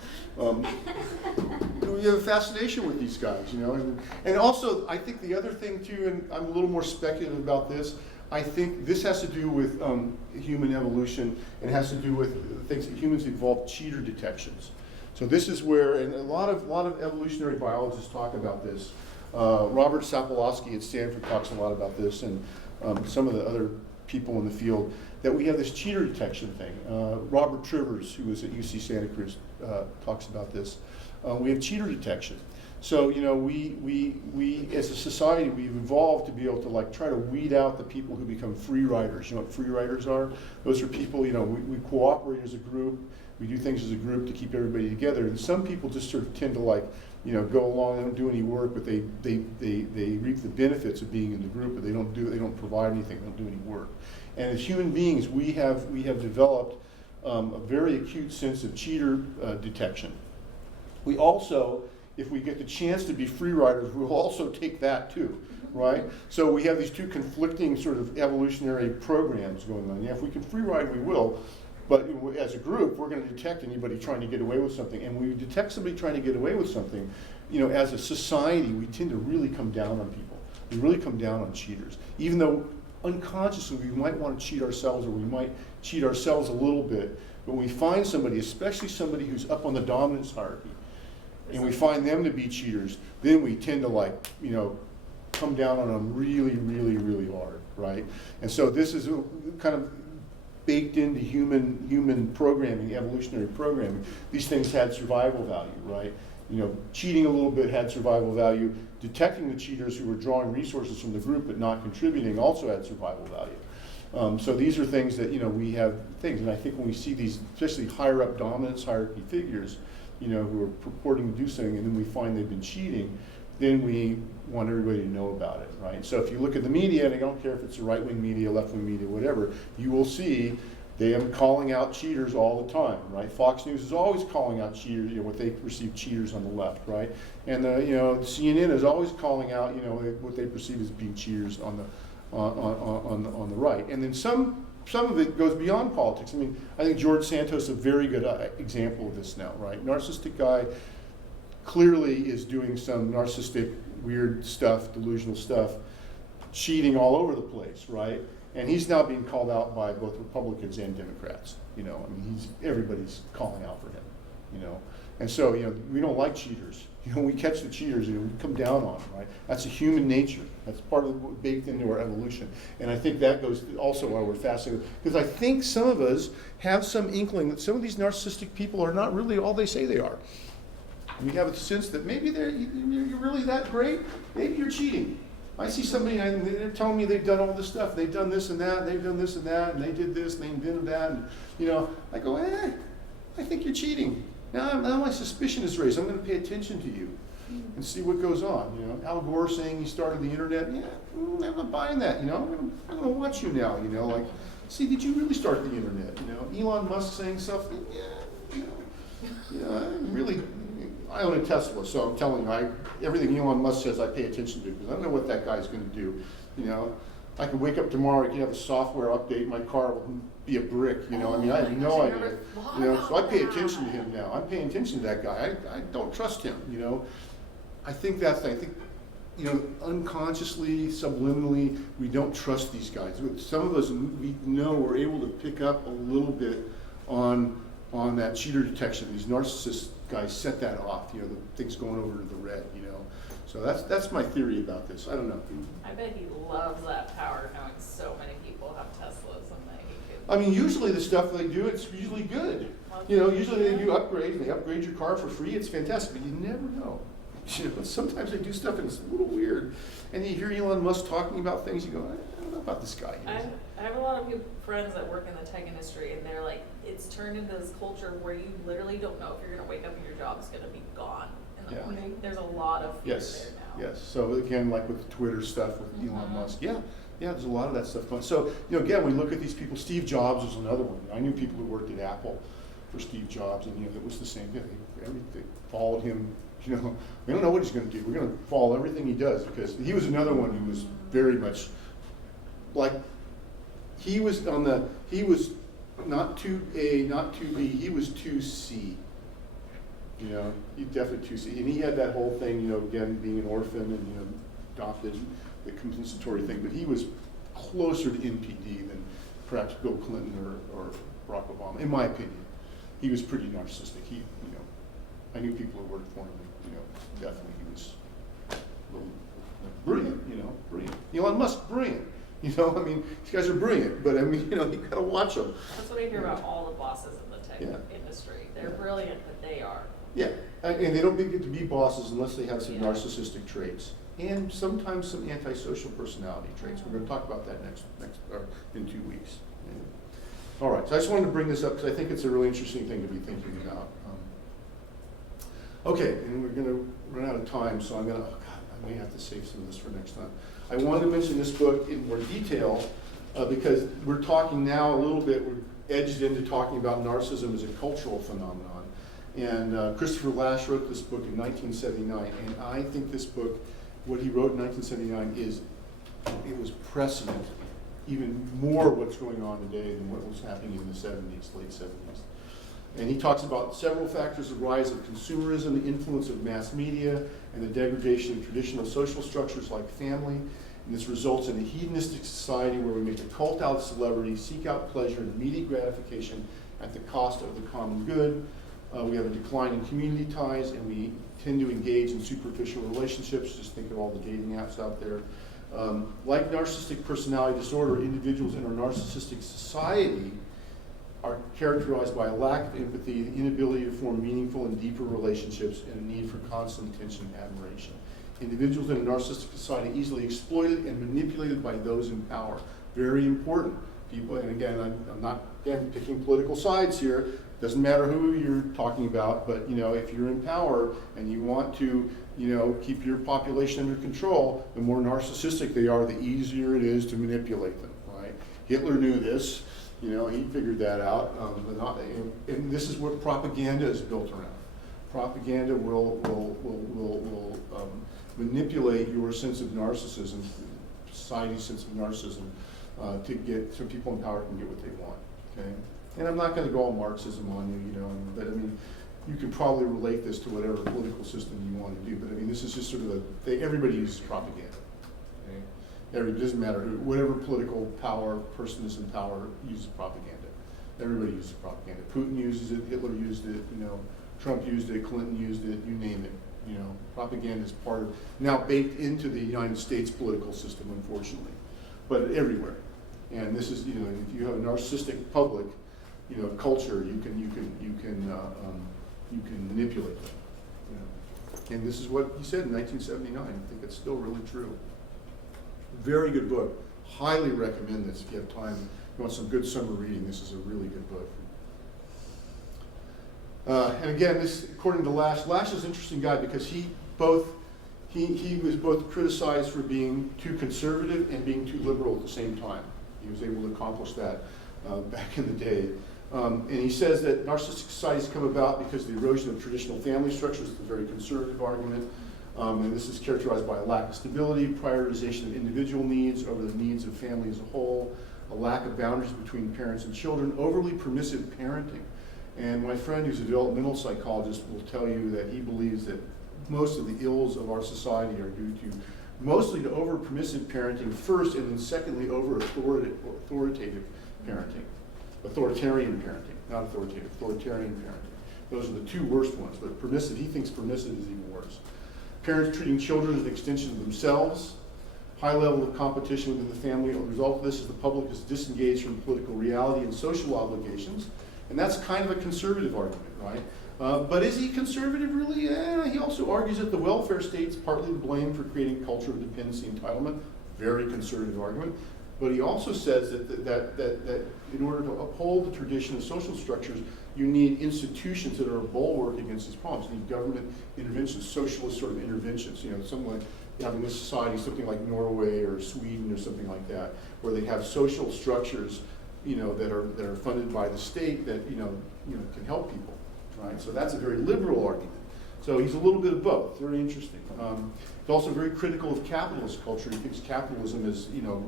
We have a fascination with these guys, you know, and also I think the other thing too, and I'm a little more speculative about this, I think this has to do with human evolution, and has to do with things that humans evolved cheater detections. So this is where, and a lot of evolutionary biologists talk about this. Robert Sapolsky at Stanford talks a lot about this, and some of the other people in the field, that we have this cheater detection thing. Robert Trivers, who was at UC Santa Cruz, talks about this. We have cheater detection. So, you know, we as a society, we've evolved to be able to like try to weed out the people who become free riders. You know what free riders are? Those are people, you know, we cooperate as a group, we do things as a group to keep everybody together. And some people just sort of tend to like, you know, go along, they don't do any work, but they reap the benefits of being in the group, but they don't provide anything, they don't do any work. And as human beings, we have developed a very acute sense of cheater detection. We also, if we get the chance to be free riders, we'll also take that too, right? So we have these two conflicting sort of evolutionary programs going on. Yeah, if we can free ride, we will. But as a group, we're going to detect anybody trying to get away with something. And when we detect somebody trying to get away with something, you know, as a society, we tend to really come down on people. We really come down on cheaters. Even though unconsciously we might want to cheat ourselves, or we might cheat ourselves a little bit. But when we find somebody, especially somebody who's up on the dominance hierarchy, and we find them to be cheaters, then we tend to like, you know, come down on them really, really, really hard, right? And so this is kind of baked into human programming, evolutionary programming. These things had survival value, right? You know, cheating a little bit had survival value. Detecting the cheaters who were drawing resources from the group but not contributing also had survival value. So these are things that, you know, we have things, and I think when we see these, especially higher up dominance hierarchy figures, you know, who are purporting to do something, and then we find they've been cheating, then we want everybody to know about it, right? So if you look at the media, and I don't care if it's the right-wing media, left-wing media, whatever, you will see them calling out cheaters all the time, right? Fox News is always calling out cheaters, you know, what they perceive cheaters on the left, right? And you know, CNN is always calling out, you know, what they perceive as being cheaters on the right. And then some of it goes beyond politics. I mean, I think George Santos is a very good example of this now, right? Narcissistic guy clearly is doing some narcissistic, weird stuff, delusional stuff, cheating all over the place, right? And he's now being called out by both Republicans and Democrats. You know, I mean, everybody's calling out for him. You know, and so, you know, we don't like cheaters. You know, we catch the cheaters, you know, we come down on them, right? That's a human nature. That's part of what baked into our evolution. And I think that goes also why we're fascinated, because I think some of us have some inkling that some of these narcissistic people are not really all they say they are. We have a sense that maybe you're really that great. Maybe you're cheating. I see somebody and they're telling me they've done all this stuff. They've done this and that. They've done this and that. And they did this. And they invented that. And, you know, I go, I think you're cheating. Now my suspicion is raised. I'm going to pay attention to you and see what goes on. You know, Al Gore saying he started the internet. Yeah, I'm not buying that. You know, I'm going to watch you now. You know, like, see, did you really start the internet? You know, Elon Musk saying something. Yeah, you know, really. I own a Tesla, so I'm telling you, everything Elon Musk says I pay attention to, because I don't know what that guy's going to do. You know, I could wake up tomorrow, I could have a software update, my car will be a brick. You know, I mean, I have no idea. You know, so I pay attention to him now. I'm paying attention to that guy. I don't trust him. You know, I think, you know, unconsciously, subliminally, we don't trust these guys. Some of us, we know we're able to pick up a little bit on that cheater detection. These narcissist guys set that off, you know, the things going over to the red, you know. So that's my theory about this. I don't know. I bet he loves that power, knowing so many people have Teslas and that he could. I mean, usually the stuff they do, it's usually good. You know, usually they do upgrades, they upgrade your car for free, it's fantastic, but you never know. You know, sometimes they do stuff and it's a little weird. And you hear Elon Musk talking about things, you go, I don't know about this guy. I have a lot of friends that work in the tech industry, and they're like, it's turned into this culture where you literally don't know if you're going to wake up and your job's going to be gone in the morning. There's a lot of fear there now. Yes. So again, like with the Twitter stuff with Elon Musk, yeah, there's a lot of that stuff going on. So, you know, again, we look at these people. Steve Jobs was another one. I knew people who worked at Apple for Steve Jobs, and, you know, it was the same thing. They followed him. You know, we don't know what he's going to do. We're going to follow everything he does, because he was another one who was very much like, he was not 2A, not 2B, he was 2C. You know, he definitely 2C. And he had that whole thing, you know, again, being an orphan and, you know, adopted, the compensatory thing, but he was closer to NPD than perhaps Bill Clinton or Barack Obama, in my opinion. He was pretty narcissistic. He, you know, I knew people who worked for him, you know, definitely he was brilliant, you know, brilliant. Elon Musk, brilliant. You know, I mean, these guys are brilliant, but I mean, you know, you gotta watch them. That's what I hear about all the bosses in the tech Yeah. industry. They're Yeah. brilliant, but they are. Yeah, and they don't get to be bosses unless they have some Yeah. narcissistic traits and sometimes some antisocial personality traits. We're going to talk about that next or in 2 weeks. Yeah. All right, so I just wanted to bring this up because I think it's a really interesting thing to be thinking about. Okay, and we're going to run out of time, so I'm going to, oh God, I may have to save some of this for next time. I wanted to mention this book in more detail because we're talking now a little bit, we're edged into talking about narcissism as a cultural phenomenon. And Christopher Lasch wrote this book in 1979, and I think this book, what he wrote in 1979, it was precedent, even more what's going on today than what was happening in the 70s, late 70s. And he talks about several factors: the rise of consumerism, the influence of mass media, and the degradation of traditional social structures like family. And this results in a hedonistic society where we make a cult out of celebrity, seek out pleasure and immediate gratification at the cost of the common good. We have a decline in community ties, and we tend to engage in superficial relationships. Just think of all the dating apps out there. Like narcissistic personality disorder, individuals in our narcissistic society are characterized by a lack of empathy, the inability to form meaningful and deeper relationships, and a need for constant attention and admiration. Individuals in a narcissistic society are easily exploited and manipulated by those in power. Very important. People, and again, I'm not picking political sides here. Doesn't matter who you're talking about, but you know, if you're in power and you want to, you know, keep your population under control, the more narcissistic they are, the easier it is to manipulate them. Right? Hitler knew this. You know, he figured that out. And this is what propaganda is built around. Propaganda will manipulate your sense of narcissism, society's sense of narcissism, to get so people in power can get what they want. Okay. And I'm not going to go all Marxism on you, you know, but I mean, you can probably relate this to whatever political system you want to do. But I mean, this is just sort of everybody uses propaganda. Okay? It doesn't matter who, whatever political power person is in power uses propaganda. Everybody uses propaganda. Putin uses it. Hitler used it. You know, Trump used it. Clinton used it. You name it. You know, propaganda is part of now baked into the United States political system, unfortunately, but everywhere. And this is, you know, if you have a narcissistic public, you know, culture, you can manipulate them. You know. And this is what he said in 1979. I think it's still really true. Very good book. Highly recommend this if you have time. If you want some good summer reading, this is a really good book. And again, this, according to Lasch is an interesting guy because he was both criticized for being too conservative and being too liberal at the same time. He was able to accomplish that back in the day. And he says that narcissistic societies come about because of the erosion of traditional family structures. It's a very conservative argument. And this is characterized by a lack of stability, prioritization of individual needs over the needs of family as a whole, a lack of boundaries between parents and children, overly permissive parenting. And my friend who's a developmental psychologist will tell you that he believes that most of the ills of our society are due to mostly to over permissive parenting first, and then secondly over authoritative parenting. Authoritarian parenting, not authoritative, authoritarian parenting. Those are the two worst ones, but permissive, he thinks permissive is even worse. Parents treating children as an extension of themselves, high level of competition within the family. The result of this is the public is disengaged from political reality and social obligations, and that's kind of a conservative argument, right? But is he conservative really? He also argues that the welfare state's partly to blame for creating a culture of dependency and entitlement. Very conservative argument. But he also says that in order to uphold the tradition of social structures, you need institutions that are a bulwark against these problems. You need government interventions, socialist sort of interventions. You know, something like having this society, something like Norway or Sweden or something like that, where they have social structures, you know, that are funded by the state that you know can help people. Right? So that's a very liberal argument. So he's a little bit of both. Very interesting. He's also very critical of capitalist culture. He thinks capitalism is, you know,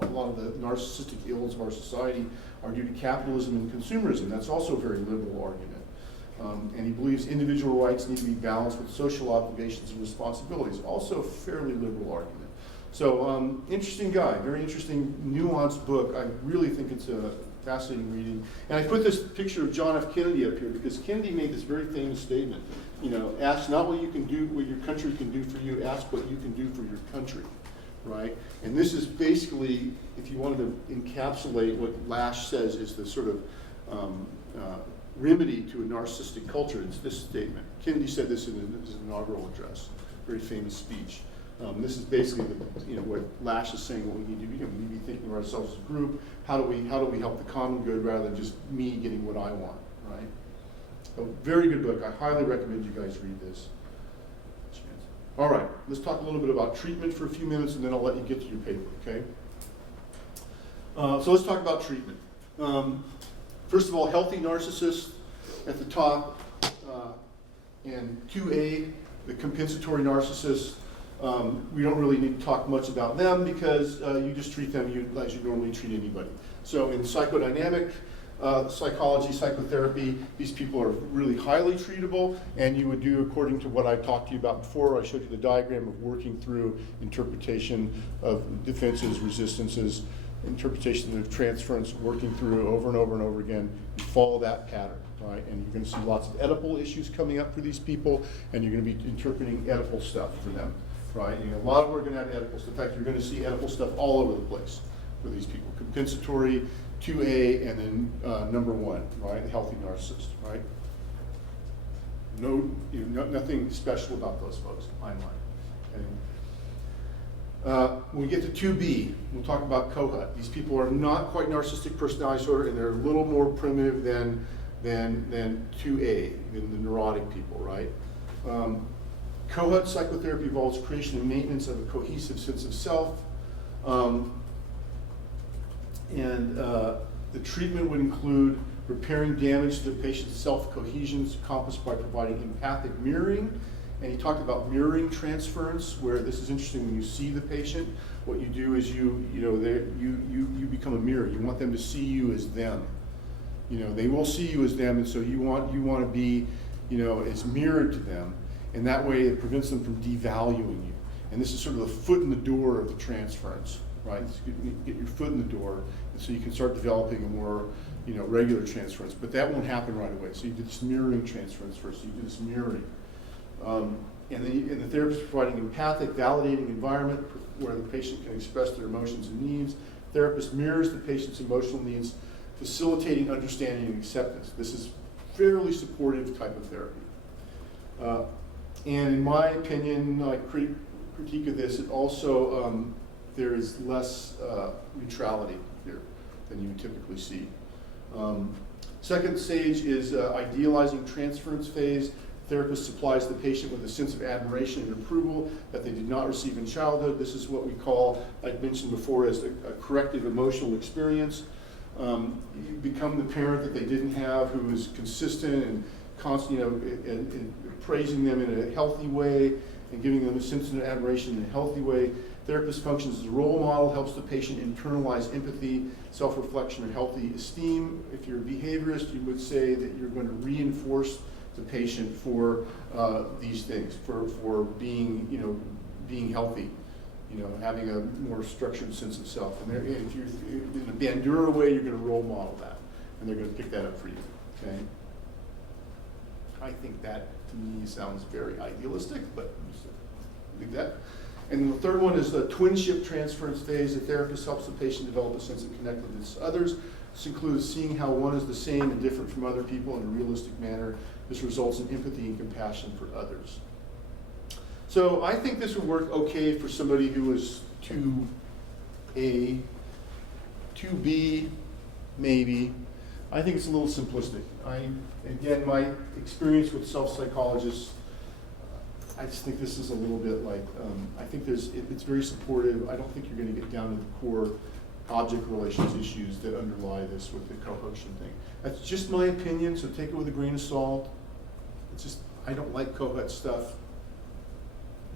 a lot of the narcissistic ills of our society are due to capitalism and consumerism. That's also a very liberal argument. And he believes individual rights need to be balanced with social obligations and responsibilities. Also a fairly liberal argument. So interesting guy, very interesting, nuanced book. I really think it's a fascinating reading. And I put this picture of John F. Kennedy up here because Kennedy made this very famous statement. You know, ask not what you can do, what your country can do for you, ask what you can do for your country. right? And this is basically, if you wanted to encapsulate what Lasch says is the sort of remedy to a narcissistic culture, it's this statement. Kennedy said this in his inaugural address, very famous speech. This is basically what Lasch is saying. What we need to be doing, we need to be thinking of ourselves as a group. How do we help the common good rather than just me getting what I want, right? A very good book. I highly recommend you guys read this. All right, let's talk a little bit about treatment for a few minutes, and then I'll let you get to your paper, okay? So let's talk about treatment. First of all, healthy narcissists at the top, and 2A, the compensatory narcissists. We don't really need to talk much about them because you just treat them as you normally treat anybody. So in psychodynamic psychology, psychotherapy, these people are really highly treatable, and you would do according to what I talked to you about before. I showed you the diagram of working through interpretation of defenses, resistances, interpretation of transference, working through over and over and over again. You follow that pattern, right? And you're going to see lots of Oedipal issues coming up for these people, and you're going to be interpreting Oedipal stuff for them, right? And a lot of them are going to have Oedipal stuff. In fact, you're going to see Oedipal stuff all over the place for these people. Compensatory, 2A, and then number 1, right? Healthy narcissist, right? Nothing special about those folks, in my mind. Okay? When we get to 2B, we'll talk about Kohut. These people are not quite narcissistic personality disorder, and they're a little more primitive than 2A, than the neurotic people, right? Kohut psychotherapy involves creation and maintenance of a cohesive sense of self. The treatment would include repairing damage to the patient's self-cohesion accomplished by providing empathic mirroring. And he talked about mirroring transference, where this is interesting. When you see the patient, what you do is you become a mirror. You want them to see you as them. They will see you as them, and so you want to be, as mirrored to them, and that way it prevents them from devaluing you. And this is sort of the foot in the door of the transference, right? Get your foot in the door, and so you can start developing a more, regular transference. But that won't happen right away. So you do this mirroring transference first. So you do this mirroring. And the therapist is providing empathic, validating environment where the patient can express their emotions and needs. Therapist mirrors the patient's emotional needs, facilitating understanding and acceptance. This is fairly supportive type of therapy. And in my opinion, critique of this, it also, there is less neutrality here than you would typically see. Second stage is idealizing transference phase. Therapist supplies the patient with a sense of admiration and approval that they did not receive in childhood. This is what we call, like mentioned before, as a corrective emotional experience. You become the parent that they didn't have, who is consistent and constant, and praising them in a healthy way and giving them a sense of admiration in a healthy way. Therapist functions as a role model, helps the patient internalize empathy, self-reflection, and healthy esteem. If you're a behaviorist, you would say that you're going to reinforce the patient for these things, for being, being healthy, having a more structured sense of self. And if you're in a Bandura way, you're going to role model that, and they're going to pick that up for you. Okay. I think that to me sounds very idealistic, but leave that. And the third one is the twinship transference phase. The therapist helps the patient develop a sense of connectedness to others. This includes seeing how one is the same and different from other people in a realistic manner. This results in empathy and compassion for others. So I think this would work okay for somebody who is 2A, 2B, maybe. I think it's a little simplistic. Again, my experience with self-psychologists, I just think this is a little bit like, I think it's very supportive. I don't think you're going to get down to the core object relations issues that underlie this with the cohesion thing. That's just my opinion, so take it with a grain of salt. It's just, I don't like Kohut stuff.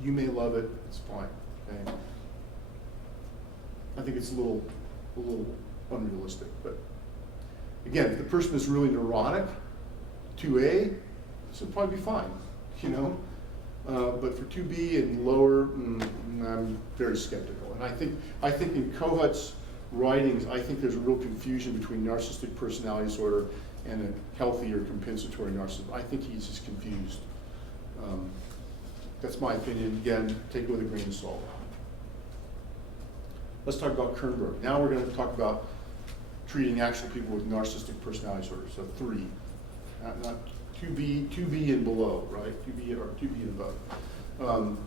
You may love it, it's fine, okay? I think it's a little unrealistic, but again, if the person is really neurotic, 2A, this would probably be fine, but for 2B and lower, I'm very skeptical. And I think in Kohut's writings, I think there's a real confusion between narcissistic personality disorder and a healthy or compensatory narcissism. I think he's just confused. That's my opinion. Again, take it with a grain of salt. Let's talk about Kernberg. Now we're going to talk about treating actual people with narcissistic personality disorders. So 3, not 2B and below, right? 2B or 2B and above.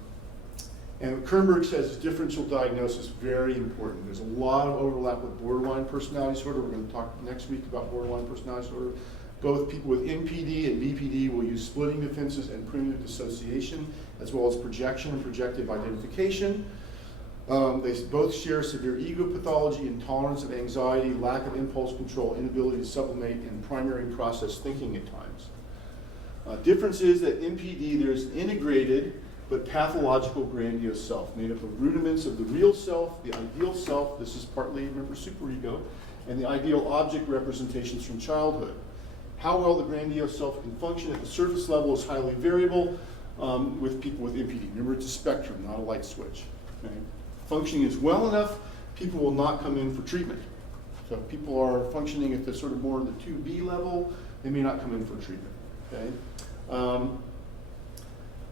And what Kernberg says is differential diagnosis, very important. There's a lot of overlap with borderline personality disorder. We're going to talk next week about borderline personality disorder. Both people with NPD and BPD will use splitting defenses and primitive dissociation, as well as projection and projective identification. They both share severe ego pathology, intolerance of anxiety, lack of impulse control, inability to sublimate, and primary process thinking at times. Difference is that NPD, there's an integrated but pathological grandiose self, made up of rudiments of the real self, the ideal self, this is partly, remember, superego, and the ideal object representations from childhood. How well the grandiose self can function at the surface level is highly variable with people with NPD. Remember, it's a spectrum, not a light switch. Okay? Functioning is well enough, people will not come in for treatment. So if people are functioning at the sort of more the 2B level, they may not come in for treatment. Okay?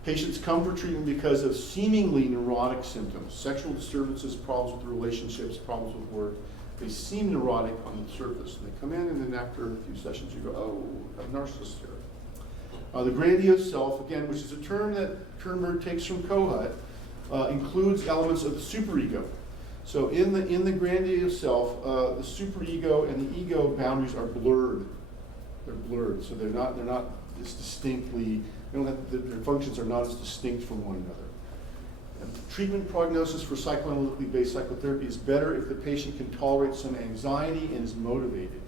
Patients come for treatment because of seemingly neurotic symptoms, sexual disturbances, problems with relationships, problems with work. They seem neurotic on the surface. And they come in, and then after a few sessions, you go, oh, a narcissist here. The grandiose self, again, which is a term that Kernberg takes from Kohut, includes elements of the superego. So in the grandiose self, the superego and the ego boundaries are blurred. They're blurred, so they're not as distinctly. Their functions are not as distinct from one another. And treatment prognosis for psychoanalytically based psychotherapy is better if the patient can tolerate some anxiety and is motivated.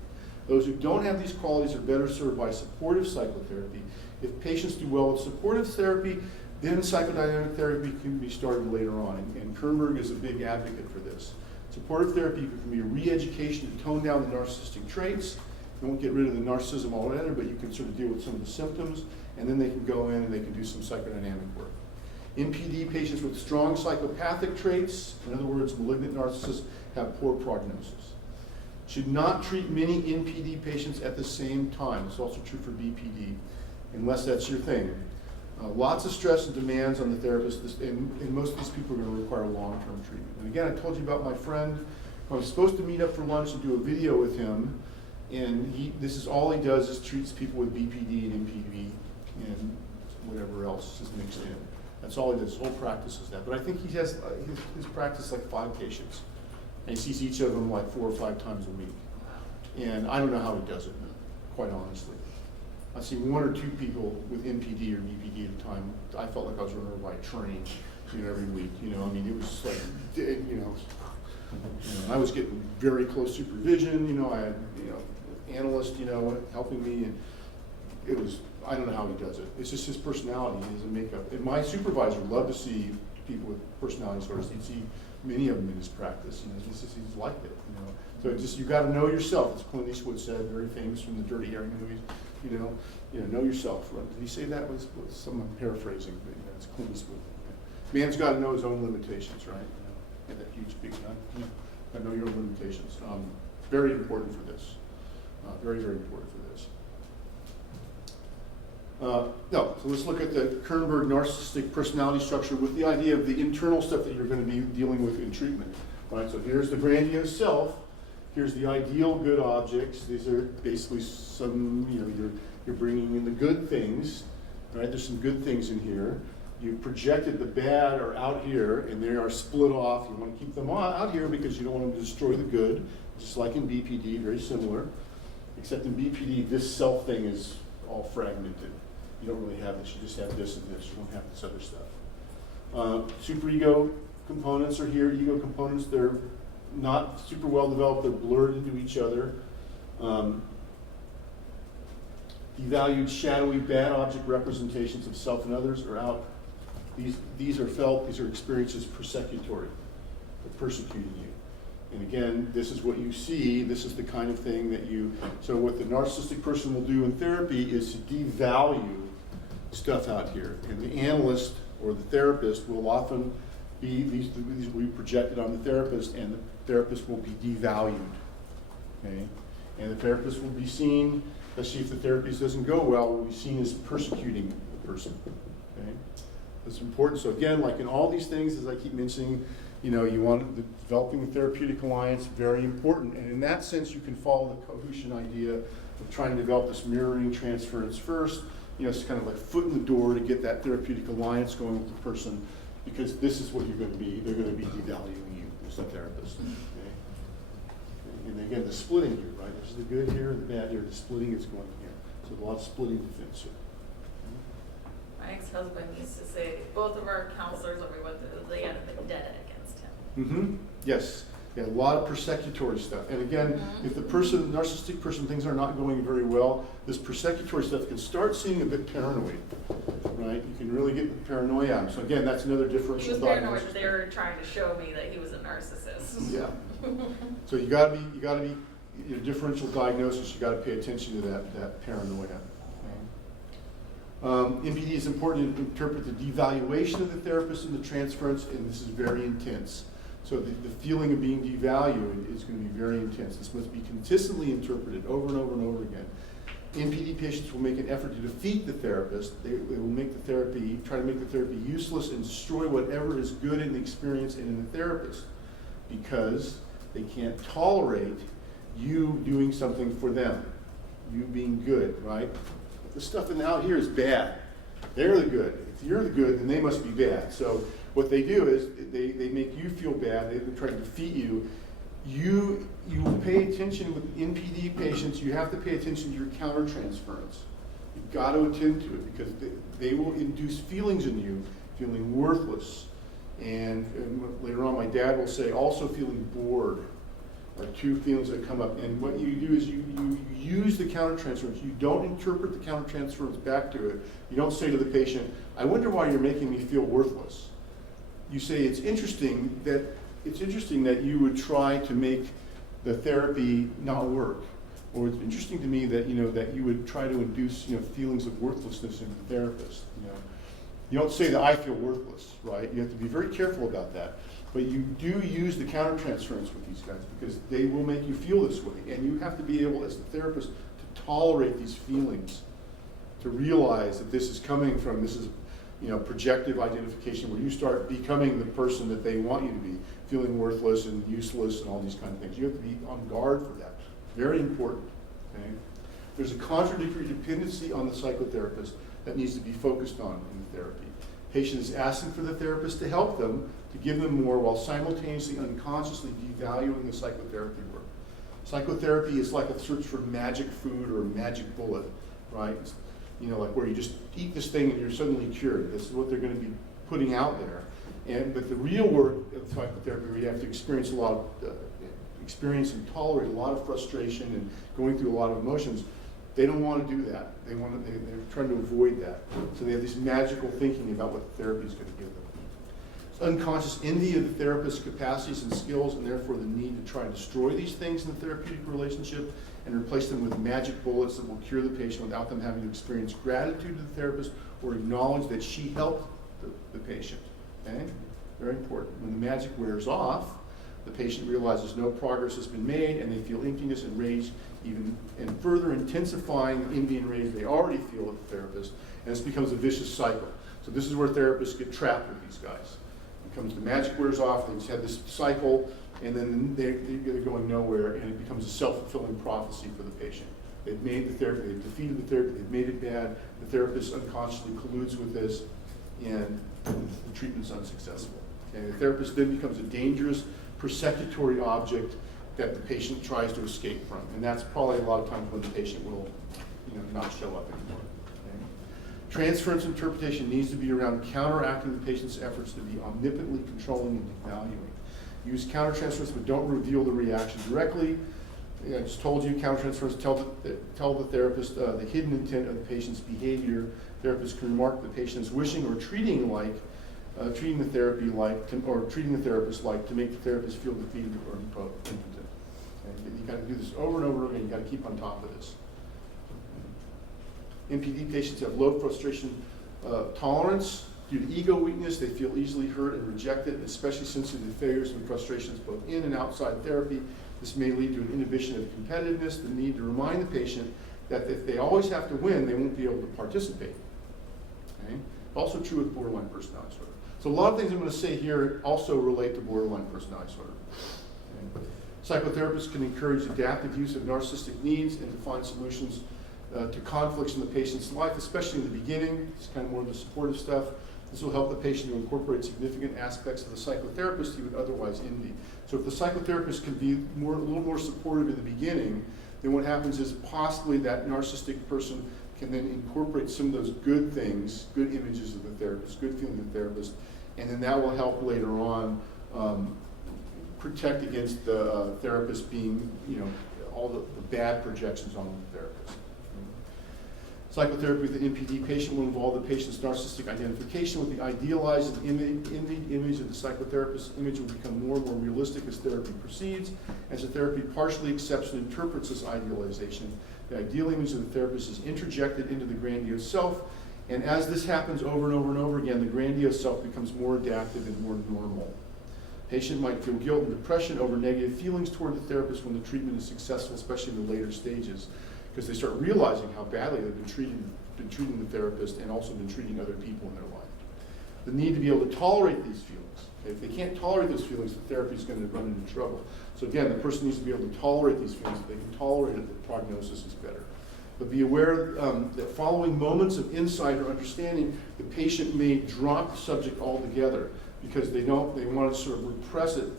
Those who don't have these qualities are better served by supportive psychotherapy. If patients do well with supportive therapy, then psychodynamic therapy can be started later on. And Kernberg is a big advocate for this. Supportive therapy can be a re-education to tone down the narcissistic traits. You won't get rid of the narcissism altogether, but you can sort of deal with some of the symptoms, and then they can go in and they can do some psychodynamic work. NPD patients with strong psychopathic traits, in other words, malignant narcissists, have poor prognosis. Should not treat many NPD patients at the same time. It's also true for BPD, unless that's your thing. Lots of stress and demands on the therapist, and most of these people are going to require long-term treatment. And again, I told you about my friend. I was supposed to meet up for lunch and do a video with him, and this is all he does is treats people with BPD and NPD and whatever else is mixed in. That's all he does. His whole practice is that. But I think he has his practice like 5 patients, and he sees each of them like 4 or 5 times a week. And I don't know how he does it, quite honestly. I see 1 or 2 people with NPD or BPD at a time. I felt like I was running by a train, every week. I mean, it was like, I was getting very close supervision. I had, analysts, helping me, and it was. I don't know how he does it. It's just his personality, his makeup. And my supervisor loved to see people with personality disorders. He'd see many of them in his practice. He's liked it. So you got to know yourself. As Clint Eastwood said, very famous from the Dirty Harry movies. Know yourself. Did he say that? Was someone paraphrasing? But it's Clint Eastwood. Man's got to know his own limitations, right? Get that huge big gun. Got to know your own limitations. Very important for this. Very, very important for this. So let's look at the Kernberg narcissistic personality structure with the idea of the internal stuff that you're going to be dealing with in treatment. Right, so here's the grandiose self. Here's the ideal good objects. These are basically some, you're bringing in the good things. Right, there's some good things in here. You projected the bad are out here, and they are split off. You want to keep them out here because you don't want them to destroy the good, just like in BPD, very similar. Except in BPD, this self thing is all fragmented. You don't really have this. You just have this and this. You don't have this other stuff. Superego components are here. Ego components, they're not super well developed. They're blurred into each other. Devalued, shadowy, bad object representations of self and others are out. These are felt. These are experiences persecutory. They're persecuting you. And again, this is what you see. This is the kind of thing that so what the narcissistic person will do in therapy is to devalue stuff out here. And the analyst or the therapist will often these will be projected on the therapist, and the therapist will be devalued. Okay? And the therapist will be seen, especially if the therapy doesn't go well, will be seen as persecuting the person. Okay? That's important. So again, like in all these things, as I keep mentioning, You want developing the therapeutic alliance, very important. And in that sense, you can follow the cohesion idea of trying to develop this mirroring transference first. It's kind of like foot in the door to get that therapeutic alliance going with the person, because this is what you're going to be. They're going to be devaluing you as a therapist. Okay? And again, the splitting here, right? There's the good here and the bad here. The splitting is going here. So a lot of splitting defense here. My ex-husband used to say, both of our counselors when we went through, they had a vendetta against him. Mm-hmm. Yes. Yeah, a lot of persecutory stuff. And again, if the narcissistic person, things are not going very well, this persecutory stuff can start seeming a bit paranoid, right? You can really get the paranoia out. So again, that's another differential. He was paranoid that they were trying to show me that he was a narcissist. Yeah. So you gotta be differential diagnosis. You gotta pay attention to that paranoia. MPD is important to interpret the devaluation of the therapist and the transference, and this is very intense. So the feeling of being devalued is going to be very intense. This must be consistently interpreted over and over and over again. NPD patients will make an effort to defeat the therapist. They will try to make the therapy useless and destroy whatever is good in the experience and in the therapist, because they can't tolerate you doing something for them, you being good, right? The stuff out here is bad. They're the good. If you're the good, then they must be bad. So what they do is they make you feel bad. They try to defeat you. You pay attention with NPD patients. You have to pay attention to your countertransference. You've got to attend to it, because they will induce feelings in you, feeling worthless. And later on, my dad will say also feeling bored are two feelings that come up. And what you do is you use the countertransference. You don't interpret the countertransference back to it. You don't say to the patient, I wonder why you're making me feel worthless. You say, it's interesting that you would try to make the therapy not work. Or it's interesting to me that that you would try to induce feelings of worthlessness in the therapist. You don't say that I feel worthless, right? You have to be very careful about that. But you do use the countertransference with these guys, because they will make you feel this way. And you have to be able, as the therapist, to tolerate these feelings, to realize that this is coming from, projective identification, where you start becoming the person that they want you to be, feeling worthless and useless and all these kind of things. You have to be on guard for that. Very important. Okay? There's a contradictory dependency on the psychotherapist that needs to be focused on in therapy. Patient is asking for the therapist to help them, to give them more, while simultaneously unconsciously devaluing the psychotherapy work. Psychotherapy is like a search for magic food or a magic bullet, right? It's, like where you just eat this thing and you're suddenly cured. This is what they're going to be putting out there. But the real work of psychotherapy, where you have to experience and tolerate a lot of frustration and going through a lot of emotions, they don't want to do that. They're trying to avoid that. So they have this magical thinking about what the therapy is going to give them. It's unconscious envy of the therapist's capacities and skills, and therefore the need to try and destroy these things in the therapeutic relationship and replace them with magic bullets that will cure the patient without them having to experience gratitude to the therapist or acknowledge that she helped the patient. Okay? Very important. When the magic wears off, the patient realizes no progress has been made, and they feel emptiness and rage, even and further intensifying the envy and rage they already feel at the therapist, and this becomes a vicious cycle. So this is where therapists get trapped with these guys. The magic wears off, they just have this cycle, and then they're going nowhere, and it becomes a self-fulfilling prophecy for the patient. They've made the therapy, they've defeated the therapy, they've made it bad, the therapist unconsciously colludes with this, and the treatment's unsuccessful. Okay? The therapist then becomes a dangerous persecutory object that the patient tries to escape from, and that's probably a lot of times when the patient will not show up anymore. Transference interpretation needs to be around counteracting the patient's efforts to be omnipotently controlling and devaluing. Use countertransference, but don't reveal the reaction directly. I just told you, countertransference tell the therapist the hidden intent of the patient's behavior. Therapists can remark the patient is wishing or treating the therapist like to make the therapist feel defeated or impotent. Okay? You got to do this over and over again. You got to keep on top of this. NPD patients have low frustration tolerance. Due to ego weakness, they feel easily hurt and rejected, especially sensitive to failures and frustrations both in and outside therapy. This may lead to an inhibition of competitiveness, the need to remind the patient that if they always have to win, they won't be able to participate. Okay? Also true with borderline personality disorder. So a lot of things I'm going to say here also relate to borderline personality disorder. Okay. Psychotherapists can encourage adaptive use of narcissistic needs and to find solutions to conflicts in the patient's life, especially in the beginning. It's kind of more of the supportive stuff. This will help the patient to incorporate significant aspects of the psychotherapist he would otherwise envy. So if the psychotherapist can be a little more supportive in the beginning, then what happens is possibly that narcissistic person can then incorporate some of those good things, good images of the therapist, good feeling of the therapist, and then that will help later on protect against the therapist being, all the bad projections on the therapist. Psychotherapy with the NPD patient will involve the patient's narcissistic identification with the idealized and envied image of the psychotherapist's image will become more and more realistic as therapy proceeds. As the therapy partially accepts and interprets this idealization, the ideal image of the therapist is interjected into the grandiose self, and as this happens over and over and over again, the grandiose self becomes more adaptive and more normal. Patient might feel guilt and depression over negative feelings toward the therapist when the treatment is successful, especially in the later stages, because they start realizing how badly they've been treating the therapist and also been treating other people in their life. The need to be able to tolerate these feelings. Okay? If they can't tolerate those feelings, the therapy is going to run into trouble. So again, the person needs to be able to tolerate these feelings. If they can tolerate it, the prognosis is better. But be aware that following moments of insight or understanding, the patient may drop the subject altogether because they want to sort of repress it,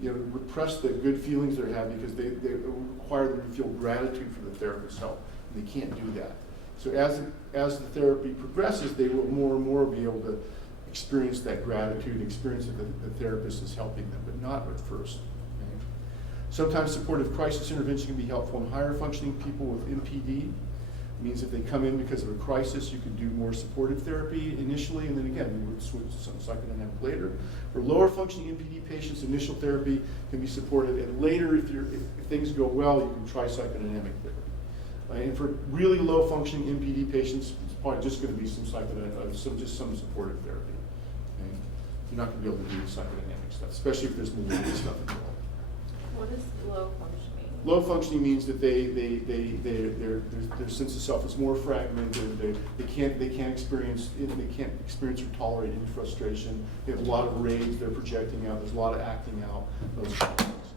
repress the good feelings they have because they require them to feel gratitude for the therapist's help. And they can't do that. So as the therapy progresses, they will more and more be able to experience that gratitude, experience that the therapist is helping them, but not at first. Okay? Sometimes supportive crisis intervention can be helpful in higher functioning people with MPD. It means if they come in because of a crisis, you can do more supportive therapy initially, and then again, we would switch to some psychodynamic later. For lower functioning MPD patients, initial therapy can be supported, and later, if things go well, you can try psychodynamic therapy. And for really low functioning MPD patients, it's probably just going to be some psychodynamic, some supportive therapy. Okay? You're not going to be able to do the psychodynamic stuff, especially if there's malaria stuff involved. What is low functioning? Low functioning means that their sense of self is more fragmented. They can't experience or tolerate any frustration. They have a lot of rage they're projecting out. There's a lot of acting out. Those kind of things.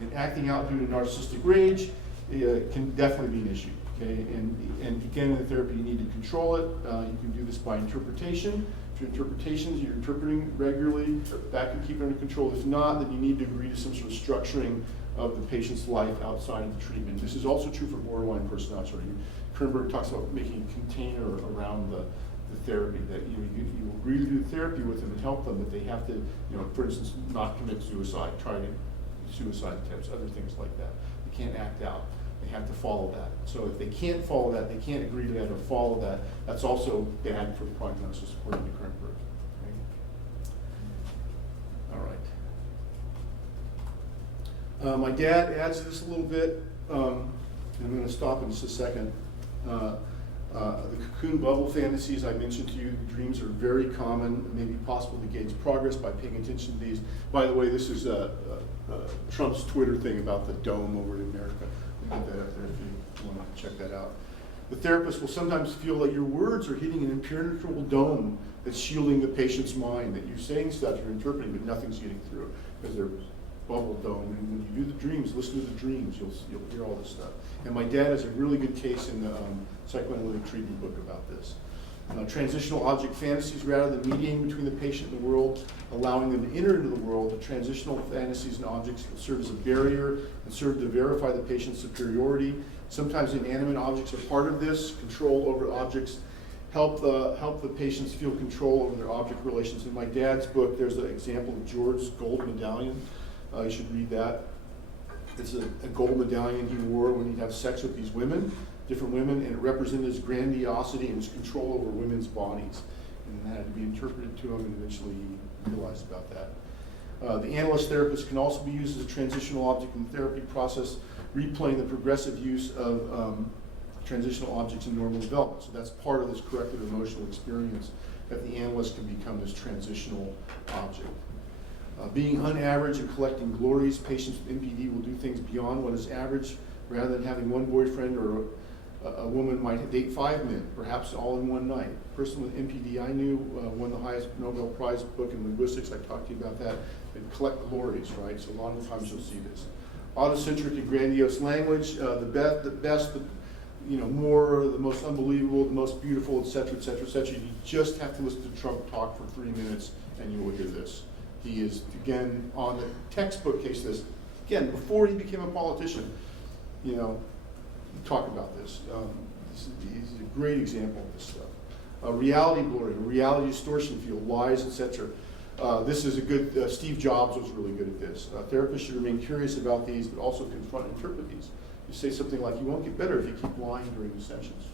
And acting out due to narcissistic rage can definitely be an issue. Okay, and again in the therapy you need to control it. You can do this by interpretation. If your interpretations, you're interpreting regularly, that can keep it under control. If not, then you need to agree to some sort of structuring of the patient's life outside of the treatment. This is also true for borderline personality disorder. Kernberg talks about making a container around the therapy, that you agree to do therapy with them and help them, but they have to, for instance, not commit suicide, try suicide attempts, other things like that. They can't act out. They have to follow that. So if they can't follow that, they can't agree to that or follow that, that's also bad for the prognosis according to Kernberg. Okay? All right. My dad adds to this a little bit. I'm going to stop in just a second. The cocoon bubble fantasies I mentioned to you, the dreams are very common. It may be possible to gauge progress by paying attention to these. By the way, this is Trump's Twitter thing about the dome over in America. I'll put that up there if you want to check that out. The therapist will sometimes feel that your words are hitting an impenetrable dome that's shielding the patient's mind, that you're saying stuff, you're interpreting, but nothing's getting through because they're bubble dome. And when you do the dreams, listen to the dreams, you'll hear all this stuff. And my dad has a really good case in the psychoanalytic treatment book about this. Transitional object fantasies, rather than mediating between the patient and the world, allowing them to enter into the world, the transitional fantasies and objects will serve as a barrier and serve to verify the patient's superiority. Sometimes inanimate objects are part of this. Control over objects help the patients feel control over their object relations. In my dad's book, there's an example of George's gold medallion. You should read that. It's a gold medallion he wore when he'd have sex with these women, different women, and it represented his grandiosity and his control over women's bodies. And that had to be interpreted to him, and eventually he realized about that. The analyst therapist can also be used as a transitional object in the therapy process, replaying the progressive use of transitional objects in normal development. So that's part of this corrective emotional experience, that the analyst can become this transitional object. Being unaverage and collecting glories, patients with MPD will do things beyond what is average. Rather than having one boyfriend or A woman might date 5 men, perhaps all in one night. A person with MPD I knew won the highest Nobel Prize book in linguistics. I talked to you about that. And collect glories, right? So a lot of times you'll see this. Autocentric and grandiose language, the best, more, the most unbelievable, the most beautiful, et cetera, et cetera, et cetera. You just have to listen to Trump talk for 3 minutes and you will hear this. He is, again, on the textbook case this, again, before he became a politician, talk about this. He's a great example of this stuff. Reality blurring, reality distortion field, lies, etc. This is a good, Steve Jobs was really good at this. Therapists should remain curious about these, but also confront and interpret these. You say something like, you won't get better if you keep lying during the sessions.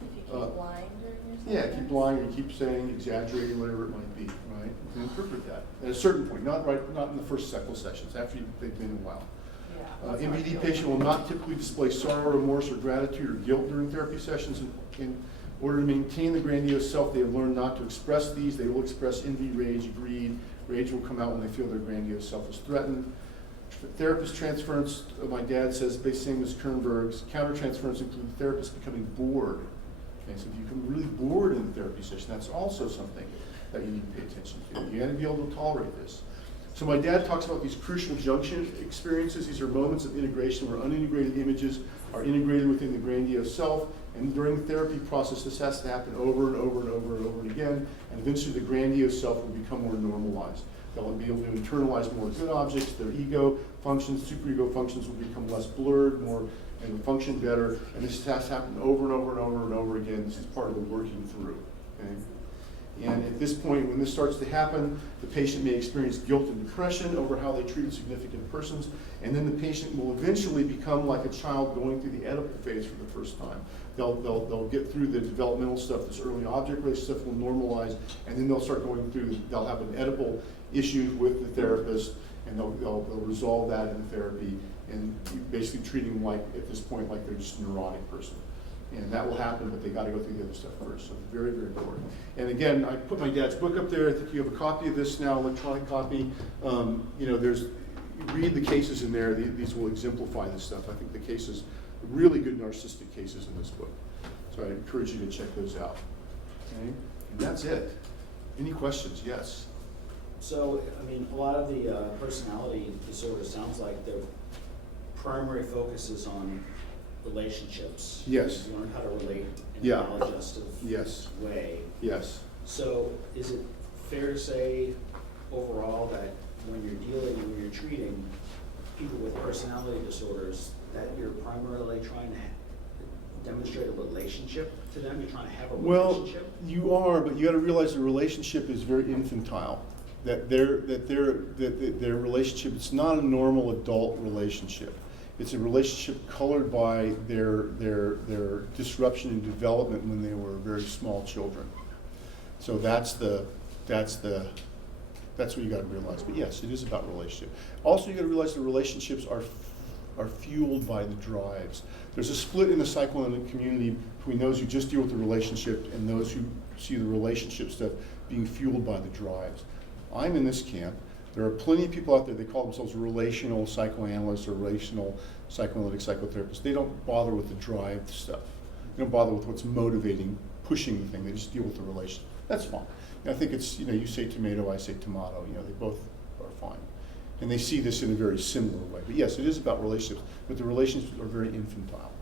If you keep lying during your Yeah, sessions? keep lying, or keep saying, exaggerating, whatever it might be, right? You can interpret that. At a certain point, not in the first couple sessions, after they've been a while. Yeah. MPD patient will not typically display sorrow, remorse, or gratitude or guilt during therapy sessions. In order to maintain the grandiose self, they have learned not to express these. They will express envy, rage, greed. Rage will come out when they feel their grandiose self is threatened. Therapist transference, my dad says, same as Kernberg's. Countertransference include the therapist becoming bored. Okay, so if you become really bored in the therapy session, that's also something that you need to pay attention to. You got to be able to tolerate this. So my dad talks about these crucial junction experiences. These are moments of integration where unintegrated images are integrated within the grandiose self. And during the therapy process, this has to happen over and over and over and over and again. And eventually the grandiose self will become more normalized. They'll be able to internalize more good objects. Their ego functions, superego functions will become less blurred, more and will function better. And this has to happen over and over and over and over again. This is part of the working through. Okay? And at this point, when this starts to happen, the patient may experience guilt and depression over how they treated significant persons, and then the patient will eventually become like a child going through the Oedipal phase for the first time. They'll get through the developmental stuff, this early object race stuff will normalize, and then they'll start going through, they'll have an Oedipal issue with the therapist, and they'll resolve that in therapy, and basically treating them like, at this point, like they're just a neurotic person. And that will happen, but they got to go through the other stuff first. So it's very, very important. And again, I put my dad's book up there. I think you have a copy of this now, electronic copy. Read the cases in there. These will exemplify this stuff. I think the cases, really good narcissistic cases in this book. So I encourage you to check those out. Okay, and that's it. Any questions? Yes. So, a lot of the personality disorders sounds like their primary focus is on relationships. Yes. You learn how to relate in Yeah. a maladjustive Yes. way. Yes. So is it fair to say overall that when you're dealing and when you're treating people with personality disorders, that you're primarily trying to demonstrate a relationship to them? You're trying to have a relationship? Well, you are, but you got to realize the relationship is very infantile. That their relationship, it's not a normal adult relationship. It's a relationship colored by their disruption in development when they were very small children. So that's what you got to realize. But yes, it is about relationship. Also, you got to realize the relationships are fueled by the drives. There's a split in the psychoanalytic community between those who just deal with the relationship and those who see the relationship stuff being fueled by the drives. I'm in this camp. There are plenty of people out there, they call themselves relational psychoanalysts or relational psychoanalytic psychotherapists. They don't bother with the drive stuff. They don't bother with what's motivating, pushing the thing. They just deal with the relation. That's fine. I think it's, you say tomato, I say tomato. They both are fine. And they see this in a very similar way. But yes, it is about relationships, but the relationships are very infantile.